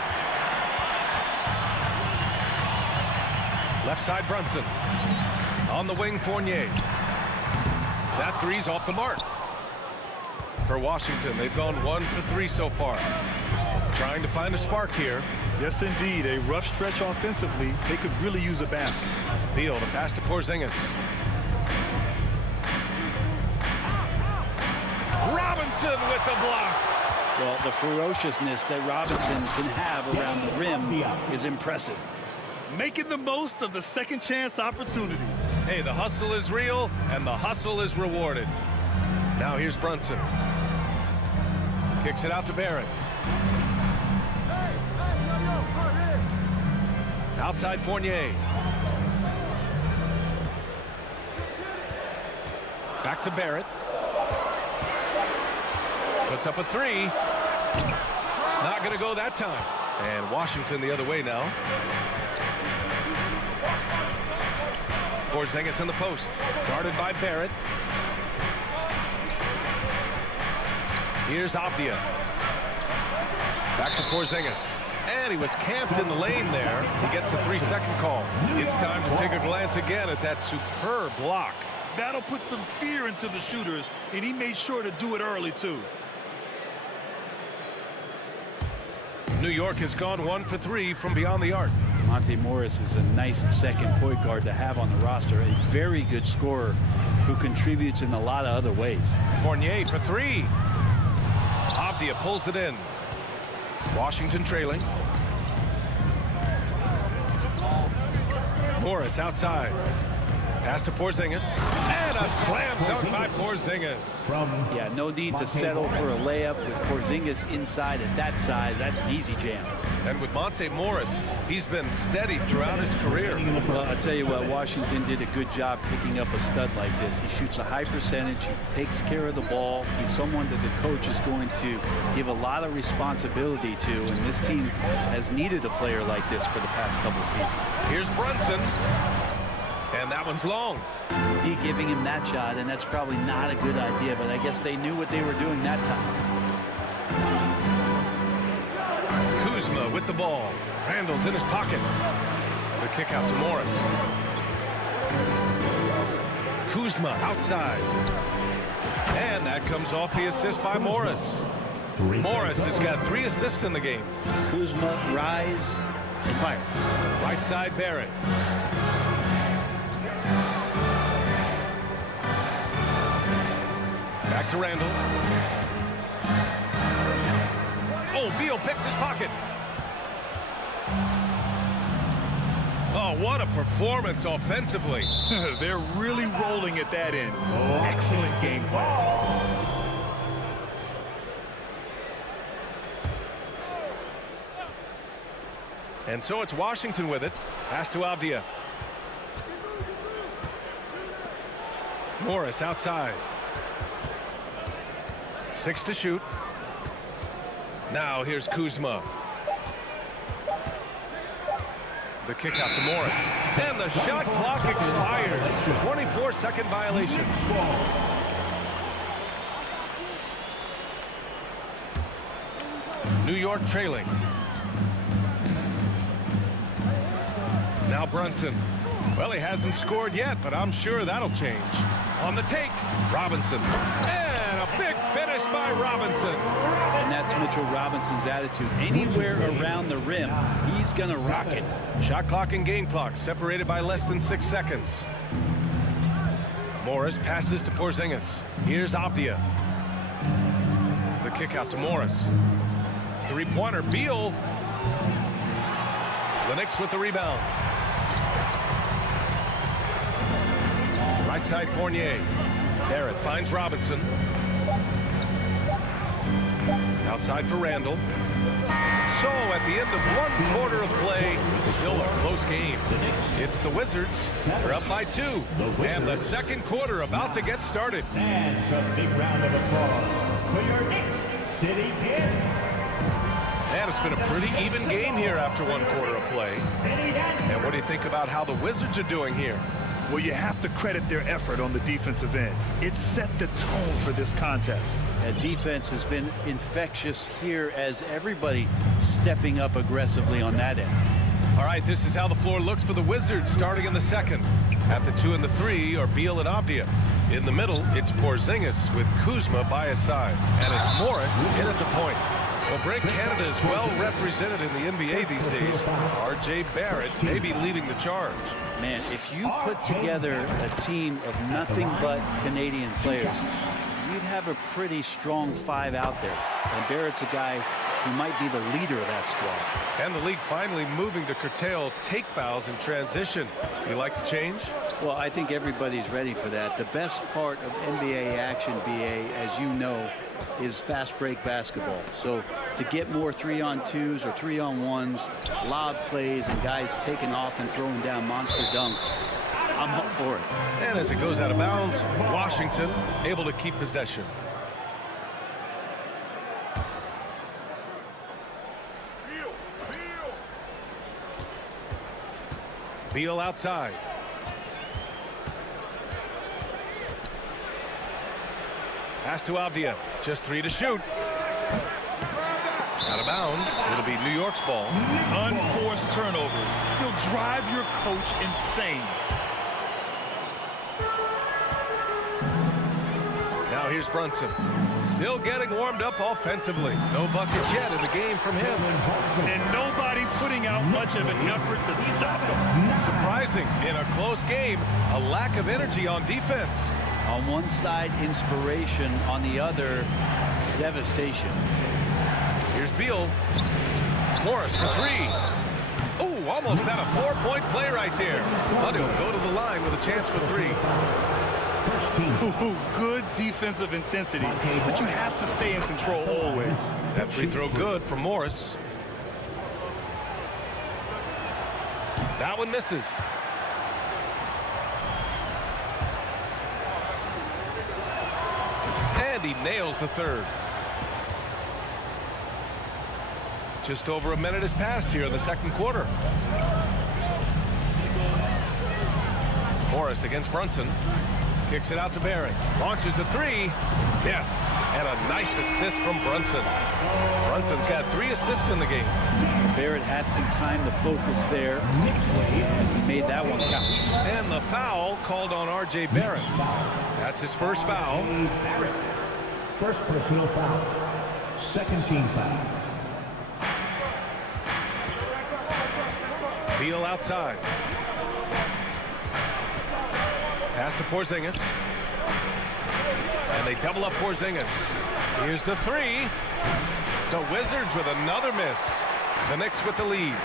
Left side Brunson. On the wing, Fournier. That 3's off the mark. For Washington, they've gone 1 for 3 so far. Trying to find a spark here. Yes, indeed. A rough stretch offensively. They could really use a basket. Beal to pass to Porzingis. Robinson with the block. Well, the ferociousness that Robinson can have around the rim is impressive. Making the most of the second chance opportunity. Hey, the hustle is real, and the hustle is rewarded. Now here's Brunson. Kicks it out to Barrett. Outside Fournier. Back to Barrett. Puts up a 3. Not going to go that time. And Washington the other way now. Porzingis in the post. Guarded by Barrett. Here's Avdia. Back to Porzingis. And he was camped in the lane there. He gets a 3-second call. It's time to take a glance again at that superb block. That'll put some fear into the shooters, and he made sure to do it early, too. New York has gone 1 for 3 from beyond the arc. Monte Morris is a nice second point guard to have on the roster. A very good scorer who contributes in a lot of other ways. Fournier for 3. Avdia pulls it in. Washington trailing. Morris outside. Pass to Porzingis. And a slam dunk by Porzingis. Yeah, no need to settle for a layup with Porzingis inside at that size. That's an easy jam. And with Monte Morris, he's been steady throughout his career. Well, I'll tell you what, Washington did a good job picking up a stud like this. He shoots a high percentage. He takes care of the ball. He's someone that the coach is going to give a lot of responsibility to, and this team has needed a player like this for the past couple seasons. Here's Brunson. And that one's long. D giving him that shot, and that's probably not a good idea, but I guess they knew what they were doing that time. Kuzma with the ball. Randall's in his pocket. The kick out to Morris. Kuzma outside. And that comes off the assist by Morris. Morris has got 3 assists in the game. Kuzma, rise, and fire. Right side, Barrett. Back to Randall. Oh, Beal picks his pocket. Oh, what a performance offensively. They're really rolling at that end. Excellent game plan. And so it's Washington with it. Pass to Avdia. Morris outside. 6 to shoot. Now here's Kuzma. The kick out to Morris. And the shot clock expires. 24-second violation. New York trailing. Now Brunson. Well, he hasn't scored yet, but I'm sure that'll change. On the take, Robinson. And a big finish by Robinson. And that's Mitchell Robinson's attitude. Anywhere around the rim, he's going to rock it. Shot clock and game clock separated by less than 6 seconds. Morris passes to Porzingis. Here's Avdia. The kick out to Morris. 3-pointer, Beal. The Knicks with the rebound. Right side Fournier. Barrett finds Robinson. Outside for Randall. So at the end of one quarter of play, still a close game. It's the Wizards. They're up by 2. And the second quarter about to get started. And a big round of applause for your Knicks City Kids. And it's been a pretty even game here after one quarter of play. And what do you think about how the Wizards are doing here? Well, you have to credit their effort on the defensive end. It set the tone for this contest. And defense has been infectious here as everybody stepping up aggressively on that end. All right, this is how the floor looks for the Wizards starting in the second. At the 2 and the 3 are Beal and Avdia. In the middle, it's Porzingis with Kuzma by his side. And it's Morris in at the point. Well, Brent, Canada is well represented in the NBA these days. R.J. Barrett may be leading the charge. Man, if you put together a team of nothing but Canadian players, you'd have a pretty strong 5 out there. And Barrett's a guy who might be the leader of that squad. And the league finally moving to curtail take fouls in transition. You like the change? Well, I think everybody's ready for that. The best part of NBA action, BA, as you know, is fast break basketball. So to get more 3-on-2s or 3-on-1s, lob plays, and guys taking off and throwing down monster dunks, I'm up for it. And as it goes out of bounds, Washington able to keep possession. Beal outside. Pass to Avdia. Just 3 to shoot. Out of bounds. It'll be New York's ball. Unforced turnovers. They'll drive your coach insane. Now here's Brunson. Still getting warmed up offensively. No buckets yet in the game from him. And nobody putting out much of an effort to stop him. Surprising in a close game, a lack of energy on defense. On one side, inspiration. On the other, devastation. Here's Beal. Morris for 3. Oh, almost had a 4-point play right there. But he'll go to the line with a chance for 3. Ooh, good defensive intensity, but you have to stay in control always. That free throw good for Morris. That one misses. And he nails the third. Just over a minute has passed here in the second quarter. Morris against Brunson. Kicks it out to Barrett. Launches a 3. Yes. And a nice assist from Brunson. Brunson's got 3 assists in the game. Barrett had some time to focus there. And he made that one count. And the foul called on R.J. Barrett. That's his first foul. First personal foul. Second team foul. Beal outside. Pass to Porzingis. And they double up Porzingis. Here's the 3. The Wizards with another miss. The Knicks with the lead.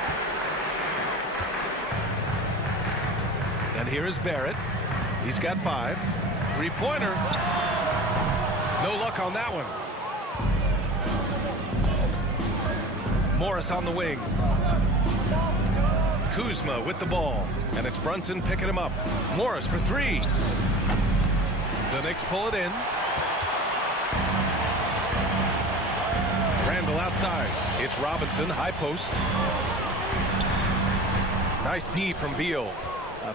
And here is Barrett. He's got 5. 3-pointer. No luck on that one. Morris on the wing. Kuzma with the ball. And it's Brunson picking him up. Morris for 3. The Knicks pull it in. Randall outside. It's Robinson, high post. Nice D from Beal.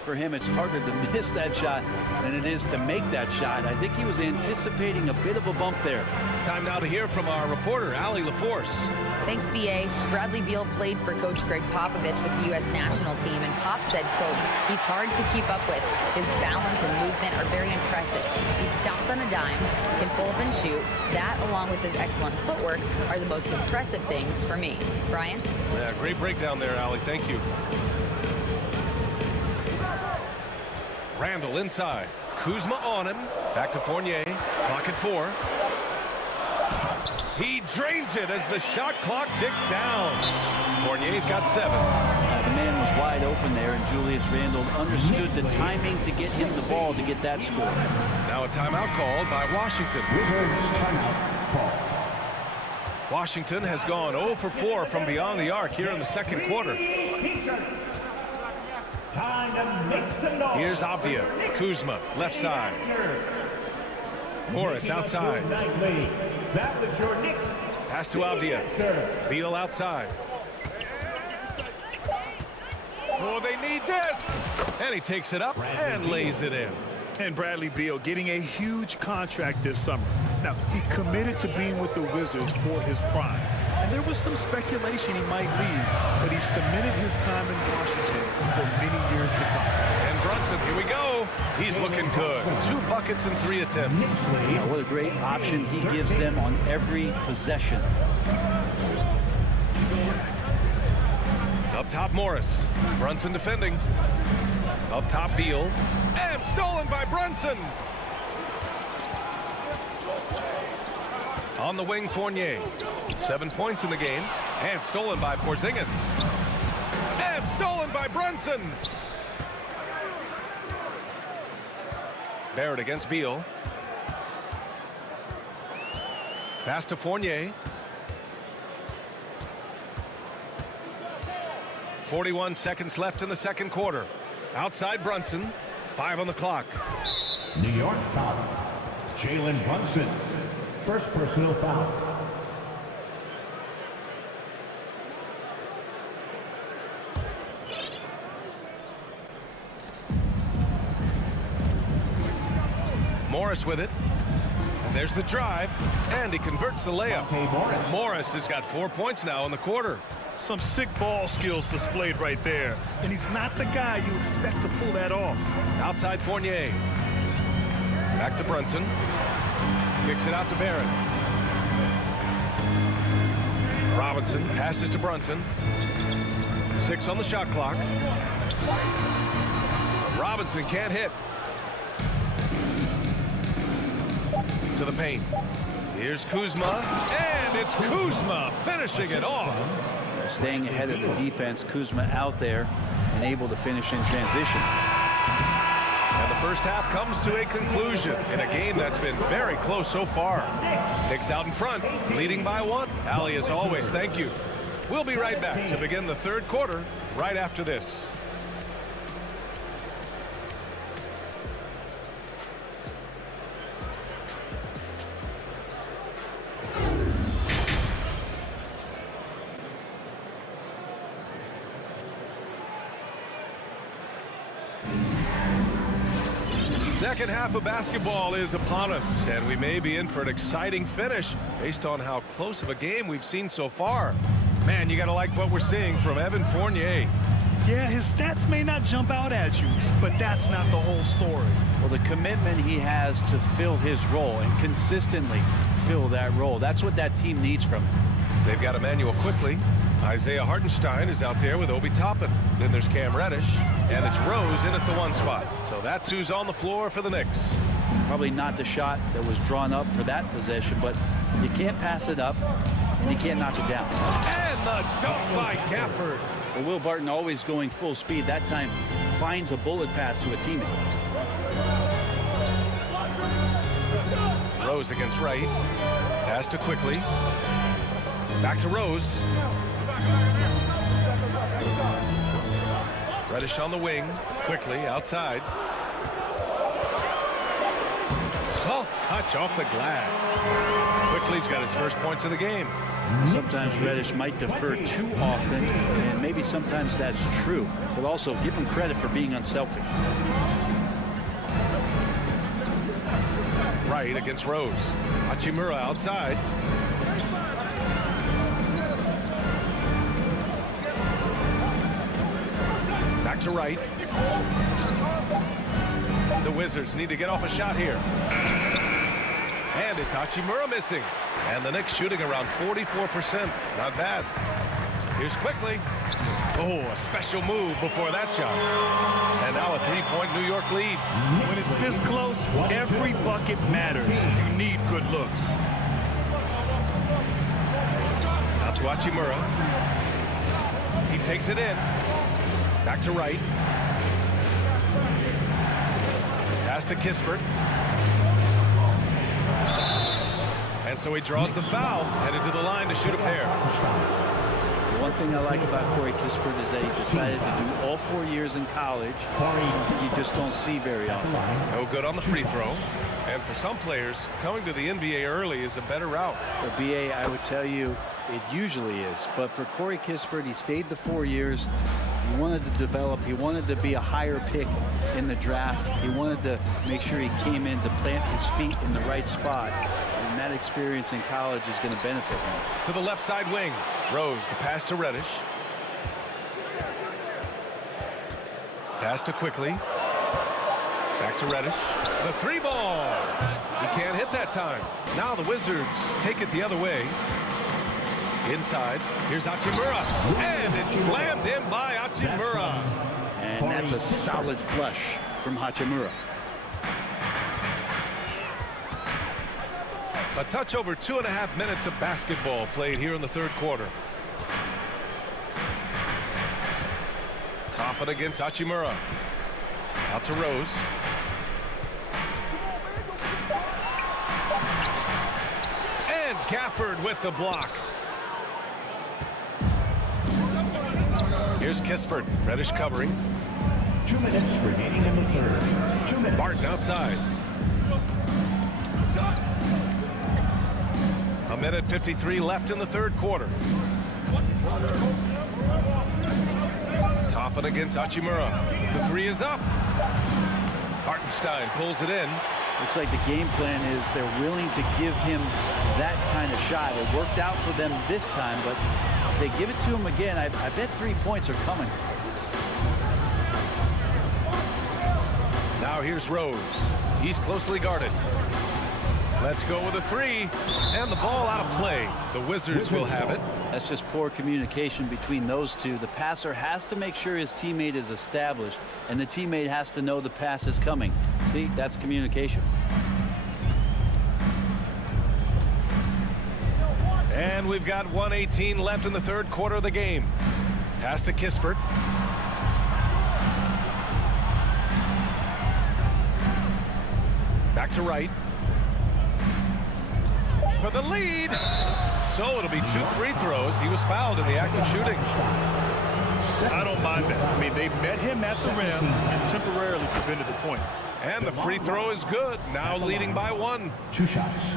For him, it's harder to miss that shot than it is to make that shot. I think he was anticipating a bit of a bump there. Time now to hear from our reporter, Allie LaForce. Thanks, B.A. Bradley Beal played for Coach Greg Popovich with the U.S. national team, and Pop said, quote, he's hard to keep up with. His balance and movement are very impressive. He stops on a dime, can pull up and shoot. That, along with his excellent footwork, are the most impressive things for me. Brian? Yeah, great breakdown there, Allie. Thank you. Randall inside. Kuzma on him. Back to Fournier. Clock at 4. He drains it as the shot clock ticks down. Fournier's got 7. The man was wide open there, and Julius Randle understood the timing to get him the ball to get that score. Now a timeout called by Washington. Wizards timeout call. Washington has gone 0 for 4 from beyond the arc here in the second quarter. Time to make some noise. Here's Avdia. Kuzma, left side. Morris outside. That was your Knicks. Pass to Avdia. Beal outside. Oh, they need this. And he takes it up and lays it in. And Bradley Beal getting a huge contract this summer. Now, he committed to being with the Wizards for his prime. And there was some speculation he might leave, but he cemented his time in Washington for many years to come. And Brunson, here we go. He's looking good. 2 buckets and 3 attempts. Now, what a great option he gives them on every possession. Up top, Morris. Brunson defending. Up top, Beal. And stolen by Brunson. On the wing, Fournier. 7 points in the game. And stolen by Porzingis. And stolen by Brunson. Barrett against Beal. Pass to Fournier. 41 seconds left in the second quarter. Outside Brunson. 5 on the clock. New York foul. Jalen Brunson. First personal foul. Morris with it. And there's the drive. And he converts the layup. Morris has got 4 points now in the quarter. Some sick ball skills displayed right there. And he's not the guy you expect to pull that off. Outside Fournier. Back to Brunson. Kicks it out to Barrett. Robinson passes to Brunson. 6 on the shot clock. Robinson can't hit. To the paint. Here's Kuzma. And it's Kuzma finishing it off. Staying ahead of the defense, Kuzma out there and able to finish in transition. And the first half comes to a conclusion in a game that's been very close so far. Knicks out in front, leading by 1. Allie, as always, thank you. We'll be right back to begin the third quarter right after this. Second half of basketball is upon us, and we may be in for an exciting finish based on how close of a game we've seen so far. Man, you got to like what we're seeing from Evan Fournier. Yeah, his stats may not jump out at you, but that's not the whole story. Well, the commitment he has to fill his role and consistently fill that role, that's what that team needs from him. They've got Emmanuel Quickly. Isaiah Hartenstein is out there with Obi Toppin. Then there's Cam Reddish, and it's Rose in at the 1 spot. So that's who's on the floor for the Knicks. Probably not the shot that was drawn up for that possession, but you can't pass it up, and you can't knock it down. And the dunk by Gafford. Well, Will Barton always going full speed. That time finds a bullet pass to a teammate. Rose against Wright. Pass to Quickly. Back to Rose. Reddish on the wing. Quickly outside. Soft touch off the glass. Quickly's got his first points of the game. Sometimes Reddish might defer too often, and maybe sometimes that's true, but also give him credit for being unselfish. Wright against Rose. Hachimura outside. Back to Wright. The Wizards need to get off a shot here. And it's Hachimura missing. And the Knicks shooting around 44%. Not bad. Here's Quickly. Oh, a special move before that shot. And now a 3-point New York lead. When it's this close, every bucket matters. You need good looks. Out to Hachimura. He takes it in. Back to right. Pass to Kispert. And so he draws the foul, headed to the line to shoot a pair. One thing I like about Corey Kispert is that he decided to do all 4 years in college, something you just don't see very often. No good on the free throw. And for some players, coming to the NBA early is a better route. The BA, I would tell you, it usually is. But for Corey Kispert, he stayed the 4 years. He wanted to develop. He wanted to be a higher pick in the draft. He wanted to make sure he came in to plant his feet in the right spot. And that experience in college is going to benefit him. To the left side wing. Rose, the pass to Reddish. Pass to Quickly. Back to Reddish. The three ball. He can't hit that time. Now the Wizards take it the other way. Inside. Here's Hachimura. And it's slammed in by Hachimura. And that's a solid flush from Hachimura. A touch over 2.5 minutes of basketball played here in the third quarter. Top it against Hachimura. Out to Rose. And Gafford with the block. Here's Kispert. Reddish covering. 2 minutes remaining in the third. 2 minutes. Barton outside. A minute 53 left in the third quarter. Top it against Hachimura. The three is up. Hartenstein pulls it in. Looks like the game plan is they're willing to give him that kind of shot. It worked out for them this time, but if they give it to him again, I bet 3 points are coming. Now here's Rose. He's closely guarded. Let's go with a three. And the ball out of play. The Wizards will have it. That's just poor communication between those two. The passer has to make sure his teammate is established, and the teammate has to know the pass is coming. See, that's communication. And we've got 1:18 left in the third quarter of the game. Pass to Kispert. Back to right. For the lead. So it'll be 2 free throws. He was fouled in the act of shooting. I don't mind that. I mean, they met him at the rim and temporarily prevented the points. And the free throw is good. Now leading by 1. 2 shots.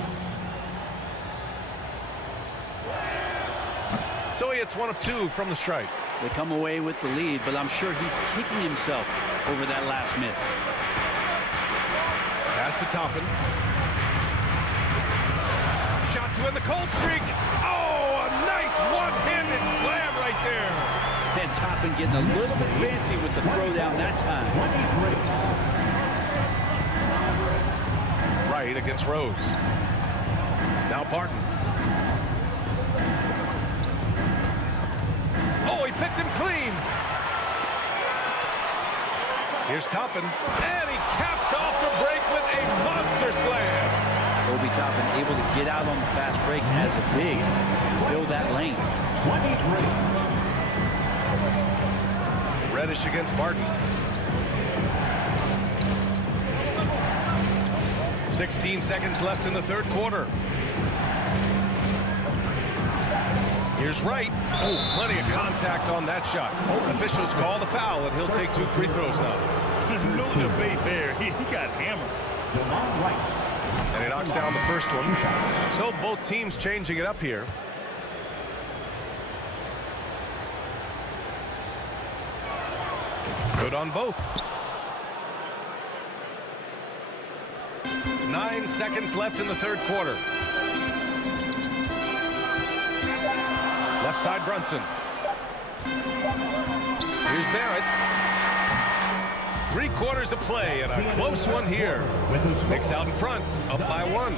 So he hits 1 of 2 from the strike. They come away with the lead, but I'm sure he's kicking himself over that last miss. Pass to Toppin. Shot to end the cold streak. Oh, a nice one-handed slam right there. And Toppin getting a little bit fancy with the throwdown that time. Right against Rose. Now Barton. Oh, he picked him clean. Here's Toppin. And he caps off the break with a monster slam. Obi Toppin able to get out on the fast break as a big to fill that lane. 23. Reddish against Barton. 16 seconds left in the third quarter. Here's Wright. Oh, plenty of contact on that shot. Officials call the foul, and he'll take 2 free throws now. No debate there. He got hammered. And he knocks down the first one. So both teams changing it up here. Good on both. 9 seconds left in the third quarter. Left side Brunson. Here's Barrett. 3 quarters of play and a close one here. Knicks out in front, up by 1.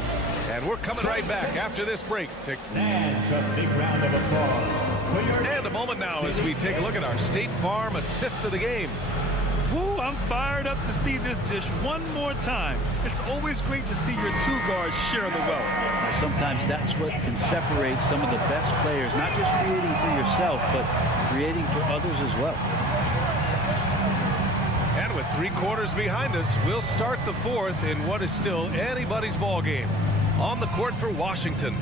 And we're coming right back after this break. And a big round of applause. And a moment now as we take a look at our State Farm assist of the game. Woo, I'm fired up to see this dish one more time. It's always great to see your 2 guards share the wealth. Sometimes that's what can separate some of the best players, not just creating for yourself, but creating for others as well. 3 quarters behind us. We'll start the fourth in what is still anybody's ball game. On the court for Washington,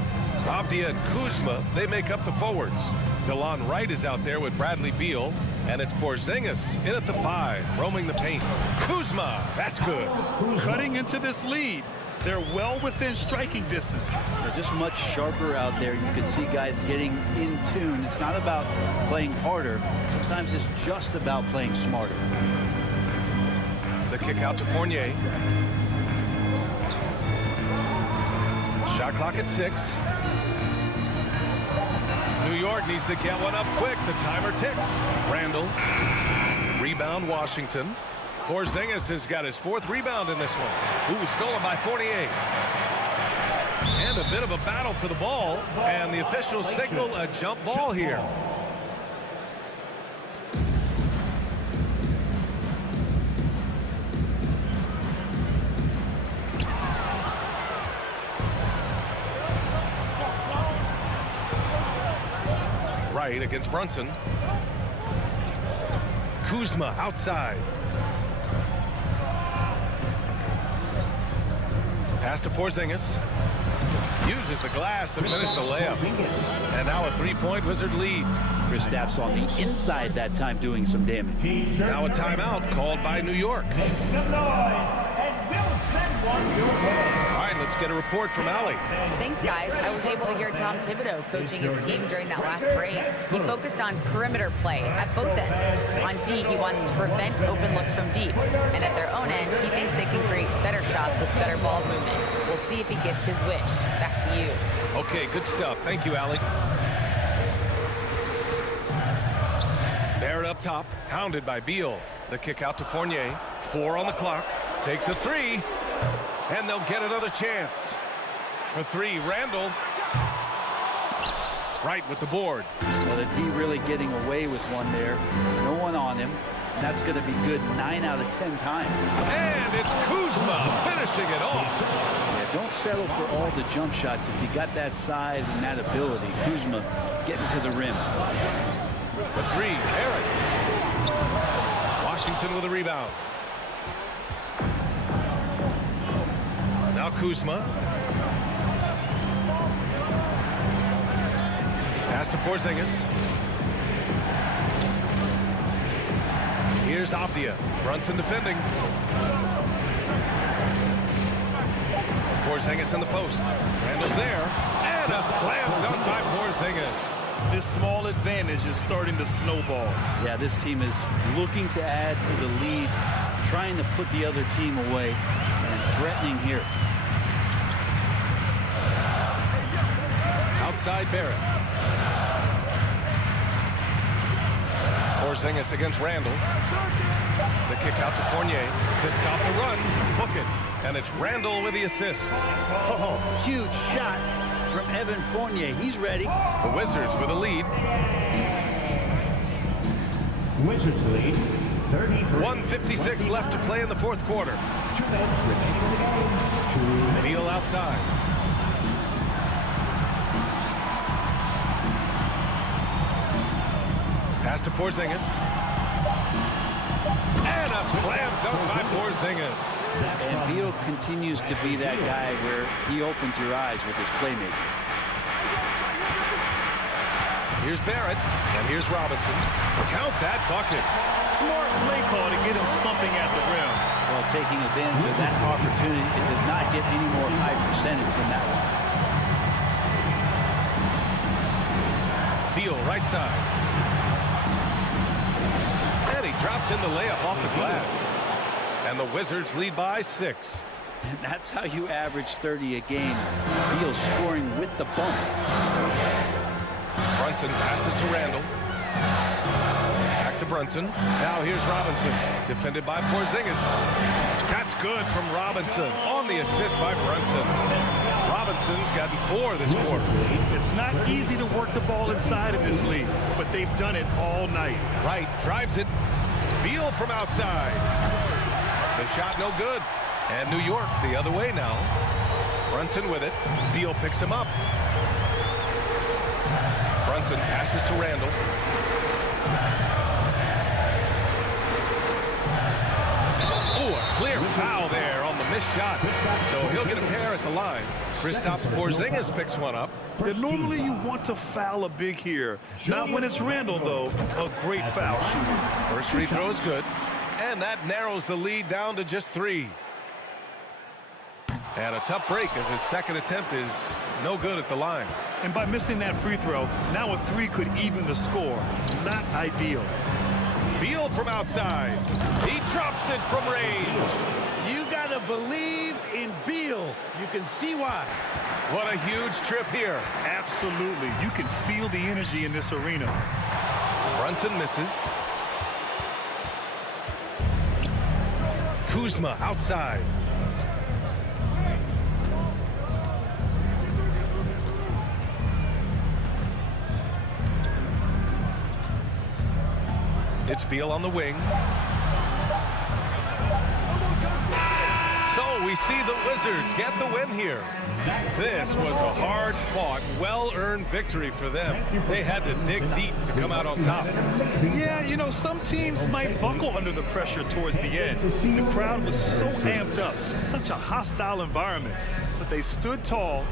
Avdia and Kuzma, they make up the forwards. DeLon Wright is out there with Bradley Beal, and it's Porzingis in at the 5, roaming the paint. Kuzma, that's good. Cutting into this lead. They're well within striking distance. They're just much sharper out there. You can see guys getting in tune. It's not about playing harder. Sometimes it's just about playing smarter. The kick out to Fournier. Shot clock at 6. New York needs to get one up quick. The timer ticks. Randall. Rebound Washington. Porzingis has got his 4th rebound in this one. Ooh, stolen by Fournier. And a bit of a battle for the ball. And the officials signal a jump ball here. Right against Brunson. Kuzma outside. Pass to Porzingis. Uses the glass to finish the layup. And now a 3-point Wizard lead. Kristaps on the inside that time doing some damage. Now a timeout called by New York. Make some noise, and we'll send one your way. All right, let's get a report from Allie. Thanks, guys. I was able to hear Tom Thibodeau coaching his team during that last break. He focused on perimeter play at both ends. On D, he wants to prevent open looks from deep. And at their own end, he thinks they can create better shots with better ball movement. We'll see if he gets his wish. Back to you. Okay, good stuff. Thank you, Allie. Barrett up top, hounded by Beal. The kick out to Fournier. 4 on the clock. Takes a 3. And they'll get another chance. For 3, Randall. Right with the board. Well, the D really getting away with one there. No one on him. And that's going to be good 9 out of 10 times. And it's Kuzma finishing it off. Yeah, don't settle for all the jump shots. If you got that size and that ability, Kuzma getting to the rim. For 3, Barrett. Washington with a rebound. Now Kuzma. Pass to Porzingis. Here's Avdia. Brunson defending. Porzingis in the post. Randall's there. And a slam dunk by Porzingis. This small advantage is starting to snowball. Yeah, this team is looking to add to the lead, trying to put the other team away, and threatening here. Outside Barrett. Porzingis against Randall. The kick out to Fournier to stop the run. Book it. And it's Randall with the assist. Oh, huge shot from Evan Fournier. He's ready. The Wizards with a lead. Wizards lead, 33. 1:56 left to play in the 4th quarter. 2 minutes remaining in the game. 2 Beal outside. Pass to Porzingis. And a slam dunk by Porzingis. And Beal continues to be that guy where he opens your eyes with his playmaking. Here's Barrett, and here's Robinson. Count that bucket. Smart play call to get him something at the rim. Well, taking advantage of that opportunity, it does not get any more high percentage than that one. Beal, right side. And he drops in the layup off the glass. And the Wizards lead by 6. And that's how you average 30 a game. Beal scoring with the bump. Brunson passes to Randall. Back to Brunson. Now here's Robinson. Defended by Porzingis. That's good from Robinson. On the assist by Brunson. Robinson's gotten 4 this quarter. It's not easy to work the ball inside in this league, but they've done it all night. Right, drives it. Beal from outside. The shot no good. And New York the other way now. Brunson with it. Beal picks him up. Brunson passes to Randall. Clear foul there on the missed shot. So he'll get a pair at the line. Kristaps Porzingis picks one up. Yeah, normally you want to foul a big here. Not when it's Randall, though. A great foul shooter. First free throw is good. And that narrows the lead down to just 3. And a tough break as his second attempt is no good at the line. And by missing that free throw, now a 3 could even the score. Not ideal. Beal from outside. He drops it from range. You got to believe in Beal. You can see why. What a huge trip here. Absolutely. You can feel the energy in this arena. Brunson misses. Kuzma outside. It's Beal on the wing. So we see the Wizards get the win here. This was a hard-fought, well-earned victory for them. They had to dig deep to come out on top. Yeah, you know, some teams might buckle under the pressure towards the end. The crowd was so amped up, such a hostile environment, but they stood tall.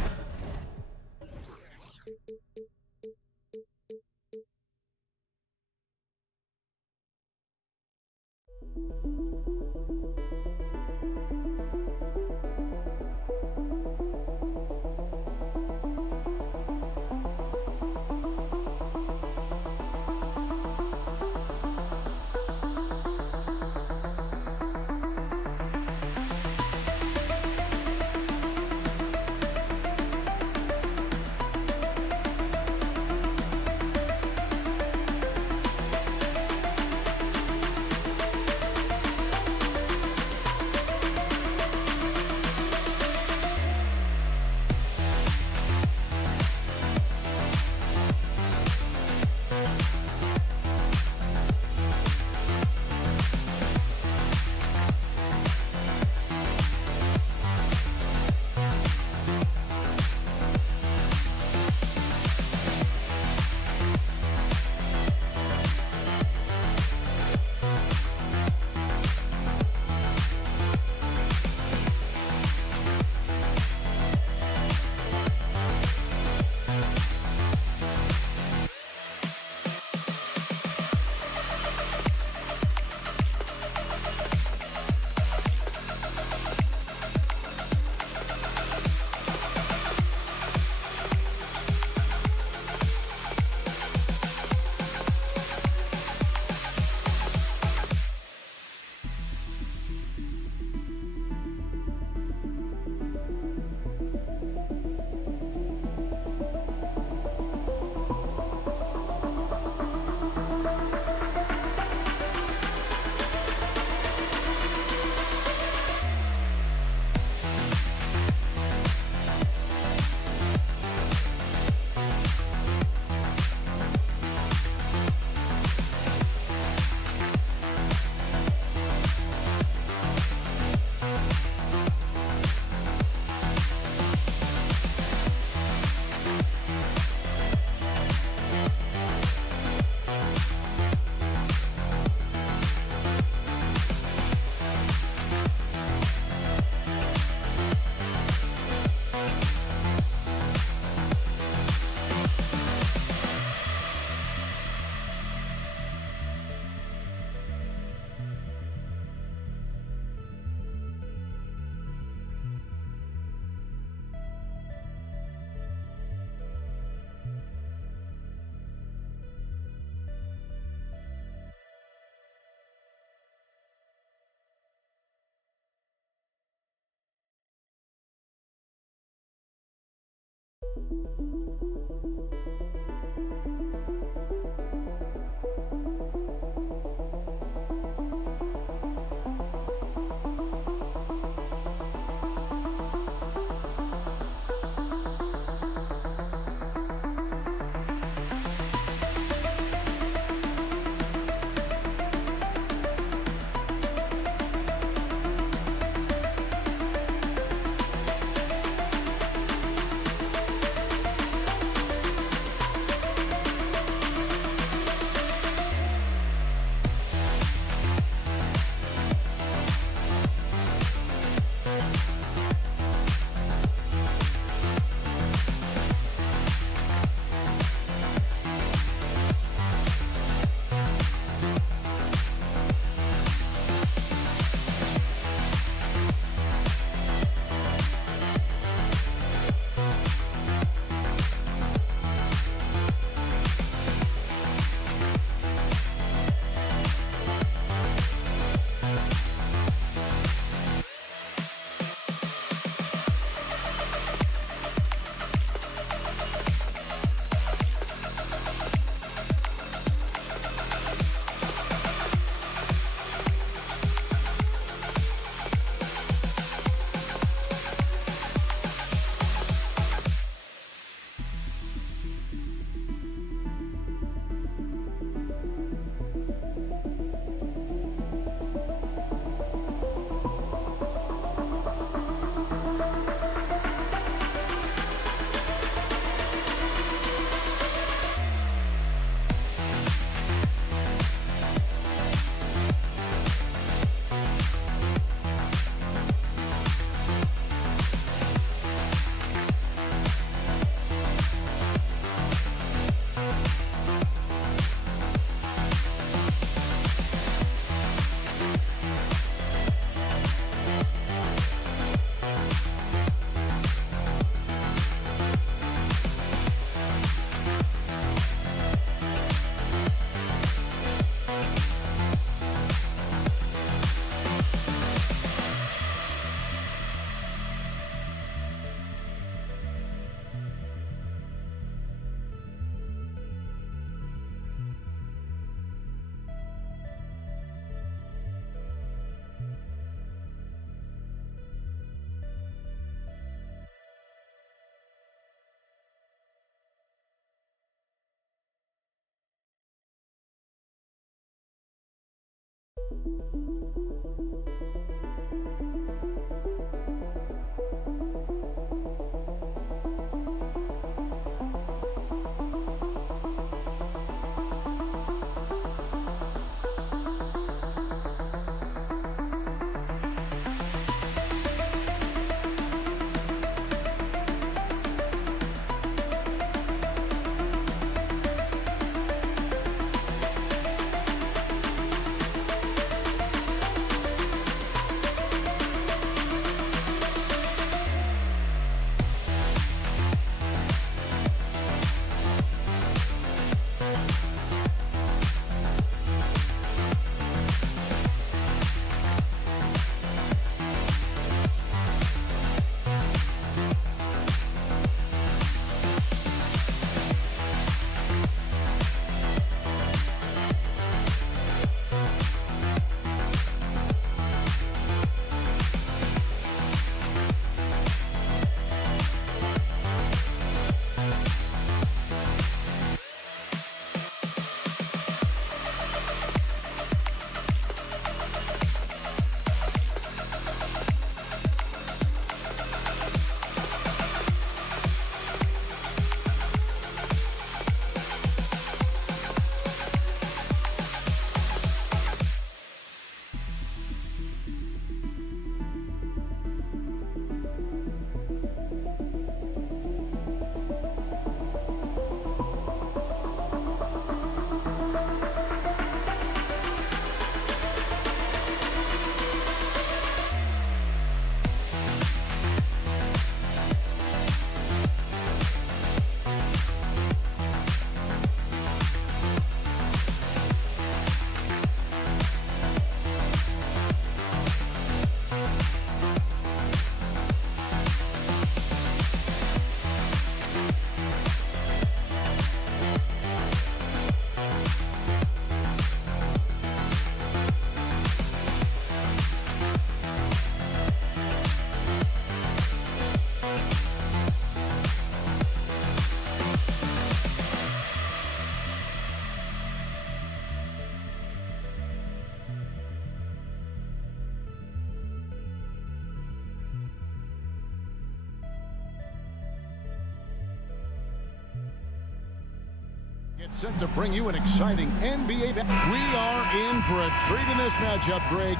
It's set to bring you an exciting NBA. We are in for a treat in this matchup, Greg,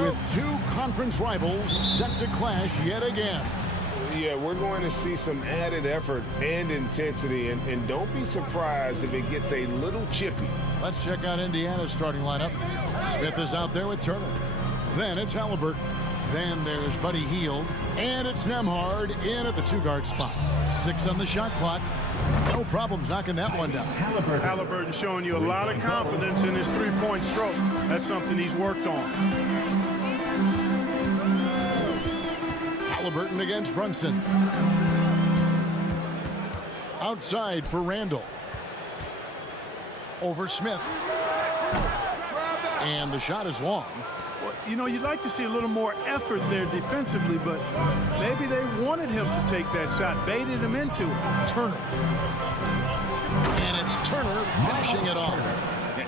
with two conference rivals set to clash yet again. Yeah, we're going to see some added effort and intensity, and don't be surprised if it gets a little chippy. Let's check out Indiana's starting lineup. Smith is out there with Turner. Then it's Halliburton. Then there's Buddy Hield. And it's Nembhard in at the two-guard spot. 6 on the shot clock. No problems knocking that one down. Halliburton showing you a lot of confidence in his three-point stroke. That's something he's worked on. Halliburton against Brunson. Outside for Randall. Over Smith. And the shot is long. Well, you know, you'd like to see a little more effort there defensively, but maybe they wanted him to take that shot, baited him into it. Turner. And it's Turner finishing it off.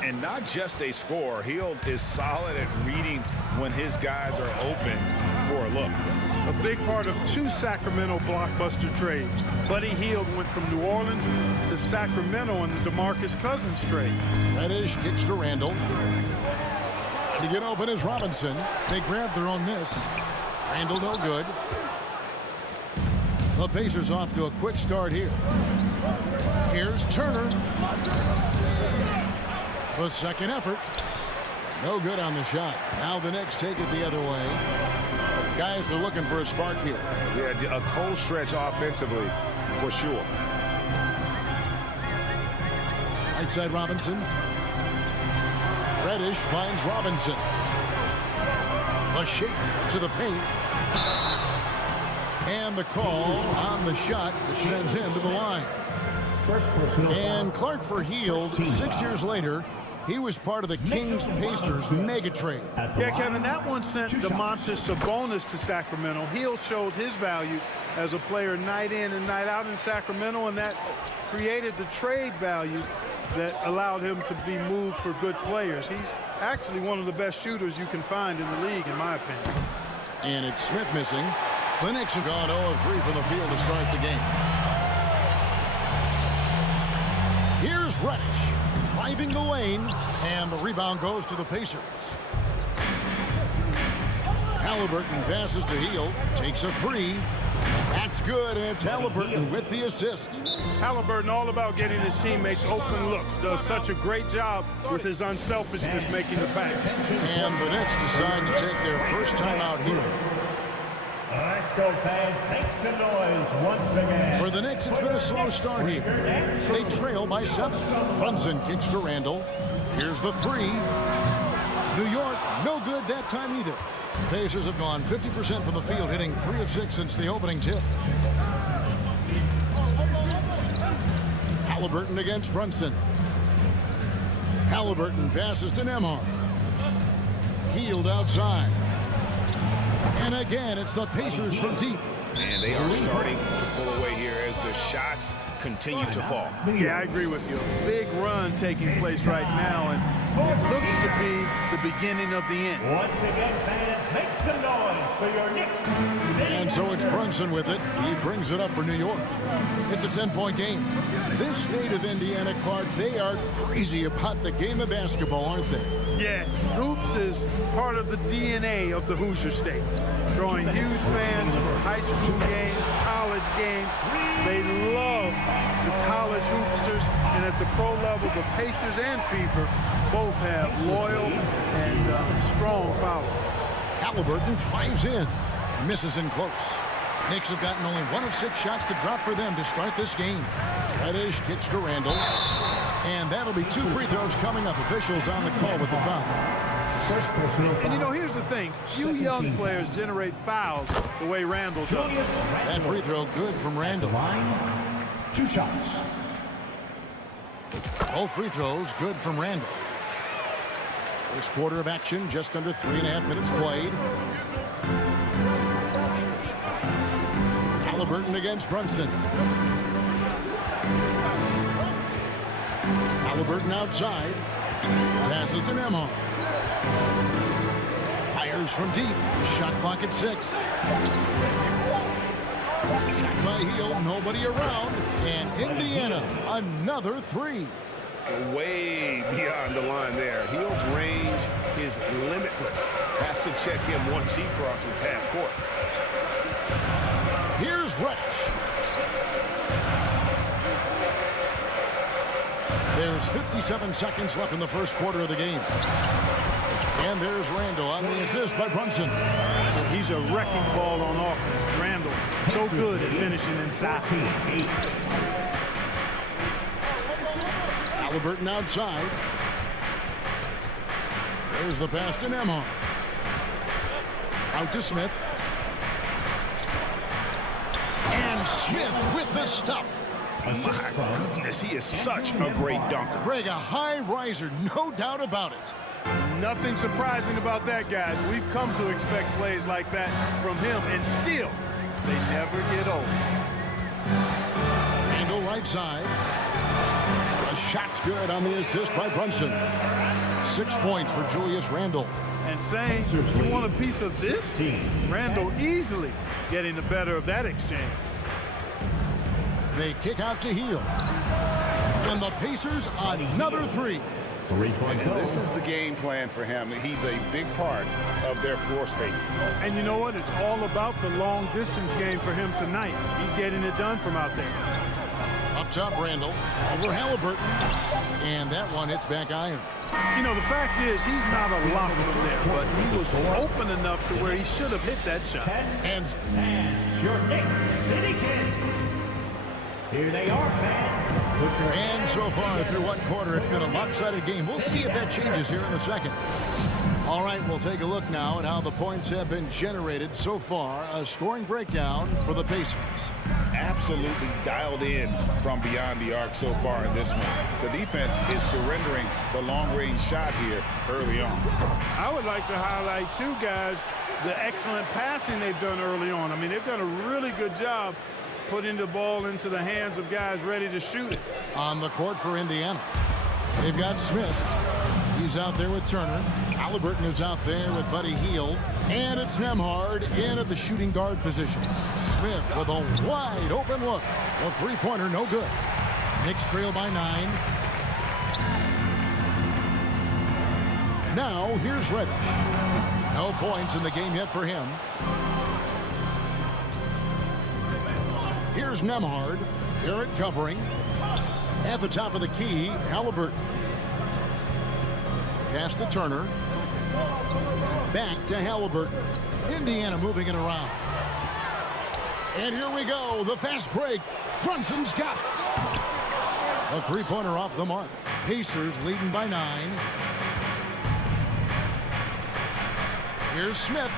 And not just a scorer. Hield is solid at reading when his guys are open for a look. A big part of 2 Sacramento blockbuster trades. Buddy Hield went from New Orleans to Sacramento in the DeMarcus Cousins trade. Reddish kicks to Randall. To get open is Robinson. They grab their own miss. Randall no good. The Pacers off to a quick start here. Here's Turner. The second effort. No good on the shot. Now the Knicks take it the other way. Guys are looking for a spark here. Yeah, a cold stretch offensively for sure. Right side Robinson. Reddish finds Robinson. A shake to the paint. And the call on the shot sends him to the line. And Clark for Hield, 6 years later, he was part of the Kings-Pacers mega trade. Yeah, Kevin, that one sent Domantas Sabonis to Sacramento. Hield showed his value as a player night in and night out in Sacramento, and that created the trade value that allowed him to be moved for good players. He's actually one of the best shooters you can find in the league, in my opinion. And it's Smith missing. The Knicks have gone 0 of 3 from the field to start the game. Here's Reddish driving the lane, and the rebound goes to the Pacers. Halliburton passes to Hield, takes a 3. That's good, and it's Halliburton with the assist. Halliburton all about getting his teammates open looks. Does such a great job with his unselfishness making the pass. And the Knicks decide to take their first time out here. Let's go, fans. Make some noise once again. For the Knicks, it's been a slow start here. They trail by 7. Brunson kicks to Randall. Here's the 3. New York, no good that time either. The Pacers have gone 50% from the field, hitting 3 of 6 since the opening tip. Halliburton against Brunson. Halliburton passes to Nembhard. Hield outside. And again, it's the Pacers from deep. And they are starting to pull away here as the shots continue to fall. Yeah, I agree with you. A big run taking place right now, and it looks to be the beginning of the end. Once again, fans, make some noise for your Knicks. And so it's Brunson with it. He brings it up for New York. It's a 10-point game. This state of Indiana, Clark, they are crazy about the game of basketball, aren't they? Yeah, hoops is part of the DNA of the Hoosier State. Drawing huge fans for high school games, college games. They love the college hoopsters, and at the pro level, the Pacers and Fever both have loyal and strong followers. Halliburton drives in, misses in close. Knicks have gotten only 1 of 6 shots to drop for them to start this game. Reddish kicks to Randall, and that'll be 2 free throws coming up. Officials on the call with the foul. And you know, here's the thing. Few young players generate fouls the way Randall does. That free throw good from Randall. Line, 2 shots. Both free throws good from Randall. First quarter of action, just under 3.5 minutes played. Halliburton against Brunson. Halliburton outside. Passes to Nembhard. Fires from deep. Shot clock at 6. Shot by Hield. Nobody around. And Indiana, another 3. Way beyond the line there. Hield's range is limitless. Has to check him once he crosses half court. Here's Reddish. There's 57 seconds left in the first quarter of the game. And there's Randall on the assist by Brunson. He's a wrecking ball on offense. Randall, so good at finishing inside. Halliburton outside. There's the pass to Nembhard. Out to Smith. And Smith with the stuff. My goodness, he is such a great dunker. Greg, a high riser, no doubt about it. Nothing surprising about that, guys. We've come to expect plays like that from him, and still, they never get old. Randall right side. The shot's good on the assist by Brunson. 6 points for Julius Randall. And saying, you want a piece of this? Randall easily getting the better of that exchange. They kick out to Hield. And the Pacers, another 3. 3-point And this is the game plan for him. He's a big part of their floor space. And you know what? It's all about the long distance game for him tonight. He's getting it done from out there. Up top, Randall. Over Halliburton. And that one hits back iron. You know, the fact is, he's not a lock from there, but he was open enough to where he should have hit that shot. And your Knicks City Kids. Here they are, fans. And so far, through one quarter, it's been a lopsided game. We'll see if that changes here in a second. All right, we'll take a look now at how the points have been generated so far. A scoring breakdown for the Pacers. Absolutely dialed in from beyond the arc so far in this one. The defense is surrendering the long-range shot here early on. I would like to highlight, too, guys, the excellent passing they've done early on. I mean, they've done a really good job putting the ball into the hands of guys ready to shoot it. On the court for Indiana. They've got Smith. He's out there with Turner. Halliburton is out there with Buddy Hield. And it's Nembhard in at the shooting guard position. Smith with a wide open look. The three-pointer no good. Knicks trail by 9. Now here's Reddish. No points in the game yet for him. Here's Nembhard. Garrett covering. At the top of the key, Halliburton. Pass to Turner. Back to Halliburton. Indiana moving it around. And here we go. The fast break. Brunson's got it. A three-pointer off the mark. Pacers leading by 9. Here's Smith.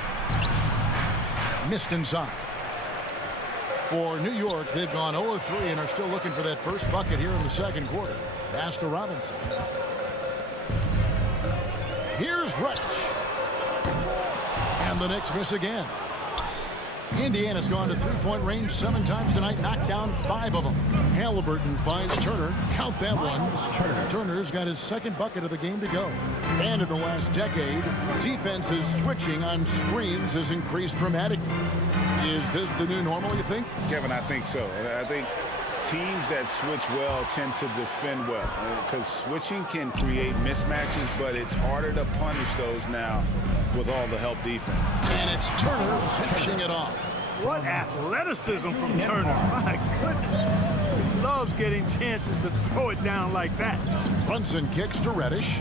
Missed inside. For New York, they've gone 0-3 and are still looking for that first bucket here in the second quarter. Pass to Robinson. Here's Reddish. And the Knicks miss again. Indiana's gone to three-point range 7 times tonight, knocked down 5 of them. Halliburton finds Turner. Count that one. Turner's got his second bucket of the game to go. And in the last decade, defenses switching on screens has increased dramatically. Is this the new normal, you think? Kevin, I think so. And I think teams that switch well tend to defend well. Because switching can create mismatches, but it's harder to punish those now with all the help defense. And it's Turner finishing it off. What athleticism from Turner. My goodness. He loves getting chances to throw it down like that. Brunson kicks to Reddish.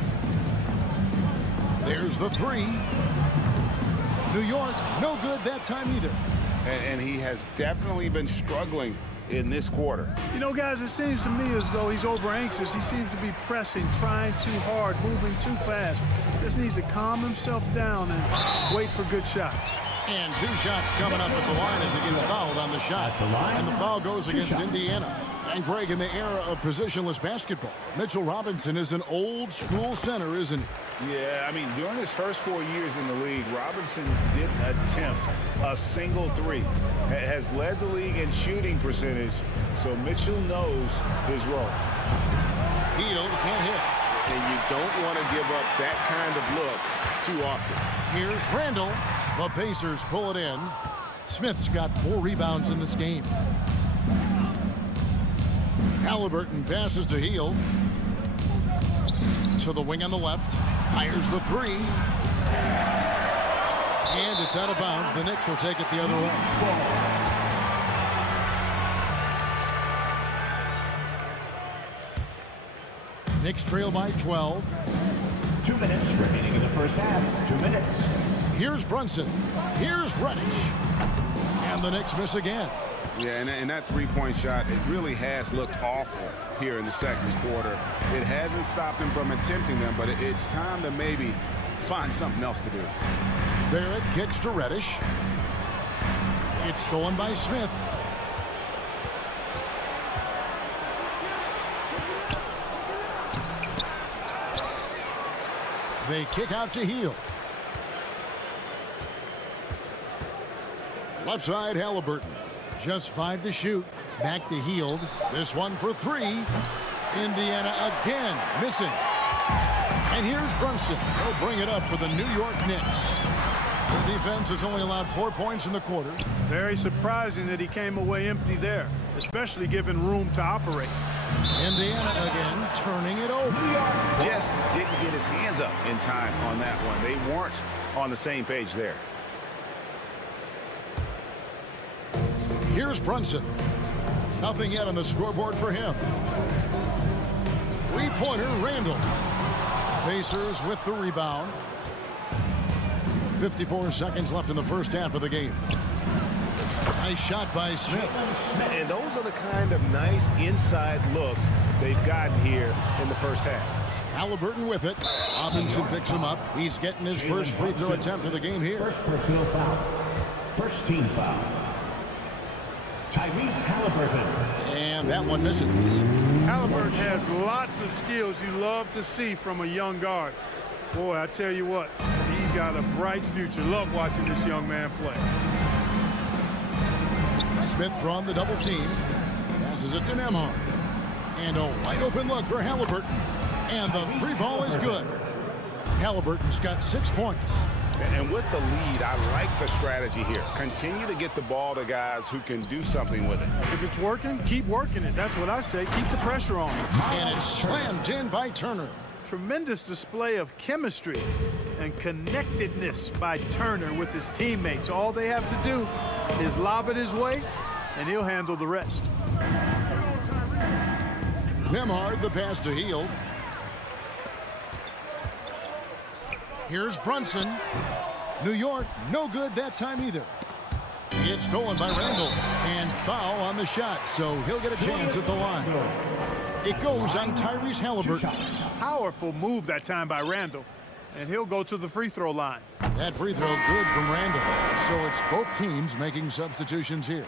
There's the three. New York, no good that time either. And he has definitely been struggling in this quarter. You know, guys, it seems to me as though he's over anxious. He seems to be pressing, trying too hard, moving too fast. Just needs to calm himself down and wait for good shots. And 2 shots coming up at the line as he gets fouled on the shot. And the foul goes against Indiana. And Greg, in the era of positionless basketball, Mitchell Robinson is an old school center, isn't he? Yeah, I mean, during his first 4 years in the league, Robinson didn't attempt a single three. Has led the league in shooting percentage, so Mitchell knows his role. Hield can't hit. And you don't want to give up that kind of look too often. Here's Randall. The Pacers pull it in. Smith's got 4 rebounds in this game. Halliburton passes to Hield. To the wing on the left. Fires the three. And it's out of bounds. The Knicks will take it the other way. Knicks trail by 12. 2 minutes remaining in the first half. 2 minutes. Here's Brunson. Here's Reddish. And the Knicks miss again. Yeah, and that three-point shot, it really has looked awful here in the second quarter. It hasn't stopped him from attempting them, but it's time to maybe find something else to do. Barrett kicks to Reddish. It's stolen by Smith. They kick out to Hield. Left side, Halliburton. Just 5 to shoot. Back to Hield. This one for 3. Indiana again missing. And here's Brunson. He'll bring it up for the New York Knicks. Their defense has only allowed 4 points in the quarter. Very surprising that he came away empty there, especially given room to operate. Indiana again turning it over. Just didn't get his hands up in time on that one. They weren't on the same page there. Here's Brunson. Nothing yet on the scoreboard for him. Three-pointer, Randall. Pacers with the rebound. 54 seconds left in the first half of the game. Nice shot by Smith. And those are the kind of nice inside looks they've gotten here in the first half. Halliburton with it. Robinson picks him up. He's getting his first free throw attempt of the game here. First personal foul. First team foul. Tyrese Halliburton. And that one misses. Halliburton has lots of skills you love to see from a young guard. Boy, I tell you what, he's got a bright future. Love watching this young man play. Smith drawn the double team. Passes it to Nembhard. And a wide open look for Halliburton. And the three ball is good. Halliburton's got 6 points. And with the lead, I like the strategy here. Continue to get the ball to guys who can do something with it. If it's working, keep working it. That's what I say. Keep the pressure on. And it's slammed in by Turner. Tremendous display of chemistry and connectedness by Turner with his teammates. All they have to do is lob it his way, and he'll handle the rest. Nembhard, the pass to Hield. Here's Brunson. New York, no good that time either. It's stolen by Randall. And foul on the shot, so he'll get a chance at the line. It goes on Tyrese Halliburton. Powerful move that time by Randall. And he'll go to the free throw line. That free throw good from Randall. So it's both teams making substitutions here.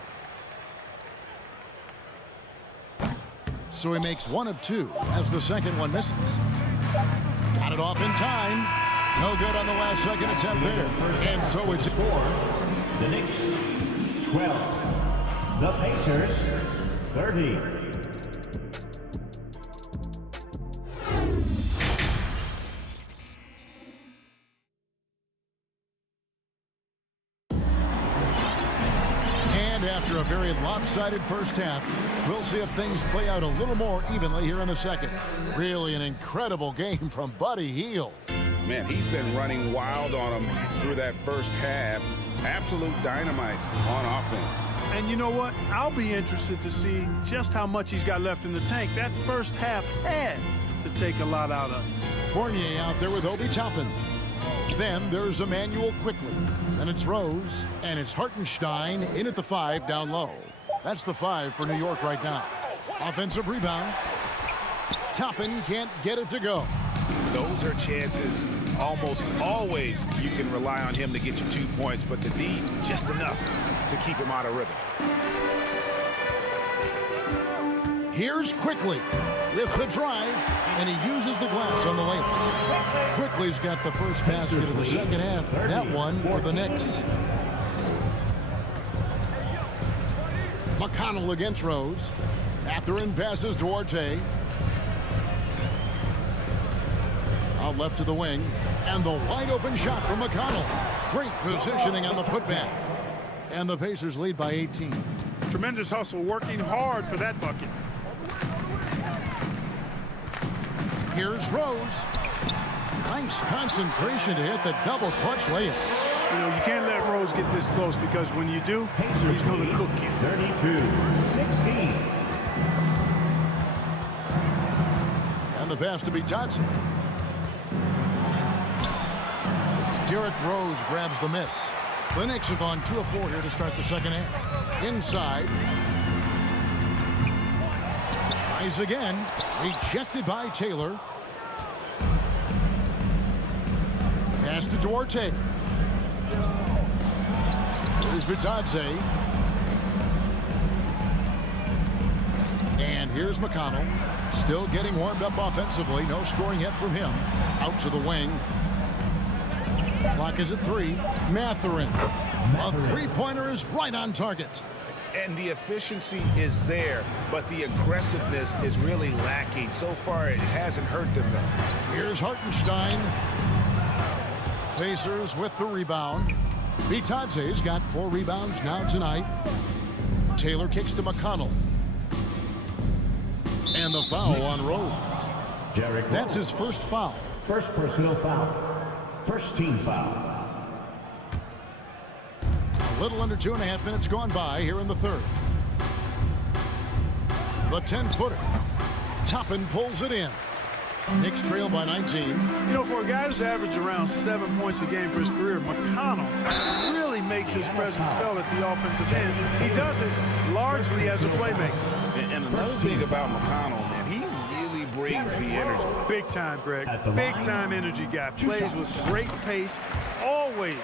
So he makes 1 of 2 as the second one misses. Got it off in time. No good on the last second attempt there. And so it's The Knicks 12. The Pacers 30. After a very lopsided first half, we'll see if things play out a little more evenly here in the second. Really an incredible game from Buddy Hield. Man, he's been running wild on him through that first half. Absolute dynamite on offense. And you know what? I'll be interested to see just how much he's got left in the tank. That first half had to take a lot out of him. Fournier out there with Obi Toppin. Then there's Emmanuel Quickly. Then it's Rose, and it's Hartenstein in at the 5 down low. That's the 5 for New York right now. Offensive rebound. Toppin can't get it to go. Those are chances almost always you can rely on him to get you 2 points, but the D just enough to keep him out of rhythm. Here's Quickly with the drive, and he uses the glass on the layup. Quickly's got the first basket of the second half. That one for the Knicks. McConnell against Rose. Mathurin passes Duarte. Out left to the wing. And the wide open shot from McConnell. Great positioning on the putback. And the Pacers lead by 18. Tremendous hustle, working hard for that bucket. Here's Rose. Nice concentration to hit the double clutch layup. You know, you can't let Rose get this close because when you do, he's going to cook you. 32-16. And the pass to Johnson. Derrick Rose grabs the miss. The Knicks have gone 2 of 4 here to start the second half. Inside. Tries again. Rejected by Taylor. Pass to Duarte. Here's Bitadze. And here's McConnell. Still getting warmed up offensively. No scoring yet from him. Out to the wing. Clock is at 3. Mathurin. A three-pointer is right on target. And the efficiency is there, but the aggressiveness is really lacking. So far, it hasn't hurt them, though. Here's Hartenstein. Pacers with the rebound. Bitadze's got 4 rebounds now tonight. Taylor kicks to McConnell. And the foul on Rose. That's his first foul. First personal foul. First team foul. A little under 2.5 minutes gone by here in the third. The 10-footer. Toppin pulls it in. Knicks trail by 19. You know, for a guy who's averaged around 7 points a game for his career, McConnell really makes his presence felt at the offensive end. He does it largely as a playmaker. And another thing about McConnell, man, he really brings the energy. Big time, Greg. Big time energy guy. Plays with great pace, always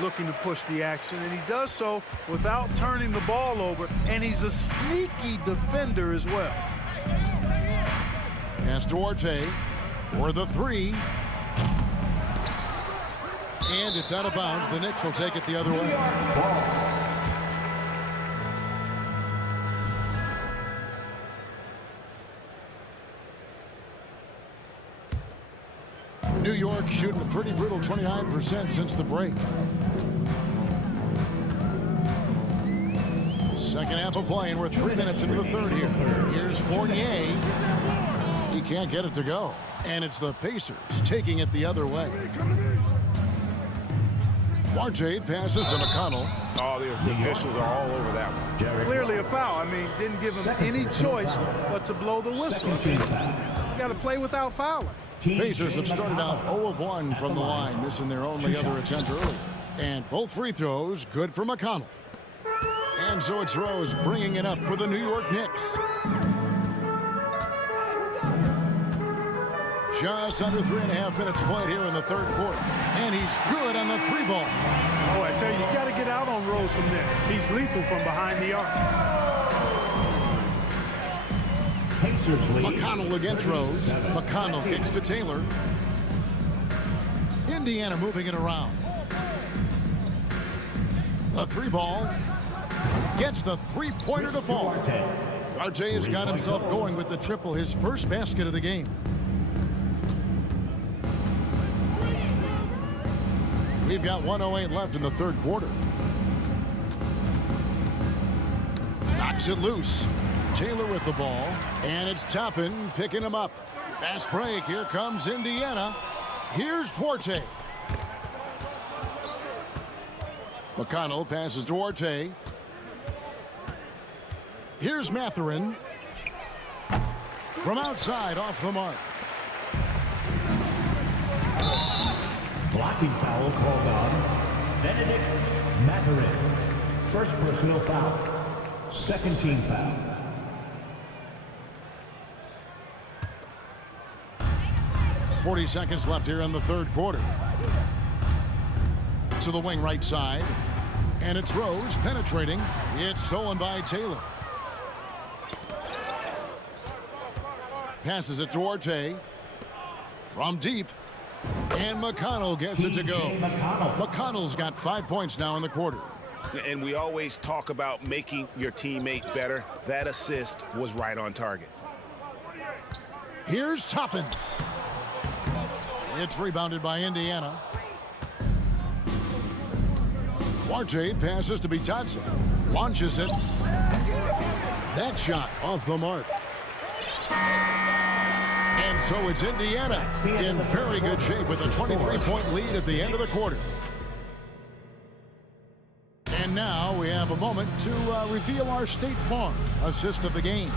looking to push the action, and he does so without turning the ball over, and he's a sneaky defender as well. Pass Duarte for the 3. And it's out of bounds. The Knicks will take it the other way. New York shooting a pretty brutal 29% since the break. Second half of play, and we're 3 minutes into the third here. Here's Fournier. He can't get it to go. And it's the Pacers taking it the other way. Duarte passes to McConnell. Oh, the officials are all over that one. Clearly a foul. I mean, didn't give him any choice but to blow the whistle. You got to play without fouling. Pacers have started out 0 of 1 from the line, missing their only other attempt early. And both free throws good for McConnell. And so it's Rose bringing it up for the New York Knicks. Just under 3.5 minutes played here in the third quarter. And he's good on the three ball. Oh, I tell you, you got to get out on Rose from there. He's lethal from behind the arc. McConnell against Rose. McConnell kicks to Taylor. Indiana moving it around. The three ball gets the three-pointer to fall. RJ has got himself going with the triple, his first basket of the game. We've got 1:08 left in the third quarter. Knocks it loose. Taylor with the ball, and it's Toppin picking him up. Fast break. Here comes Indiana. Here's Duarte. McConnell passes Duarte. Here's Mathurin. From outside, off the mark. Blocking foul called on Benedict Mathurin. First personal foul. Second team foul. .40 seconds left here in the third quarter. To the wing right side. And it's Rose penetrating. It's stolen by Taylor. Passes it to Duarte. From deep. And McConnell gets it to go. McConnell's got 5 points now in the quarter. And we always talk about making your teammate better. That assist was right on target. Here's Toppin. It's rebounded by Indiana. Duarte passes to Bitadze. Launches it. That shot off the mark. And so it's Indiana in very good shape with a 23-point lead at the end of the quarter. And now we have a moment to reveal our State Farm assist of the game.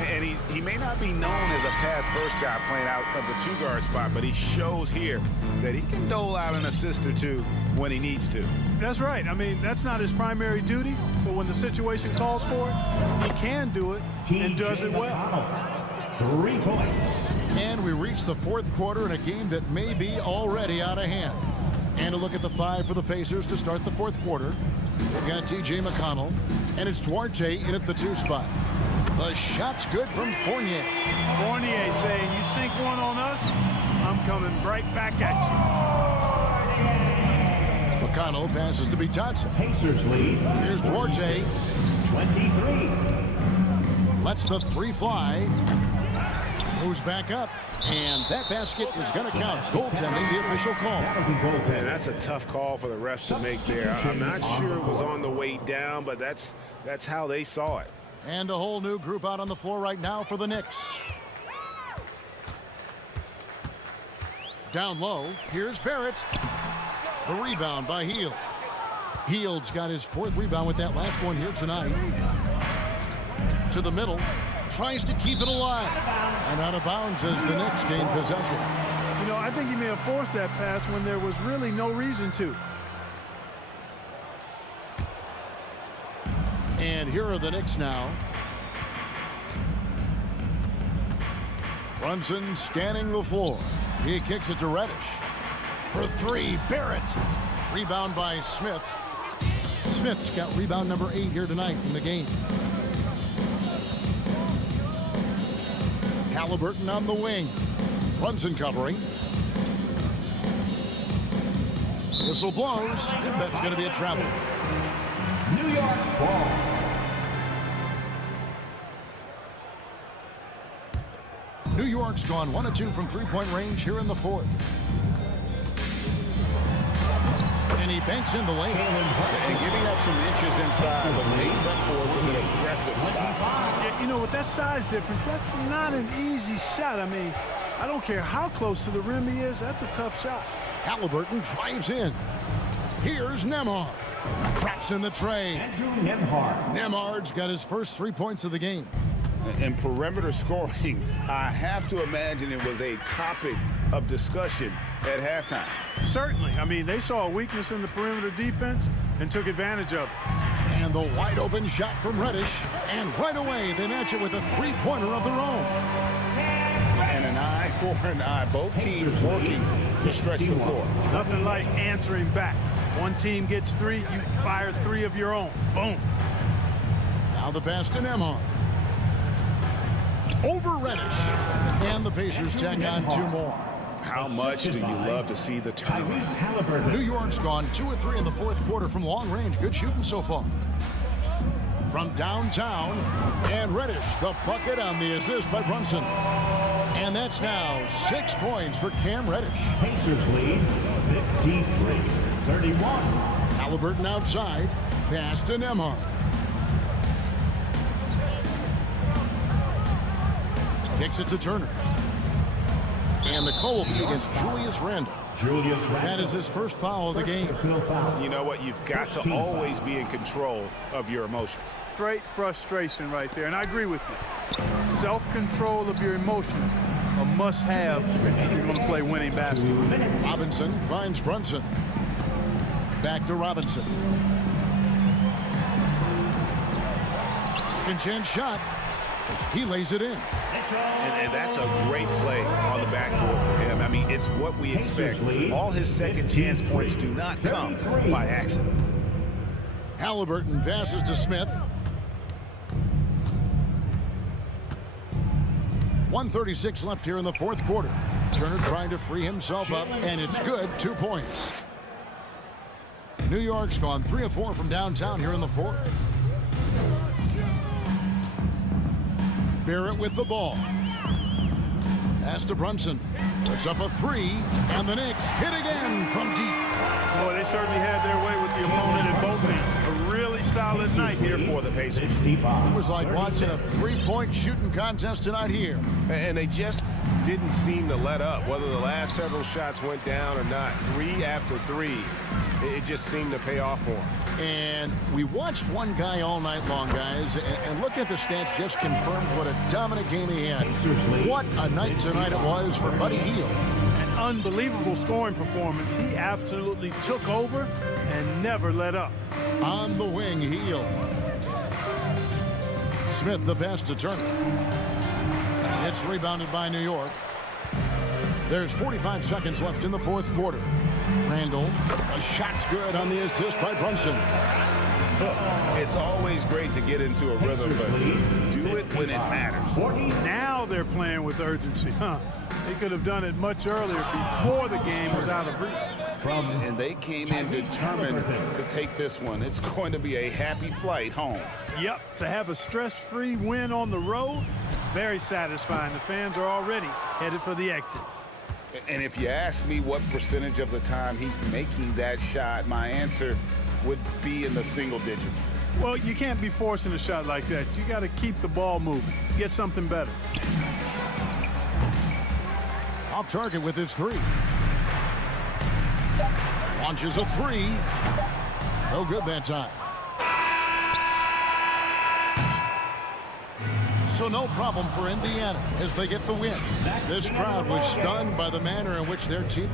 And he may not be known as a pass-first guy playing out of the two-guard spot, but he shows here that he can dole out an assist or two when he needs to. That's right. I mean, that's not his primary duty, but when the situation calls for it, he can do it and does it well. 3 points. And we reach the fourth quarter in a game that may be already out of hand. And a look at the five for the Pacers to start the fourth quarter. We've got T.J. McConnell, and it's Duarte in at the 2 spot. The shot's good from Fournier. Fournier saying, you sink one on us, I'm coming right back at you. McConnell passes to Bitadze. Pacers lead. Here's Duarte. 23. Lets the 3 fly. Moves back up. And that basket is going to count. Goaltending, the official call. And that's a tough call for the refs to make there. I'm not sure it was on the way down, but that's how they saw it. And a whole new group out on the floor right now for the Knicks. Down low, here's Barrett. The rebound by Hield. Hield's got his 4th rebound with that last one here tonight. To the middle, tries to keep it alive. And out of bounds as the Knicks gain possession. You know, I think he may have forced that pass when there was really no reason to. And here are the Knicks now. Brunson scanning the floor. He kicks it to Reddish. For 3, Barrett. Rebound by Smith. Smith's got rebound number 8 here tonight in the game. Halliburton on the wing. Brunson covering. Whistle blows, and that's going to be a travel. New York ball. New York's gone 1 of 2 from three-point range here in the fourth. And he banks in the lane. And giving up some inches inside, but makes up for it with an aggressive stop. Yeah, you know, with that size difference, that's not an easy shot. I mean, I don't care how close to the rim he is, that's a tough shot. Halliburton drives in. Here's Nembhard. Traps in the tray. Andrew Nembhard. Nembhard's got his first 3 points of the game. And perimeter scoring, I have to imagine it was a topic of discussion at halftime. Certainly. I mean, they saw a weakness in the perimeter defense and took advantage of it. And the wide open shot from Reddish. And right away, they match it with a three-pointer of their own. And an eye for an eye. Both teams working to stretch the floor. Nothing like answering back. One team gets 3, you fire 3 of your own. Boom. Now the pass to Nembhard. Over Reddish. And the Pacers tack on 2 more. How much do you love to see the turnaround? New York's gone 2 of 3 in the fourth quarter from long range. Good shooting so far. From downtown, and Reddish, the bucket on the assist by Brunson. And that's now 6 points for Cam Reddish. Pacers lead 53-31. Halliburton outside, pass to Nembhard. Kicks it to Turner. And the call will be against Julius Randle. That is his first foul of the game. You know what? You've got to always be in control of your emotions. Straight frustration right there, and I agree with you. Self-control of your emotions, a must-have if you're going to play winning basketball. Robinson finds Brunson. Back to Robinson. Second chance shot. He lays it in. And that's a great play on the backboard for him. I mean, it's what we expect. All his second chance points do not come by accident. Halliburton passes to Smith. 1:36 left here in the fourth quarter. Turner trying to free himself up, and it's good. 2 points. New York's gone 3 of 4 from downtown here in the fourth. Barrett with the ball. Pass to Brunson. Puts up a 3, and the Knicks hit again from deep. Boy, they certainly had their way with the opponent in both ends. A really solid night here for the Pacers. It was like watching a 3-point shooting contest tonight here. And they just didn't seem to let up, whether the last several shots went down or not. 3 after 3, it just seemed to pay off for them. And we watched one guy all night long, guys, and looking at the stats just confirms what a dominant game he had. What a night tonight it was for Buddy Hield. An unbelievable scoring performance. He absolutely took over and never let up. On the wing, Hield. Smith the pass to Turner. It's rebounded by New York. There's 45 seconds left in the fourth quarter. Randle, a shot's good on the assist by Brunson. It's always great to get into a rhythm, but do it when it matters. Now they're playing with urgency. They could have done it much earlier before the game was out of reach. And they came in determined to take this one. It's going to be a happy flight home. Yep, to have a stress-free win on the road, very satisfying. The fans are already headed for the exits. And if you ask me what percentage of the time he's making that shot, my answer would be in the single digits. Well, you can't be forcing a shot like that. You got to keep the ball moving. Get something better. Off target with his 3. Launches a 3. No good that time. So no problem for Indiana as they get the win. This crowd was stunned by the manner in which their team...